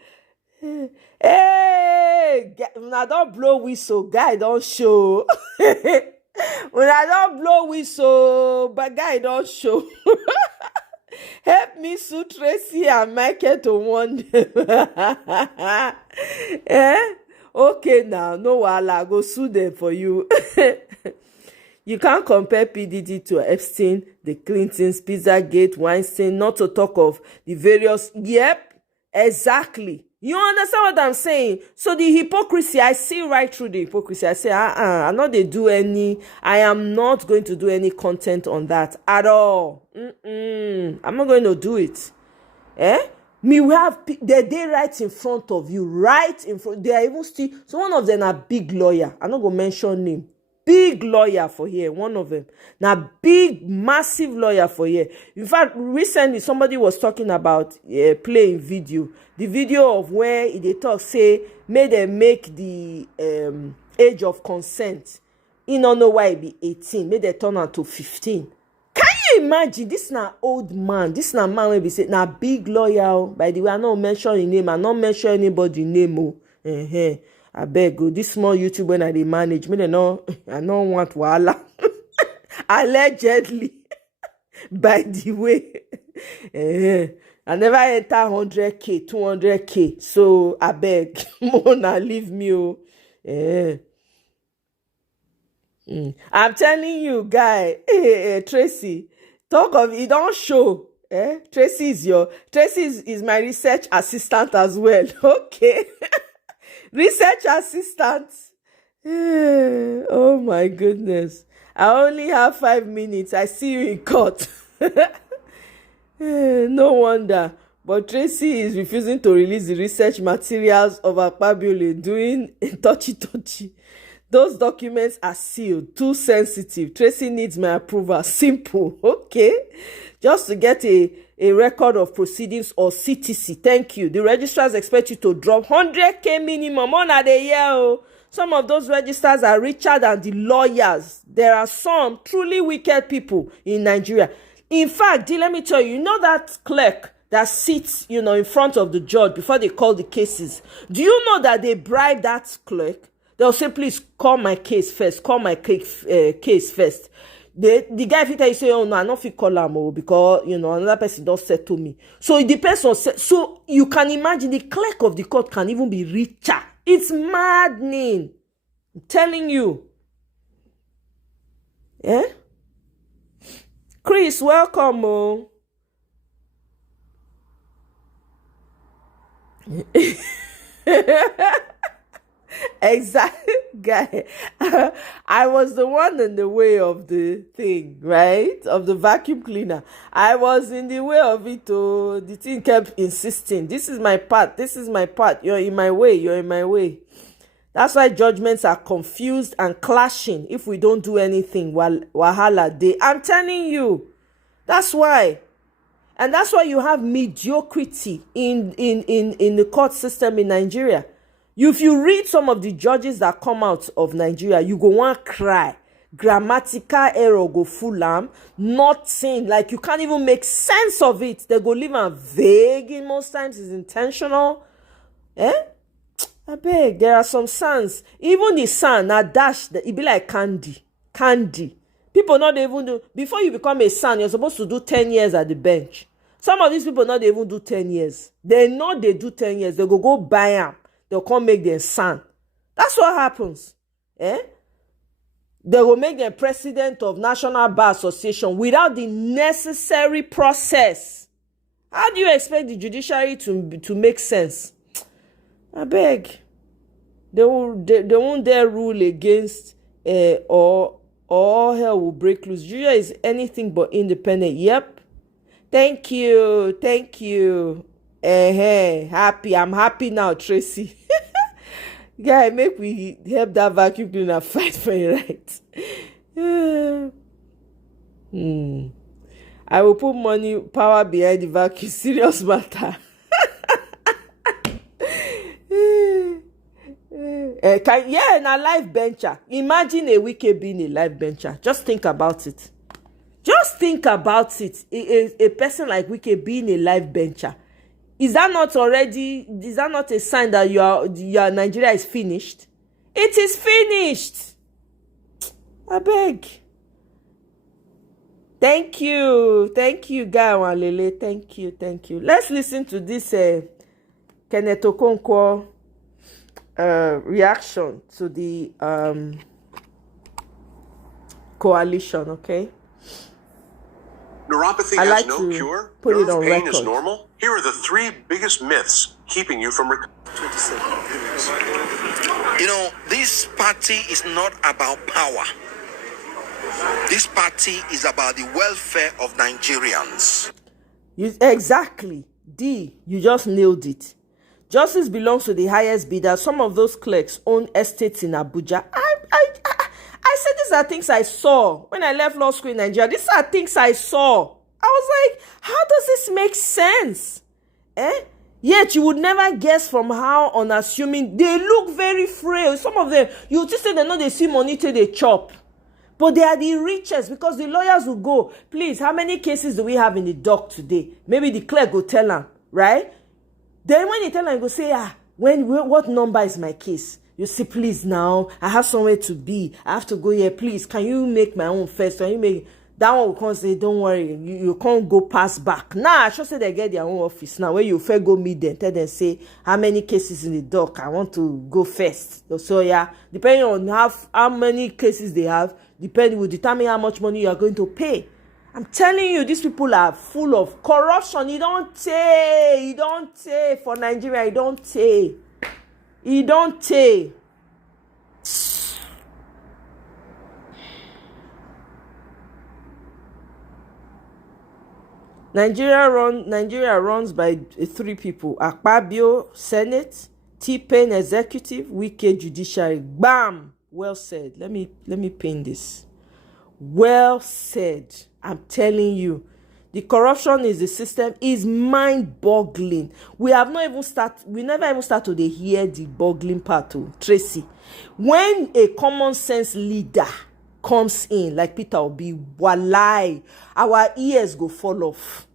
Hey, when I don't blow whistle, guy don't show. When I don't blow whistle, but guy don't show. Help me sue Tracy and Michael to one day. Okay now, no wahala, go sue them for you. You can't compare PDD to Epstein, the Clintons, Pizzagate, Weinstein, not to talk of the various. Yep, exactly. You understand what I'm saying? So the hypocrisy, I see right through the hypocrisy. I say, I am not going to do any content on that at all. I'm not going to do it. We have they right in front of you, right in front. They are even still. So one of them a big lawyer. I'm not going to mention name. Big lawyer for here, one of them. Now, big, massive lawyer for here. In fact, recently, somebody was talking about playing video. The video of where they talk, say, may they make the age of consent. You don't know why it be 18. May they turn out to 15. Can you imagine? This na old man. This na man will be saying, na big lawyer. By the way, I not mention his name. I not mention anybody name. I beg you, this small YouTube when I dey manage, me I don't want wahala. Allegedly. By the way, I never enter 100K, 200K. So I beg, Mona, leave me. I'm telling you, guy, Tracy, talk of it don't show. Tracy is my research assistant as well. Okay. Research assistant. Oh my goodness. I only have 5 minutes. I see you in court. No wonder. But Tracy is refusing to release the research materials of Akpabio doing touchy. Those documents are sealed, too sensitive. Tracy needs my approval. Simple. Okay. Just to get a record of proceedings or CTC. Thank you. The registrars expect you to drop 100K minimum on a year. Some of those registrars are richer than the lawyers. There are some truly wicked people in Nigeria. In fact, let me tell you, that clerk that sits, in front of the judge before they call the cases. Do you know that they bribe that clerk? They'll say, please call my case first. Call my case first. The guy fit tell you say, oh no, I don't fit call him because another person don't settle me. So it depends on. So you can imagine the clerk of the court can even be richer. It's maddening. I'm telling you. Chris, welcome. Exactly, guy. I was the one in the way of the thing, right? Of the vacuum cleaner. I was in the way of it. The thing kept insisting, this is my part. You're in my way. That's why judgments are confused and clashing if we don't do anything. Wahala day. I'm telling you. That's why. And that's why you have mediocrity in the court system in Nigeria. If you read some of the judges that come out of Nigeria, you go want cry. Grammatical error go full am. Nothing. Like you can't even make sense of it. They go leave am vague in most times. It's intentional. I beg. There are some sons. Even the son, na dash, it be like candy. People not even do. Before you become a son, you're supposed to do 10 years at the bench. Some of these people not even do 10 years. They know they do 10 years. They go buy them. They'll come make them son. That's what happens. They will make them president of National Bar Association without the necessary process. How do you expect the judiciary to make sense? I beg. They won't dare rule against or hell will break loose. Judiciary is anything but independent. Yep. Thank you. Happy. I'm happy now, Tracy. Guy, make we help that vacuum cleaner fight for your right. I will put money, power behind the vacuum. Serious matter. Na life bencher. Imagine a wicked being a life bencher. Just think about it. A person like Wike being a life bencher. Is that not a sign that your Nigeria is finished? It is finished. I beg. Thank you, Guy Wanlele. Thank you. Let's listen to this Kenneth Okonkwo reaction to the coalition. Okay. Neuropathy has no cure. Nerve pain is normal. Here are the 3 biggest myths keeping you from recovering. 2027. You know, this party is not about power. This party is about the welfare of Nigerians. Exactly. D, you just nailed it. Justice belongs to the highest bidder. Some of those clerks own estates in Abuja. I said these are things I saw when I left law school in Nigeria. These are things I saw. I was like, how does this make sense? Yet you would never guess from how unassuming they look. Very frail. Some of them, you just say they know they see money till they chop. But they are the richest because the lawyers will go, please, how many cases do we have in the dock today? Maybe the clerk will tell them, right? Then when they tell them, go say, what number is my case? You say, please now, I have somewhere to be. I have to go here. Please, can you make my own first? Can you make that one will come say, don't worry, you can't go pass back. Now, I should say they get their own office now. Where you first go meet them, tell them, say, how many cases in the dock? I want to go first. So yeah, depending on how many cases they have, will determine how much money you are going to pay. I'm telling you, these people are full of corruption. You don't say for Nigeria. You don't say. Nigeria runs by 3 people: Akpabio, Senate; T-Pain, Executive; Wike, Judiciary. Bam! Well said. Let me pin this. Well said. I'm telling you, the corruption is the system is mind-boggling. We never even start to hear the boggling part. Tracy, when a common sense leader comes in like Peter Obi, walai, our ears go fall off.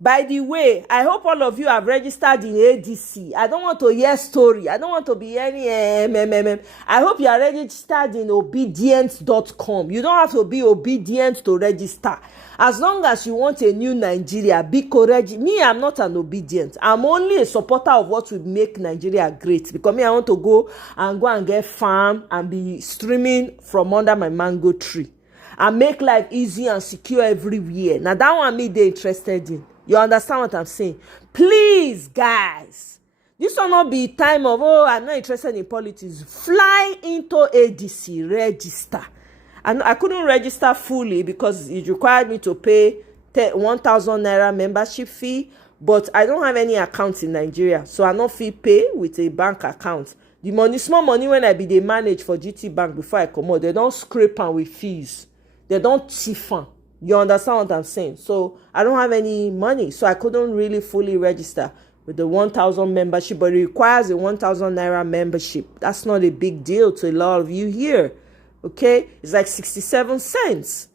By the way, I hope all of you have registered in ADC. I don't want to hear story. I don't want to be any I hope you are registered in obedient.com. You don't have to be obedient to register. As long as you want a new Nigeria, be courageous. Me, I'm not an obedient. I'm only a supporter of what would make Nigeria great. Because me, I want to go and get farm and be streaming from under my mango tree. And make life easy and secure everywhere. Now, that one me, they're interested in. You understand what I'm saying? Please, guys. This will not be time of, I'm not interested in politics. Fly into ADC, register. And I couldn't register fully because it required me to pay 1,000 naira membership fee. But I don't have any accounts in Nigeria. So I not fee pay with a bank account. The money, small money when I be they manage for GT Bank before I come out, they don't scrape on with fees. They don't siphon. You understand what I'm saying? So I don't have any money. So I couldn't really fully register with the 1,000 membership. But it requires a 1,000 naira membership. That's not a big deal to a lot of you here. Okay? It's like 67 cents.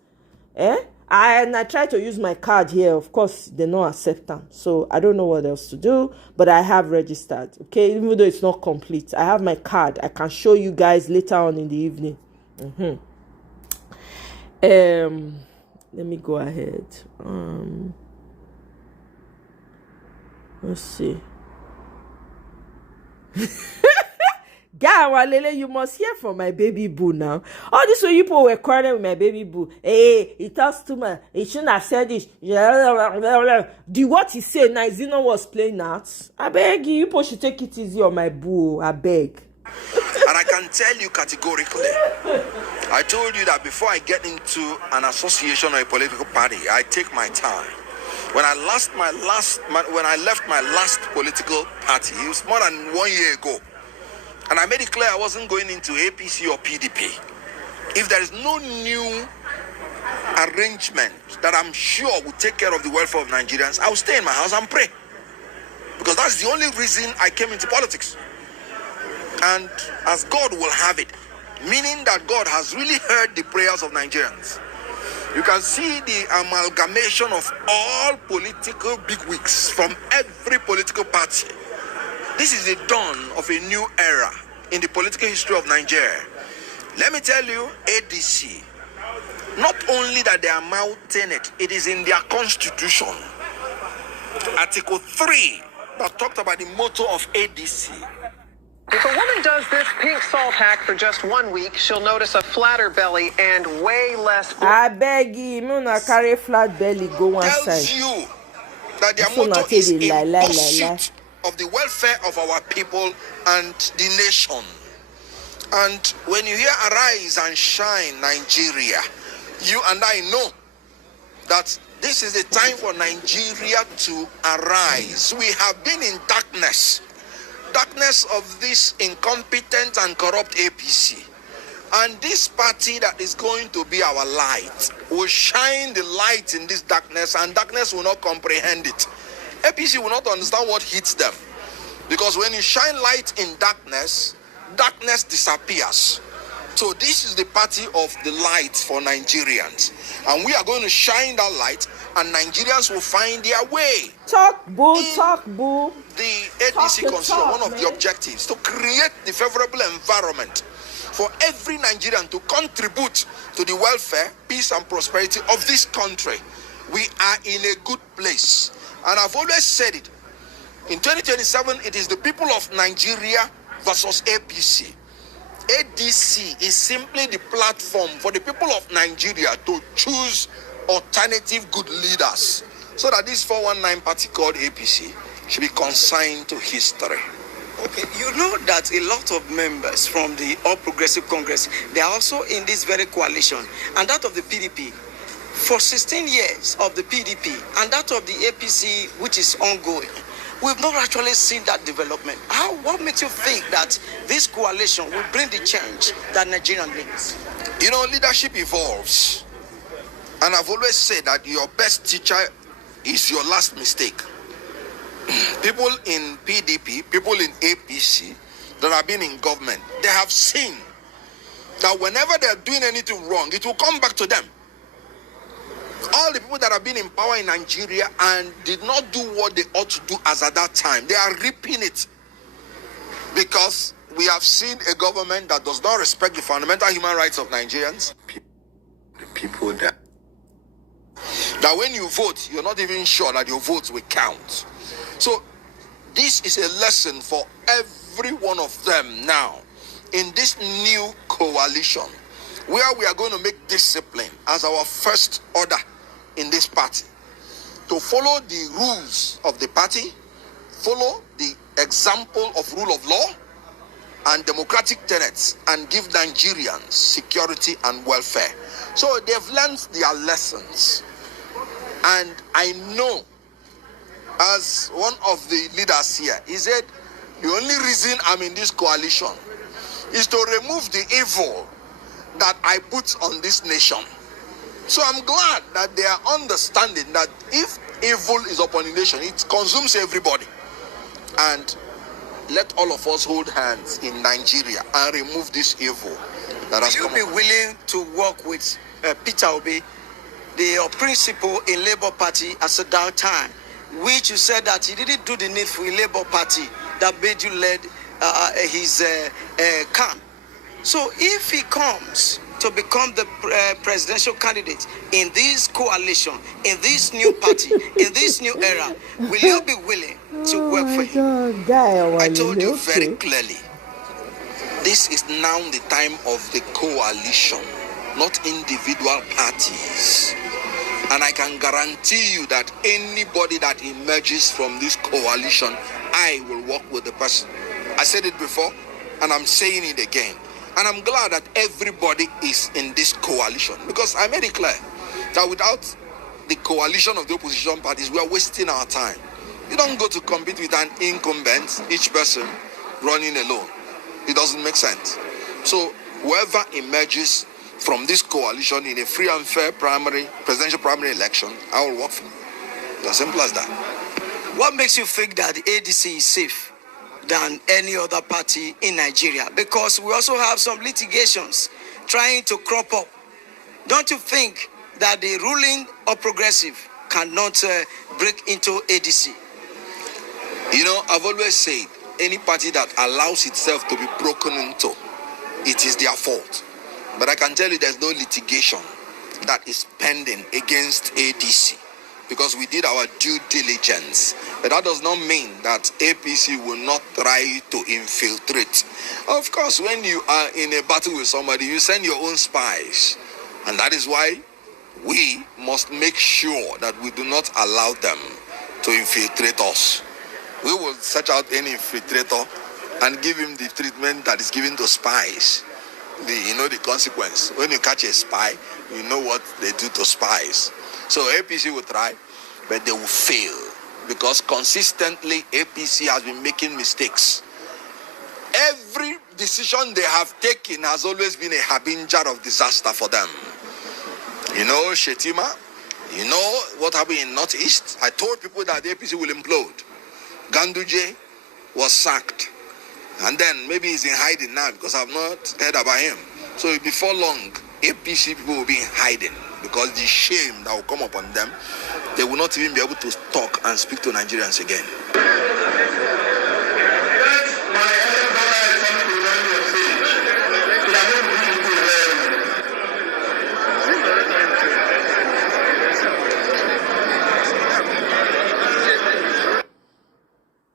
I tried to use my card here. Of course, they don't accept them. So I don't know what else to do. But I have registered. Okay? Even though it's not complete. I have my card. I can show you guys later on in the evening. Let me go ahead. Let's see. Walele, you must hear from my baby boo now. All this way people were quarreling with my baby boo. Hey, he talks too much. He shouldn't have said this. The what he said now, Zeno was playing out. I beg you, people should take it easy on my boo. I beg. And I can tell you categorically, I told you that before I get into an association or a political party, I take my time. When I left my last political party, it was more than 1 year ago. And I made it clear I wasn't going into APC or PDP. If there is no new arrangement that I'm sure will take care of the welfare of Nigerians, I will stay in my house and pray. Because that's the only reason I came into politics. And as God will have it, meaning that God has really heard the prayers of Nigerians. You can see the amalgamation of all political bigwigs from every political party. This is the dawn of a new era in the political history of Nigeria. Let me tell you, ADC, not only that they are mounting it, it is in their constitution. Article 3 that talked about the motto of ADC. If a woman does this pink salt hack for just 1 week, she'll notice a flatter belly and way less... I beg you, no carry flat belly, go one side. Tells you that their motto is a pursuit of the welfare of our people and the nation. And when you hear Arise and Shine Nigeria, you and I know that this is the time for Nigeria to arise. We have been in darkness of this incompetent and corrupt APC. And this party that is going to be our light will shine the light in this darkness, and darkness will not comprehend it. APC will not understand what hits them. Because when you shine light in darkness, darkness disappears. So this is the party of the light for Nigerians. And we are going to shine that light, and Nigerians will find their way. Talk, boo, talk, boo. The ADC consider one of the objectives to create the favorable environment for every Nigerian to contribute to the welfare, peace, and prosperity of this country. We are in a good place. And I've always said it. In 2027, it is the people of Nigeria versus APC. ADC is simply the platform for the people of Nigeria to choose alternative good leaders, so that this 419 party called APC should be consigned to history. Okay, you know that a lot of members from the All Progressive Congress, they are also in this very coalition, and that of the PDP. For 16 years of the PDP and that of the APC, which is ongoing, we've not actually seen that development. What makes you think that this coalition will bring the change that Nigeria needs? You know, leadership evolves. And I've always said that your best teacher is your last mistake. People in PDP, people in APC that have been in government, they have seen that whenever they're doing anything wrong, it will come back to them. All the people that have been in power in Nigeria and did not do what they ought to do as at that time, they are reaping it. Because we have seen a government that does not respect the fundamental human rights of Nigerians. The people that when you vote, you're not even sure that your votes will count. So this is a lesson for every one of them now in this new coalition, where we are going to make discipline as our first order in this party, to follow the rules of the party, follow the example of rule of law and democratic tenets, and give Nigerians security and welfare. So they've learned their lessons. And I know, as one of the leaders here, he said, the only reason I'm in this coalition is to remove the evil that I put on this nation. So I'm glad that they are understanding that if evil is upon the nation, it consumes everybody. And let all of us hold hands in Nigeria and remove this evil that has come. Will you be willing to work with Peter Obi, the principal in Labour Party at that time, which you said that he didn't do the needful in Labour Party that made you lead his camp? So if he comes to become the presidential candidate in this coalition, in this new party, in this new era, will you be willing to work for him? I told you very clearly, this is now the time of the coalition, not individual parties. And I can guarantee you that anybody that emerges from this coalition, I will work with the person. I said it before, and I'm saying it again. And I'm glad that everybody is in this coalition, because I made it clear that without the coalition of the opposition parties, we are wasting our time. You don't go to compete with an incumbent, each person running alone. It doesn't make sense. So whoever emerges from this coalition in a free and fair presidential primary election, I will work for. It's as simple as that. What makes you think that the ADC is safe than any other party in Nigeria? Because we also have some litigations trying to crop up. Don't you think that the ruling or progressive cannot break into ADC? You know, I've always said, any party that allows itself to be broken into, it is their fault. But I can tell you there's no litigation that is pending against ADC, because we did our due diligence. But that does not mean that APC will not try to infiltrate. Of course, when you are in a battle with somebody, you send your own spies. And that is why we must make sure that we do not allow them to infiltrate us. We will search out any infiltrator and give him the treatment that is given to spies. You know the consequence. When you catch a spy, you know what they do to spies. So APC will try, but they will fail because consistently APC has been making mistakes. Every decision they have taken has always been a harbinger of disaster for them. You know Shetima, you know what happened in Northeast? I told people that the APC will implode. Ganduje was sacked. And then maybe he's in hiding now because I've not heard about him. So before long, APC people will be in hiding because the shame that will come upon them, they will not even be able to talk and speak to Nigerians again.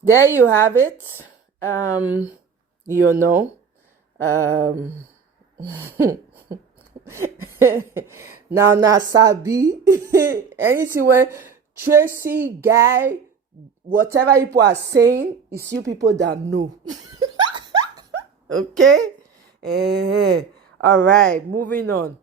There you have it. You know. Now Sabi. Anything where Tracy, Guy, whatever people are saying, is you people that know. Okay? All right, moving on.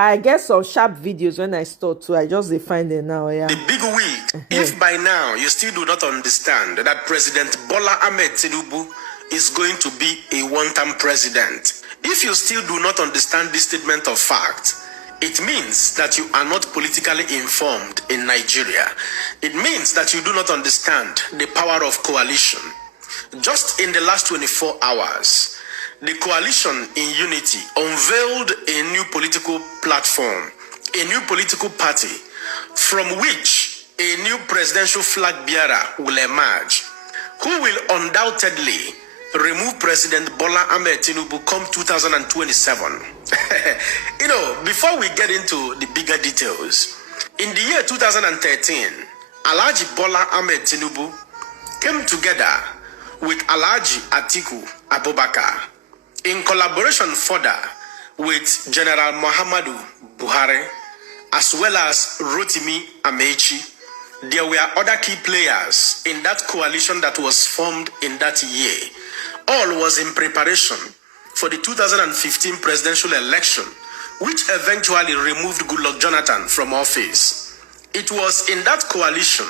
I get some sharp videos when I start too. I just find them now. Yeah. The big week. If by now you still do not understand that President Bola Ahmed Tinubu is going to be a one-term president, if you still do not understand this statement of fact, it means that you are not politically informed in Nigeria. It means that you do not understand the power of coalition. Just in the last 24 hours, the coalition in unity unveiled a new political platform, a new political party, from which a new presidential flag bearer will emerge, who will undoubtedly remove President Bola Ahmed Tinubu come 2027. Before we get into the bigger details, in the year 2013, Alhaji Bola Ahmed Tinubu came together with Alhaji Atiku Abubakar in collaboration further with General Muhammadu Buhari, as well as Rotimi Amechi. There were other key players in that coalition that was formed in that year. All was in preparation for the 2015 presidential election, which eventually removed Goodluck Jonathan from office. It was in that coalition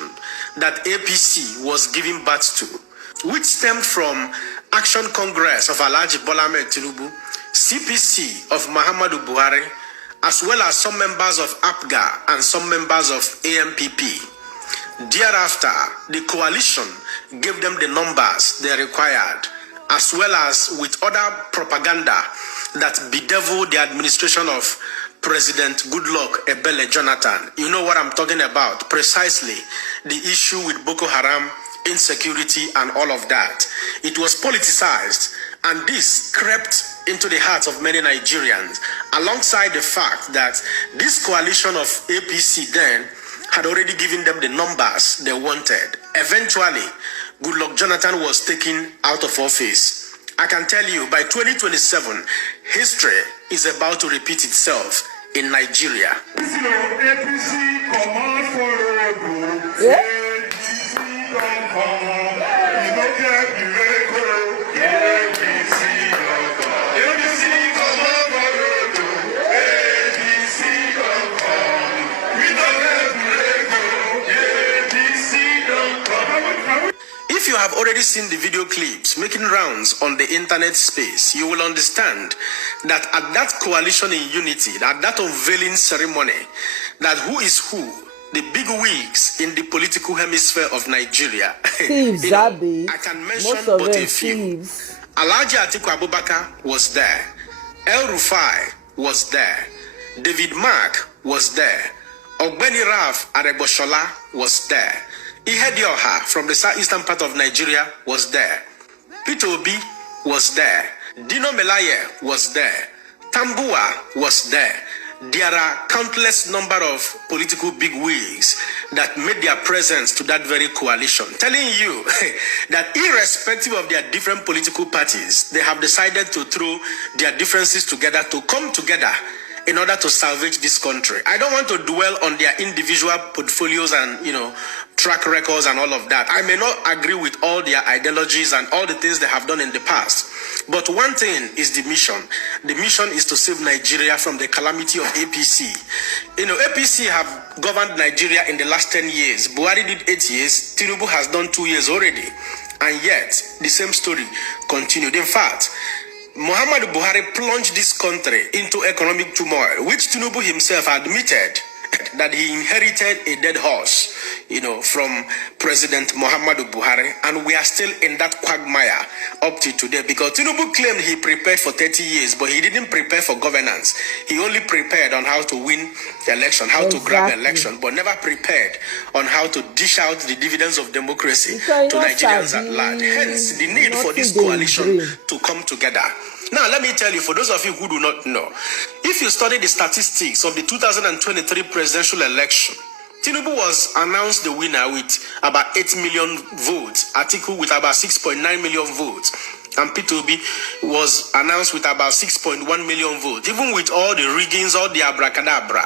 that APC was given birth to, which stemmed from Action Congress of Alhaji Bola Ahmed Tinubu, CPC of Muhammadu Buhari, as well as some members of APGA and some members of AMPP. Thereafter, the coalition gave them the numbers they required, as well as with other propaganda that bedeviled the administration of President Goodluck Ebele Jonathan. You know what I'm talking about, precisely the issue with Boko Haram, insecurity, and all of that. It was politicized, and this crept into the hearts of many Nigerians, alongside the fact that this coalition of APC then had already given them the numbers they wanted. Eventually, Goodluck Jonathan was taken out of office. I can tell you, by 2027, history is about to repeat itself in Nigeria. If you have already seen the video clips making rounds on the internet space, you will understand that at that coalition in unity, at that unveiling ceremony, that who is who, the big wigs in the political hemisphere of Nigeria. Thieves, I can mention but a few. Alhaji Atiku Abubakar was there. El Rufai was there. David Mark was there. Ogbeni Raf Aregoshola was there. Ihedioha from the southeastern part of Nigeria was there. Peter Obi was there. Dino Melaye was there. Tambua was there. There are countless number of political bigwigs that made their presence to that very coalition, telling you that irrespective of their different political parties, they have decided to throw their differences together to come together in order to salvage this country. I don't want to dwell on their individual portfolios and, track records and all of that. I may not agree with all their ideologies and all the things they have done in the past. But one thing is the mission. The mission is to save Nigeria from the calamity of APC. APC have governed Nigeria in the last 10 years. Buhari did 8 years. Tinubu has done 2 years already. And yet, the same story continued. In fact, Muhammadu Buhari plunged this country into economic turmoil, which Tinubu himself admitted that he inherited a dead horse, from President Muhammadu Buhari, and we are still in that quagmire up to today, because Tinubu claimed he prepared for 30 years, but he didn't prepare for governance. He only prepared on how to win election, how to grab election, but never prepared on how to dish out the dividends of democracy to Nigerians at large. Hence, the need for this coalition to come together. Now, let me tell you, for those of you who do not know, if you study the statistics of the 2023 presidential election, Tinubu was announced the winner with about 8 million votes, Atiku with about 6.9 million votes, and P2B was announced with about 6.1 million votes, even with all the riggings, all the abracadabra.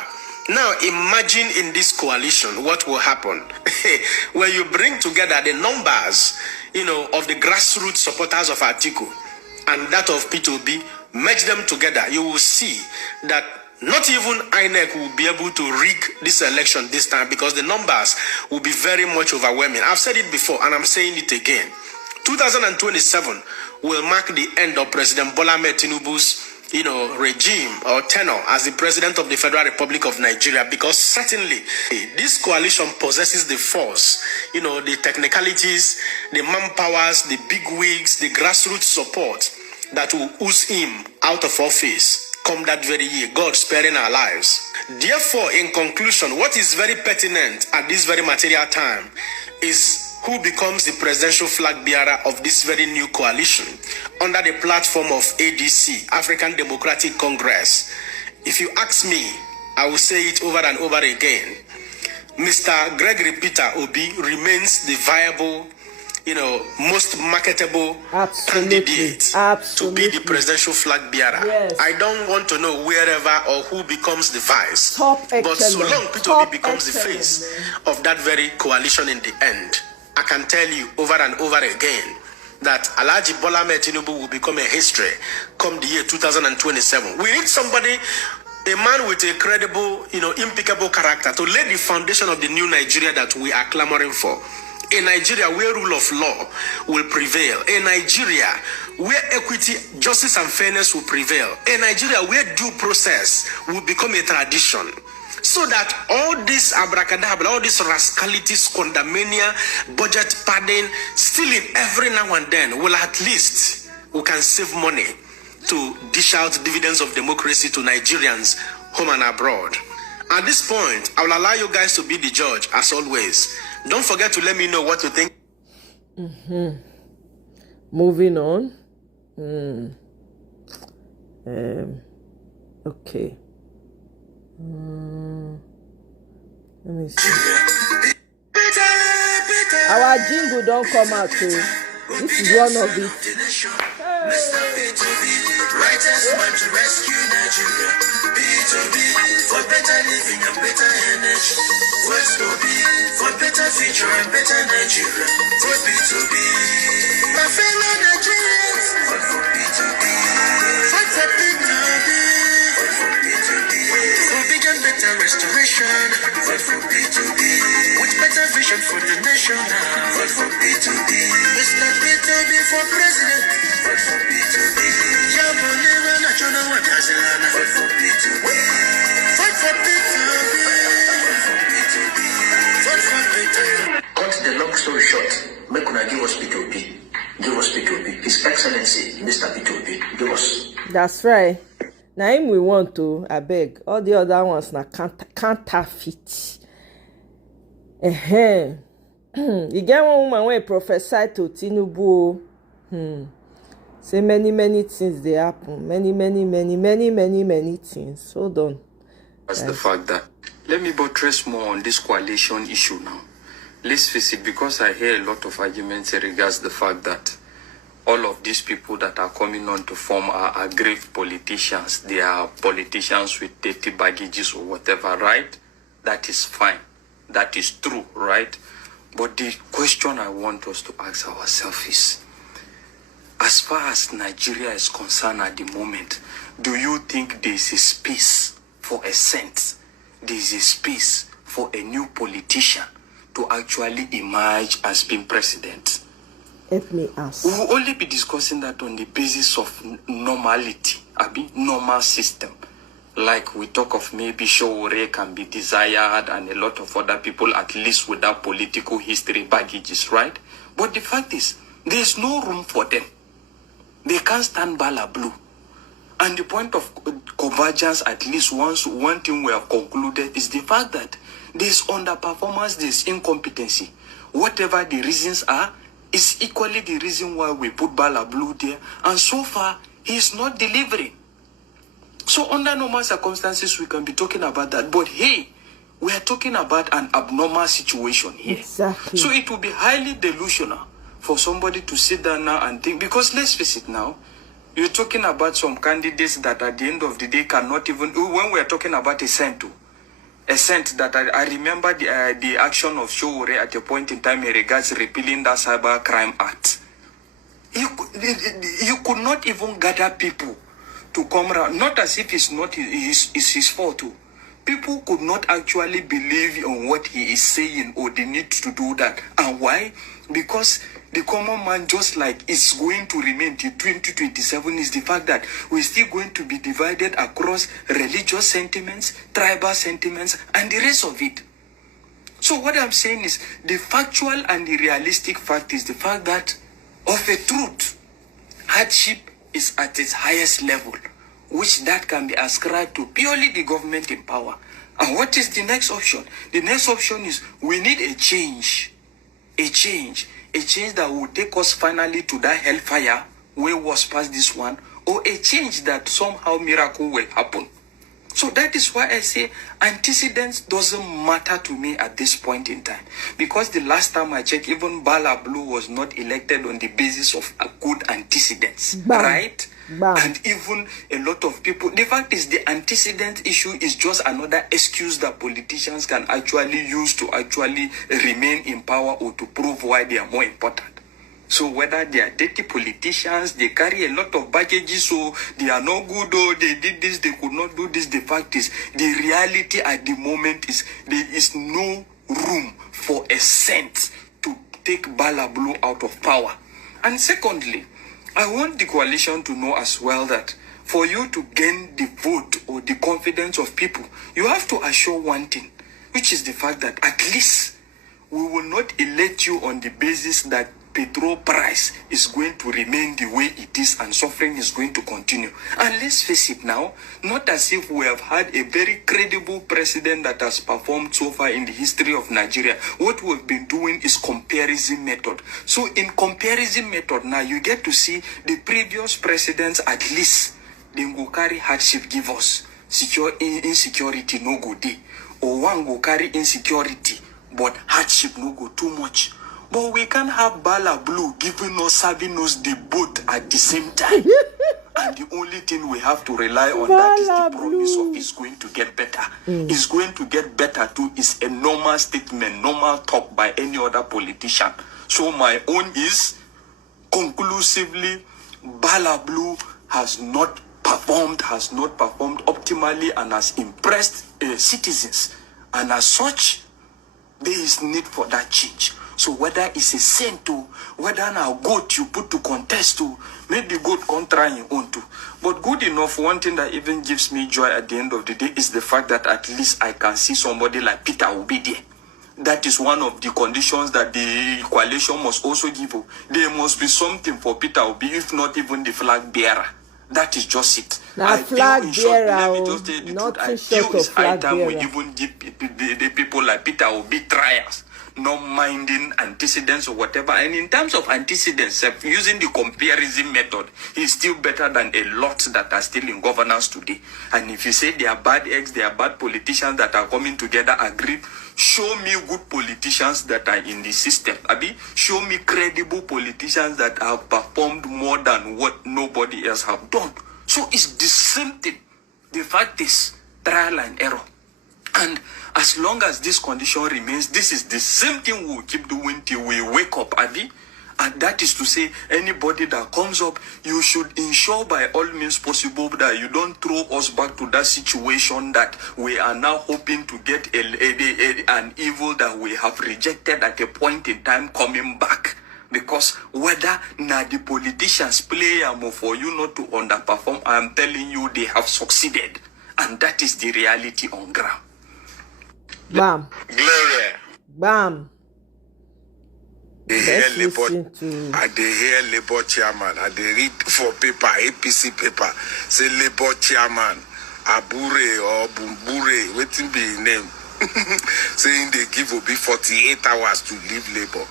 Now, imagine in this coalition what will happen when you bring together the numbers, of the grassroots supporters of Atiku and that of P2B, merge them together, you will see that not even INEC will be able to rig this election this time, because the numbers will be very much overwhelming. I've said it before and I'm saying it again. 2027 will mark the end of President Bola Ahmed Tinubu's regime or tenure as the President of the Federal Republic of Nigeria, because certainly this coalition possesses the force, the technicalities, the manpowers, the big wigs, the grassroots support that will ooze him out of office come that very year, God sparing our lives. Therefore, in conclusion, what is very pertinent at this very material time is who becomes the presidential flag bearer of this very new coalition under the platform of ADC, African Democratic Congress. If you ask me, I will say it over and over again. Mr. Gregory Peter Obi remains the viable, most marketable candidate to be the presidential flag bearer. Yes. I don't want to know wherever or who becomes the vice. But so long P2B becomes the face of that very coalition in the end, I can tell you over and over again that Alhaji Bola Ahmed Tinubu will become a history come the year 2027. We need somebody, a man with a credible, impeccable character to lay the foundation of the new Nigeria that we are clamoring for. A Nigeria where rule of law will prevail. A Nigeria where equity, justice, and fairness will prevail. A Nigeria where due process will become a tradition. So that all this abracadabra, all this rascalities, condemnania, budget padding, stealing every now and then, will at least we can save money to dish out dividends of democracy to Nigerians home and abroad. At this point, I will allow you guys to be the judge as always. Don't forget to let me know what you think. Moving on. Okay. Let me see. Our jingle don't come out too. This is one of it. Righteous man to rescue Nigeria. P2B for better living and better energy. West to be for better future and better Nigeria. For P2B, my fellow Nigerians. Vote for P2B. Vote for P2B. Vote for P2B. For big and better restoration. Vote for P2B. With better vision for the nation. Vote for P2B. Mr. P2B for president. Vote for P2B. Vote for P2B. Vote for P2B. Vote for P2B. Cut the long story short. Make una give us P2B. Give us P2B. His Excellency, Mr. P2B. Give us. That's right. Now him we want to, I beg. All the other ones na counterfeit. You get one woman wey prophesy to Tinubu. Say many things they happen. Many things. Hold on. That's the fact that, let me buttress more on this coalition issue now. Let's face it, because I hear a lot of arguments in regards to the fact that all of these people that are coming on to form are grave politicians. They are politicians with dirty baggages or whatever, right? That is fine. That is true, right? But the question I want us to ask ourselves is, as far as Nigeria is concerned at the moment, do you think there is a space for a sense? There is a space for a new politician to actually emerge as being president? Let me ask. We will only be discussing that on the basis of normality, normal system. Like we talk of maybe Showore can be desired and a lot of other people, at least without political history baggages, right? But the fact is, there is no room for them. They can't stand Bala Blue. And the point of convergence, at least one thing we have concluded, is the fact that there's underperformance, there's incompetency. Whatever the reasons are, is equally the reason why we put Bala Blue there. And so far, he's not delivering. So under normal circumstances, we can be talking about that. But hey, we are talking about an abnormal situation here. Exactly. So it will be highly delusional for somebody to sit down now and think, because let's face it now, you're talking about some candidates that at the end of the day cannot even, when we're talking about a cent that I remember the action of Showore at a point in time in regards repealing that Cyber Crime Act. You could not even gather people to come around, not as if it's not his fault too. People could not actually believe in what he is saying or they need to do that. And why? Because the common man, just like it's going to remain till 2027, is the fact that we're still going to be divided across religious sentiments, tribal sentiments, and the rest of it. So what I'm saying is, the factual and the realistic fact is the fact that, of a truth, hardship is at its highest level, which that can be ascribed to purely the government in power. And what is the next option? The next option is we need a change that will take us finally to that hellfire way was past this one, or a change that somehow miracle will happen. So that is why I say antecedents doesn't matter to me at this point in time. Because the last time I checked, even Bala Blue was not elected on the basis of a good antecedents, right? And even a lot of people, the fact is the antecedent issue is just another excuse that politicians can actually use to actually remain in power or to prove why they are more important. So whether they are dirty politicians, they carry a lot of baggages, so they are no good, or they did this, they could not do this. The fact is, the reality at the moment is there is no room for a cent to take Bala Blue out of power. And secondly, I want the coalition to know as well that for you to gain the vote or the confidence of people, you have to assure one thing, which is the fact that at least we will not elect you on the basis that petrol price is going to remain the way it is and suffering is going to continue. And let's face it now, not as if we have had a very credible president that has performed so far in the history of Nigeria. What we've been doing is comparison method. So in comparison method now, you get to see the previous presidents, at least they go carry hardship give us. Insecurity no go day. Or one go carry insecurity, but hardship no go too much. But we can't have Bala Blue giving us, serving us the boat at the same time. And the only thing we have to rely on that is the promise of it's going to get better. It's going to get better too is a normal statement, normal talk by any other politician. So my own is, conclusively, Bala Blue has not performed optimally and has impressed citizens. And as such, there is need for that change. So whether it's a saint to, whether now goat you put to contest to, maybe goat can't try your own too. But good enough, one thing that even gives me joy at the end of the day is the fact that at least I can see somebody like Peter Obi there. That is one of the conditions that the coalition must also give. There must be something for Peter Obi, if not even the flag bearer. That is just it. Now flag bearer, let me just tell you the truth. I feel it's high time we even give the people like Peter Obi trials not minding antecedents or whatever. And in terms of antecedents, using the comparison method, he's still better than a lot that are still in governance today. And if you say they are bad eggs, they are bad politicians that are coming together, agreed, show me good politicians that are in the system. Abi, show me credible politicians that have performed more than what nobody else have done. So it's the same thing. The fact is trial and error. And as long as this condition remains, this is the same thing we'll keep doing till we wake up, Abi. And that is to say, anybody that comes up, you should ensure by all means possible that you don't throw us back to that situation that we are now hoping to get an evil that we have rejected at a point in time coming back. Because whether now the politicians play for you not to underperform, I am telling you they have succeeded. And that is the reality on ground. Bam. Gloria. Bam. I hear Labour chairman. I read for paper, APC paper. Say Labour chairman, Abure or Bumbure, waiting be name. Saying they give Obi 48 hours to leave Labour.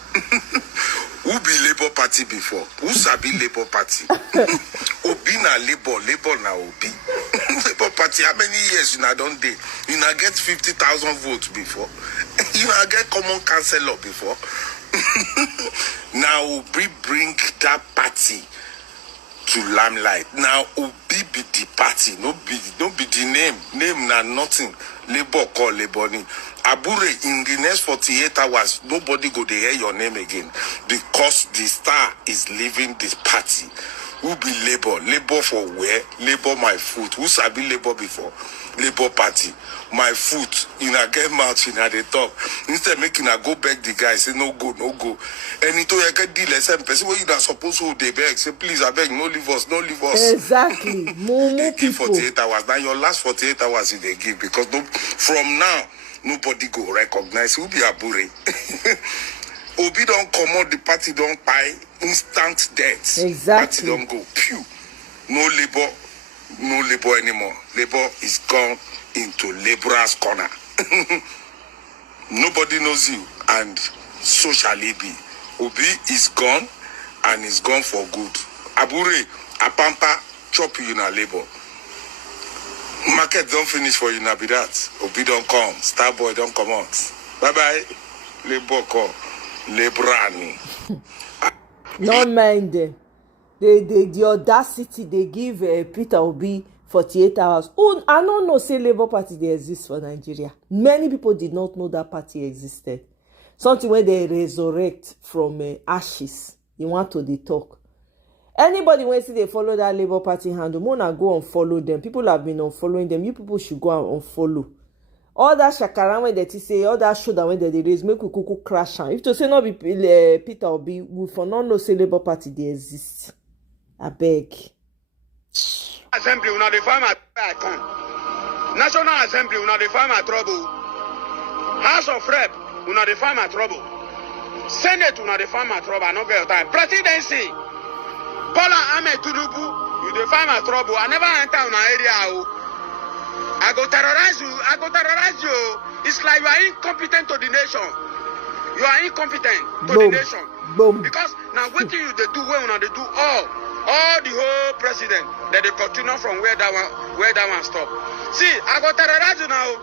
Who be Labour Party before? Who sabi Labour Party? Obi na Labour na Obi. Labour Party, how many years you na don dey? You na get 50,000 votes before? You na get common councillor before? Now Obi bring that party to limelight. Now Obi be the party, no be the name. Name na nothing. Labour call Labour name. Abure, in the next 48 hours, nobody go to hear your name again because the star is leaving this party. Who be Labour? Labour for where? Labour my foot. Who sabi Labour before? Labour Party. My foot. You know, get mouth, you know, they talk. Instead making a go beg the guy, say no go, no go. And he told you get deal same person where you not supposed to they beg. Say please, I beg, no leave us, no leave us. Exactly. More give 48 hours. Now your last 48 hours if they give because no, from now nobody go recognize who be Abure. Obi don't come out, the party don't buy instant death. Exactly. Party don't go pew. No labor anymore. Labor is gone into laborer's corner. Nobody knows you, and so shall it be. Obi is gone, and is gone for good. Abure, Apampa, chop you na labor. Market don't finish for you na be that. Obi don't come. Starboy don't come out. Bye bye. Labor call. Laborani. Not mind them. The audacity they give Peter Obi 48 hours. Oh, I don't know say Labour Party they exist for Nigeria. Many people did not know that party existed. Something where they resurrect from ashes. You want to talk. Anybody when see they follow that Labour Party handle, Mona go and follow them. People have been unfollowing them. You people should go and unfollow. All that shakara when they say, all that shoulder when they raise, make we kuku crash. If to say not be Peter Obi, we for not know say Labour Party they exist. I beg. Assembly, we not the farm at come. National Assembly, we not the farm at trouble. House of Rep, we not the farm at trouble. Senate, we not the farm at trouble. I no get time. Presidency, Bola Ahmed Tinubu, you the farm at trouble. I never enter in an area. I go terrorize you. It's like you are incompetent to the nation. You are incompetent to the nation. Boom. Because now what do you they do when they do all the whole president that they continue from where that one stop. See, I go terrorize you now.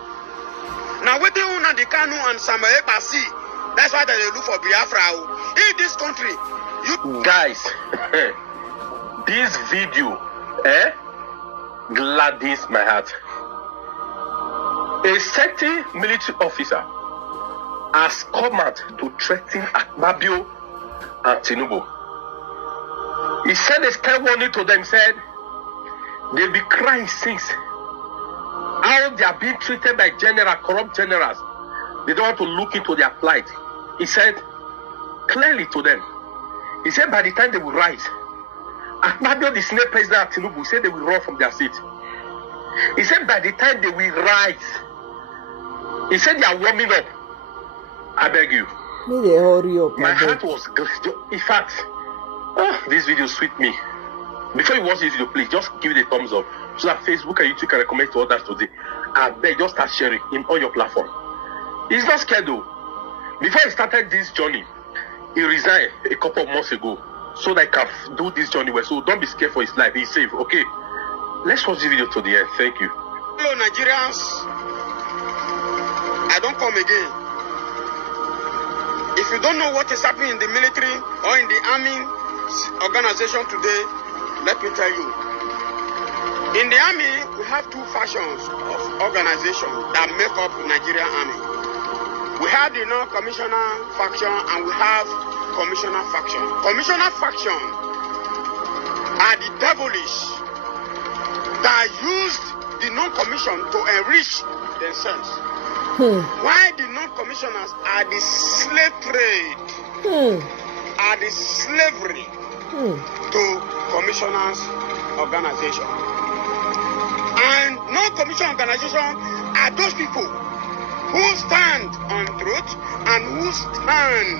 Now what do you want the Kanu and Samuel Pasi? That's why they look for Biafra. In this country, you guys, this video, gladdens my heart. A certain military officer has come out to threaten Akpabio and Tinubu. He said a scare warning to them, said they'll be crying since how they are being treated by corrupt generals. They don't want to look into their plight. He said clearly to them, he said by the time they will rise, Akpabio, the Senate President and Tinubu, said they will run from their seat. He said by the time they will rise, he said they are warming up. I beg you. May they hurry up. My heart was great. In fact, this video sweet me. Before you watch this video, please just give it a thumbs up so that Facebook and YouTube can recommend to others today. I beg, just start sharing in all your platforms. He's not scared though. Before he started this journey, he resigned a couple of months ago so that he can do this journey well. So don't be scared for his life. He's safe. Okay. Let's watch the video to the end. Thank you. Hello, Nigerians. I don't come again. If you don't know what is happening in the military or in the army organization today, let me tell you. In the army, we have two factions of organization that make up Nigerian army. We have the non-commissioner faction and we have commissioner faction. Commissioner faction are the devilish that used the non-commission to enrich themselves. Why the non-commissioners are the slave trade, are the slavery to commissioners organization. And non-commission organization are those people who stand on truth and who stand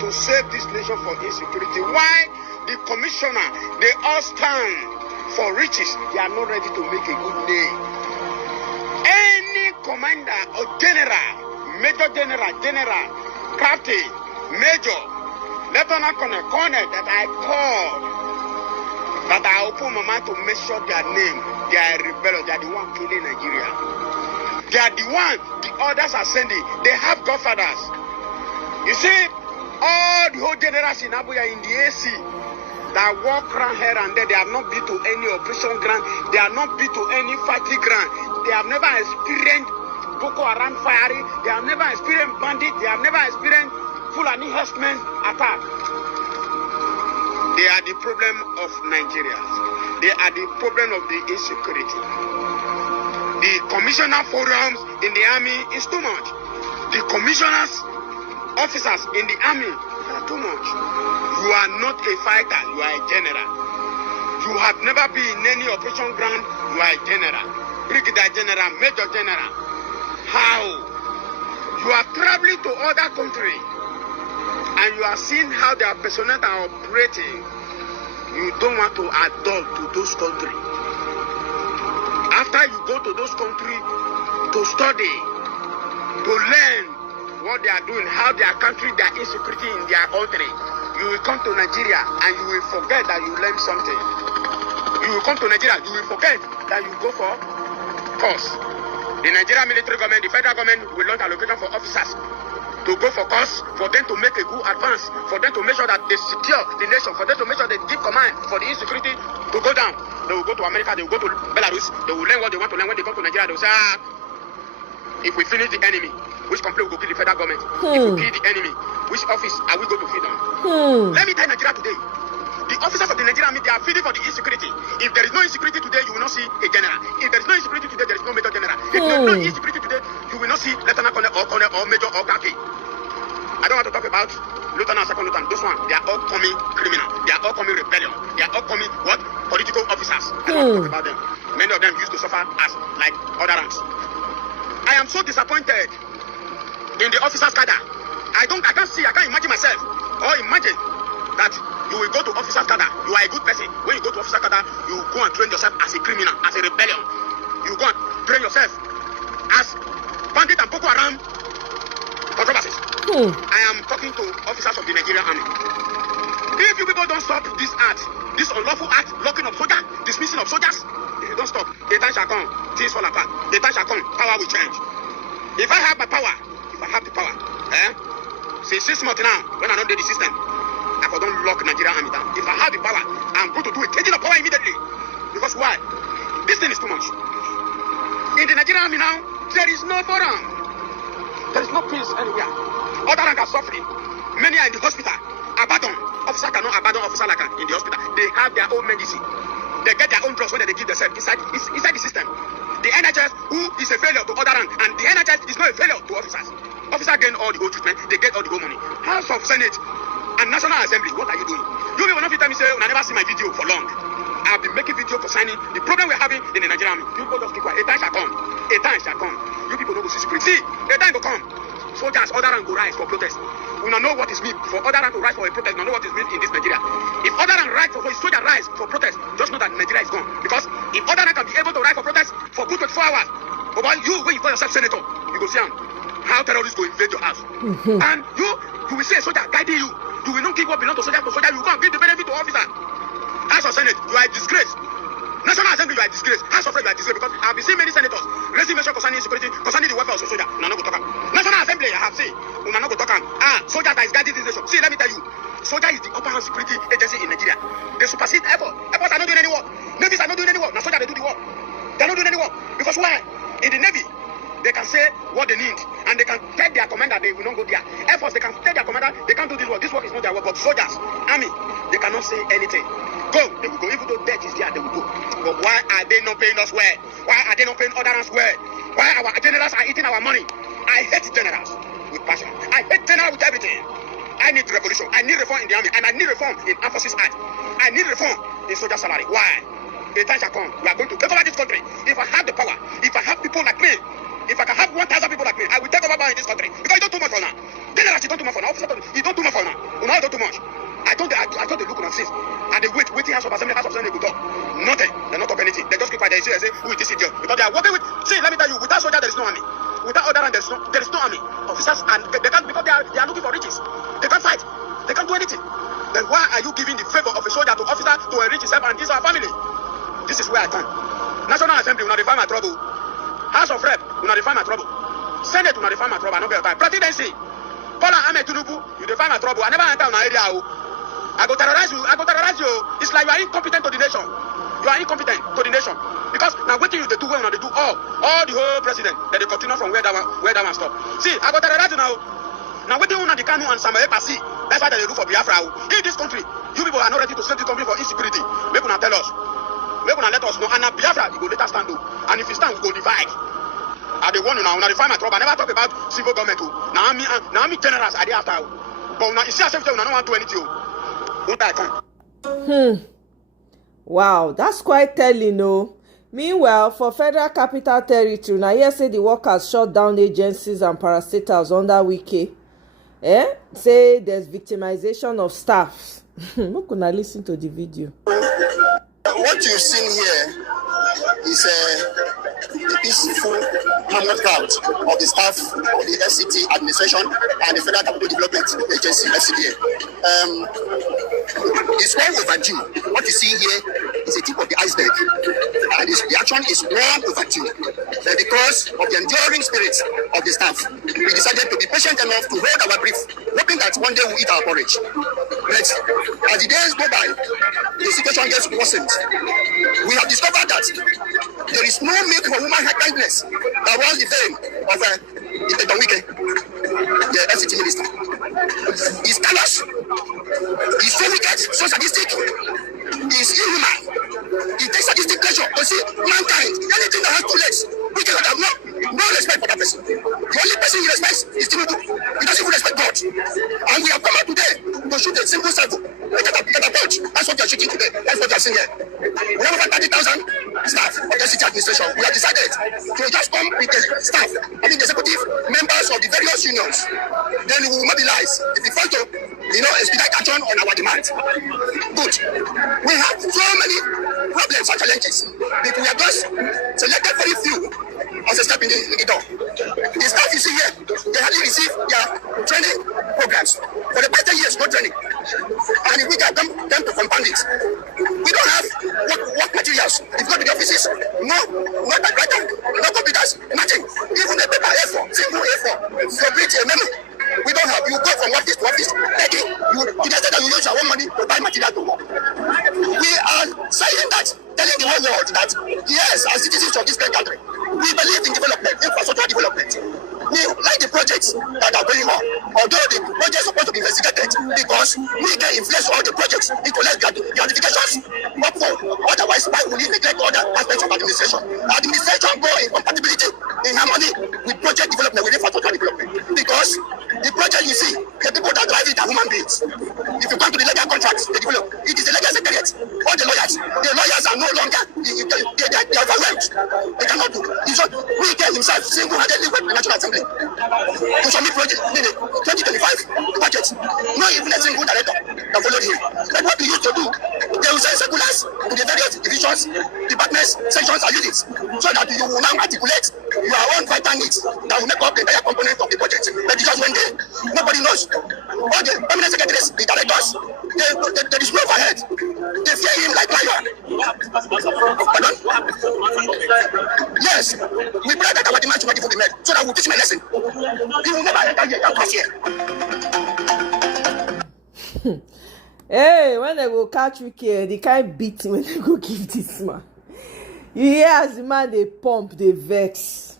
to save this nation for insecurity. Why the commissioner, they all stand for riches, they are not ready to make a good name. Any commander or general, major general, captain, major, lieutenant colonel that I call, that I open my mind to make sure their name, they are rebellious, they are the one killing Nigeria. They are the one the others are sending. They have godfathers. You see, all the whole generals in Abuja in the AC that walk around here and there, they have not been to any operation ground. They have not been to any fighting ground. They have never experienced Boko Haram firing. They have never experienced bandits. They have never experienced Fulani herdsmen attack. They are the problem of Nigeria. They are the problem of the insecurity. The commissioner forums in the army is too much. The commissioners, officers in the army are too much. You are not a fighter, you are a general. You have never been in any operation ground, you are a general. Brigadier general, major general. How? You are traveling to other countries and you are seeing how their personnel are operating. You don't want to adopt to those countries. After you go to those countries to study, to learn what they are doing, how their country, their insecurity in their country, you will come to Nigeria and you will forget that you learned something. You will come to Nigeria, you will forget that you go for course. The Nigerian military government, the federal government will launch allocation for officers to go for course, for them to make a good advance, for them to make sure that they secure the nation, for them to make sure they give command for the insecurity to go down. They will go to America, they will go to Belarus, they will learn what they want to learn. When they come to Nigeria, they will say, if we finish the enemy, which complaint will go kill the federal government? If we kill the enemy, which office are we going to feed on? Let me tell Nigeria today, the officers of the Nigerian army, they are feeding for the insecurity. If there is no insecurity today, you will not see a general. If there is no insecurity today, there is no major general. If there is no insecurity today, you will not see lieutenant colonel or major or captain. I don't want to talk about lieutenant, second lieutenant. Those ones, they are all coming criminal. They are all coming rebellion. They are all coming what? Political officers. I don't want to talk about them. Many of them used to suffer as like other ranks. I am so disappointed in the officers' cadre. I can't imagine myself or imagine that you will go to officers' cadre. You are a good person. When you go to officers' cadre, you go and train yourself as a criminal, as a rebellion. You go and train yourself as bandit and Boko Haram controversies. I am talking to officers of the Nigerian army. If you people don't stop this act, this unlawful act, locking of soldiers, dismissing of soldiers, if you don't stop, the time shall come, things fall apart. The time shall come, power will change. If I have my power, if I have the power, since 6 months now, when I don't do the system, I don't lock Nigerian army down. If I have the power, I'm going to do a changing of power immediately. Because why? This thing is too much. In the Nigerian army now, there is no forum. There is no peace anywhere. Other ranks are suffering. Many are in the hospital. Abandon. Officer cannot abandon officer like in the hospital. They have their own medicine. They get their own drugs when they give themselves inside the system. The NHS, who is a failure to other rank, and the NHS is not a failure to officers. Officers gain all the whole treatment. They get all the whole money. House of Senate and National Assembly, what are you doing? You will not tell me say, I never see my video for long. I've been making video for signing. The problem we're having in the Nigerian army, people just keep quiet. A time shall come. A time shall come. You people don't go see secret. See, a time will come. Soldiers, other rank go rise for protest. We don't know what is mean for other rank to rise for a protest. We don't know what is mean in this Nigeria. If other rank rise for a soldier rise for protest, just know that Nigeria is gone. Because if other rank can be able to rise for protest for good 24 hours, but you, when you call yourself senator, you go see him. how terrorists go invade your house. And you will see a soldier guiding you. You will not give what belongs to soldier. You go and give the benefit to officer. House of Senate, you are a disgrace. National Assembly, you are a disgrace. House of Rep, you are a disgrace. Because I have been seeing many senators raising measures concerning security, concerning the welfare of soldiers. No, no go talk. National Assembly, I have seen. No, no go talk. Soldier that is guiding this nation. See, let me tell you. Soldier is the upper hand security agency in Nigeria. They supersede airport. Airports are not doing any work. Navies are not doing any work. Now soldier they do the work. They are not doing any work. Because why? In the Navy, they can say what they need and they can tell their commander they will not go there. Air Force, they can tell their commander they can't do this work. This work is not their work. But soldiers, army, they cannot say anything. Go, they will go. Even though death is there, they will go. But why are they not paying us well? Why are they not paying others well? Why our generals are eating our money? I hate generals with passion. I hate generals with everything. I need revolution. I need reform in the army, and I need reform in Armed Forces Act. I need reform in soldier salary. Why? A time shall come. We are going to take over this country. If I have the power, if I have people like me, if I can have 1,000 people like me, I will take over power in this country. Because you don't too much for now. Generals, you don't too much for now. Officers, you don't too much for now. You know, don't too much. I don't look on since. And they waiting House of Assembly, they go talk. Nothing. They not talk anything. They just keep quiet. They say, who is this idiot? Because they are working with. See, let me tell you, without soldier there is no army. Without other there is no army. Officers and they can't because they are looking for riches. They can't fight. They can't do anything. Then why are you giving the favor of a soldier to officer to enrich himself and this our family? This is where I come. National Assembly will not define my trouble. House of Rep will not define my trouble. Senate will not define my trouble. I don't get time. Presidency. Bola Ahmed Tinubu, you define my trouble. I never enter on an area. I go terrorize you. It's like you are incompetent to the nation. You are incompetent to the nation. Because now what you they do well, now they do all the whole president. Then they continue from where that one stop. See, I go terrorize you now. Now what do you want the Kanu and Samuel Pasi? That's what they do for Biafra. In this country, you people are not ready to save this country for insecurity. Make una tell us. Make una let us know. And now Biafra, you go let us stand up. And if you stand, we go divide. I the one now define my trouble. I never talk about civil government. Now me generals are there after. But now you see yourself, you don't want to do anything. Don't I come? Wow, that's quite telling, no. Meanwhile, for Federal Capital Territory, now here say the workers shut down agencies and parastatals under Wike. Say there's victimization of staff. Look, when I listen to the video. What you've seen here is a peaceful hangout of the staff of the FCT administration and the Federal Capital Development Agency, FCDA. It's well overdue. What you see here is a tip of the iceberg. And the action is well overdue. Because of the enduring spirit of the staff, we decided to be patient enough to hold our brief, hoping that one day we'll eat our porridge. But as the days go by, the situation gets worsened. We have discovered that there is no milk for human kindness that was the fame of the Wike, the FCT minister. He's callous, he's so wicked, so sadistic, he's inhuman. He takes sadistic pleasure to see mankind, anything that has two legs, we cannot have no respect for that person. The only person he respects is Tinubu. He doesn't even respect God. And we have come out today to shoot a simple circle. Catapult. That's what you are shooting today. That's what you are seeing here. We have over 30,000 staff of the city administration. We have decided to just come with the staff, I mean the executive members of the various unions. Then we will mobilize if we want to, expedite action on our demand. Good. We have so many problems and challenges. But we have just selected very few as a step in the door. The staff you see here, they hardly receive their training programs. For the past 10 years, no training. And if we can come to compound it, we don't have work materials. If you go to the offices, no typewriter, no computers, nothing. Even a paper A4, single A4, to print a memo. We don't have. You go from office to office, begging. You just that you use your own money to buy material to work. We are saying that, telling the whole world that, yes, as citizens of this great country, we believe in development, infrastructure development. We like the projects that are going on, although the projects are supposed to be investigated because we can influence all the projects into less gratifications. Otherwise, why will we neglect other aspects of administration? Administration go in compatibility, in harmony with project development, with infrastructure development. Because the project you see, the people that drive it are human beings. If you come to the legal contracts, they develop. It is the legal secretariat. All the lawyers are no longer the they are overwhelmed. They cannot do. We get himself single-handedly went to the National Assembly to submit project in the 2025 budget. No even a single director that followed him. But what we used to do, they will send circulars to the various divisions, departments, sections, and units, so that you will now articulate your own vital needs that will make up the entire component of the budget. But just one day, nobody knows. All the permanent secretaries, the directors, there is no overhead. They fear him like lion. Pardon? Yes, we pray that our demand should be met, so that we will teach him a lesson. He will never enter here across here. Hey, when they go catch you here, they can't beat him when they go give this man. You hear as the man they pump, they vex.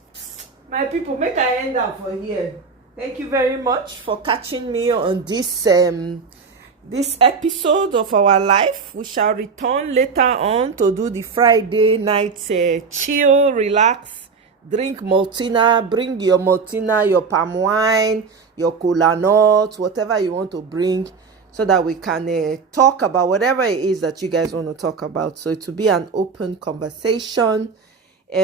My people, make I end up for here. Thank you very much for catching me on this this episode of our life. We shall return later on to do the Friday night chill, relax, drink Maltina, bring your Maltina, your palm wine, your cola nuts, whatever you want to bring, so that we can talk about whatever it is that you guys want to talk about. So it will be an open conversation. We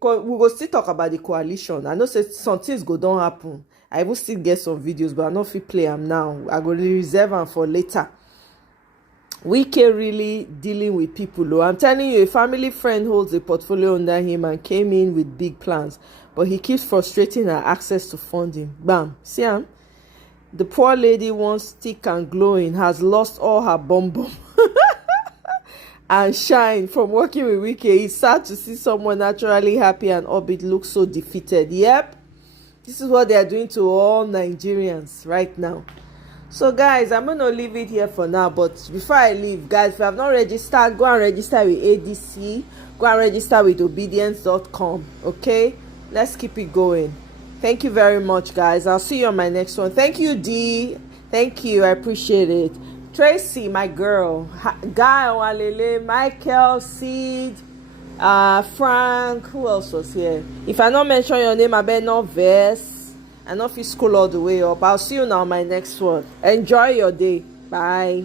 will still talk about the coalition. I know some things go don't happen. I will still get some videos, but I don't feel play them now. I go reserve them for later. We can really dealing with people. Though. I'm telling you, a family friend holds a portfolio under him and came in with big plans, but he keeps frustrating her access to funding. Bam, see him? The poor lady, once thick and glowing, has lost all her bum and shine from working with Wike. It's sad to see someone naturally happy and upbeat look so defeated. Yep, this is what they are doing to all Nigerians right now. So guys, I'm gonna leave it here for now, but before I leave, guys, if you have not registered, go and register with ADC, go and register with obedience.com. okay, let's keep it going. Thank you very much, guys. I'll see you on my next one. Thank you, D. Thank you, I appreciate it. Tracy, my girl, Guy Walele, Michael, Seed, Frank, who else was here? If I not mention your name, I better not verse. I know if you scroll all the way up. I'll see you now on my next one. Enjoy your day. Bye.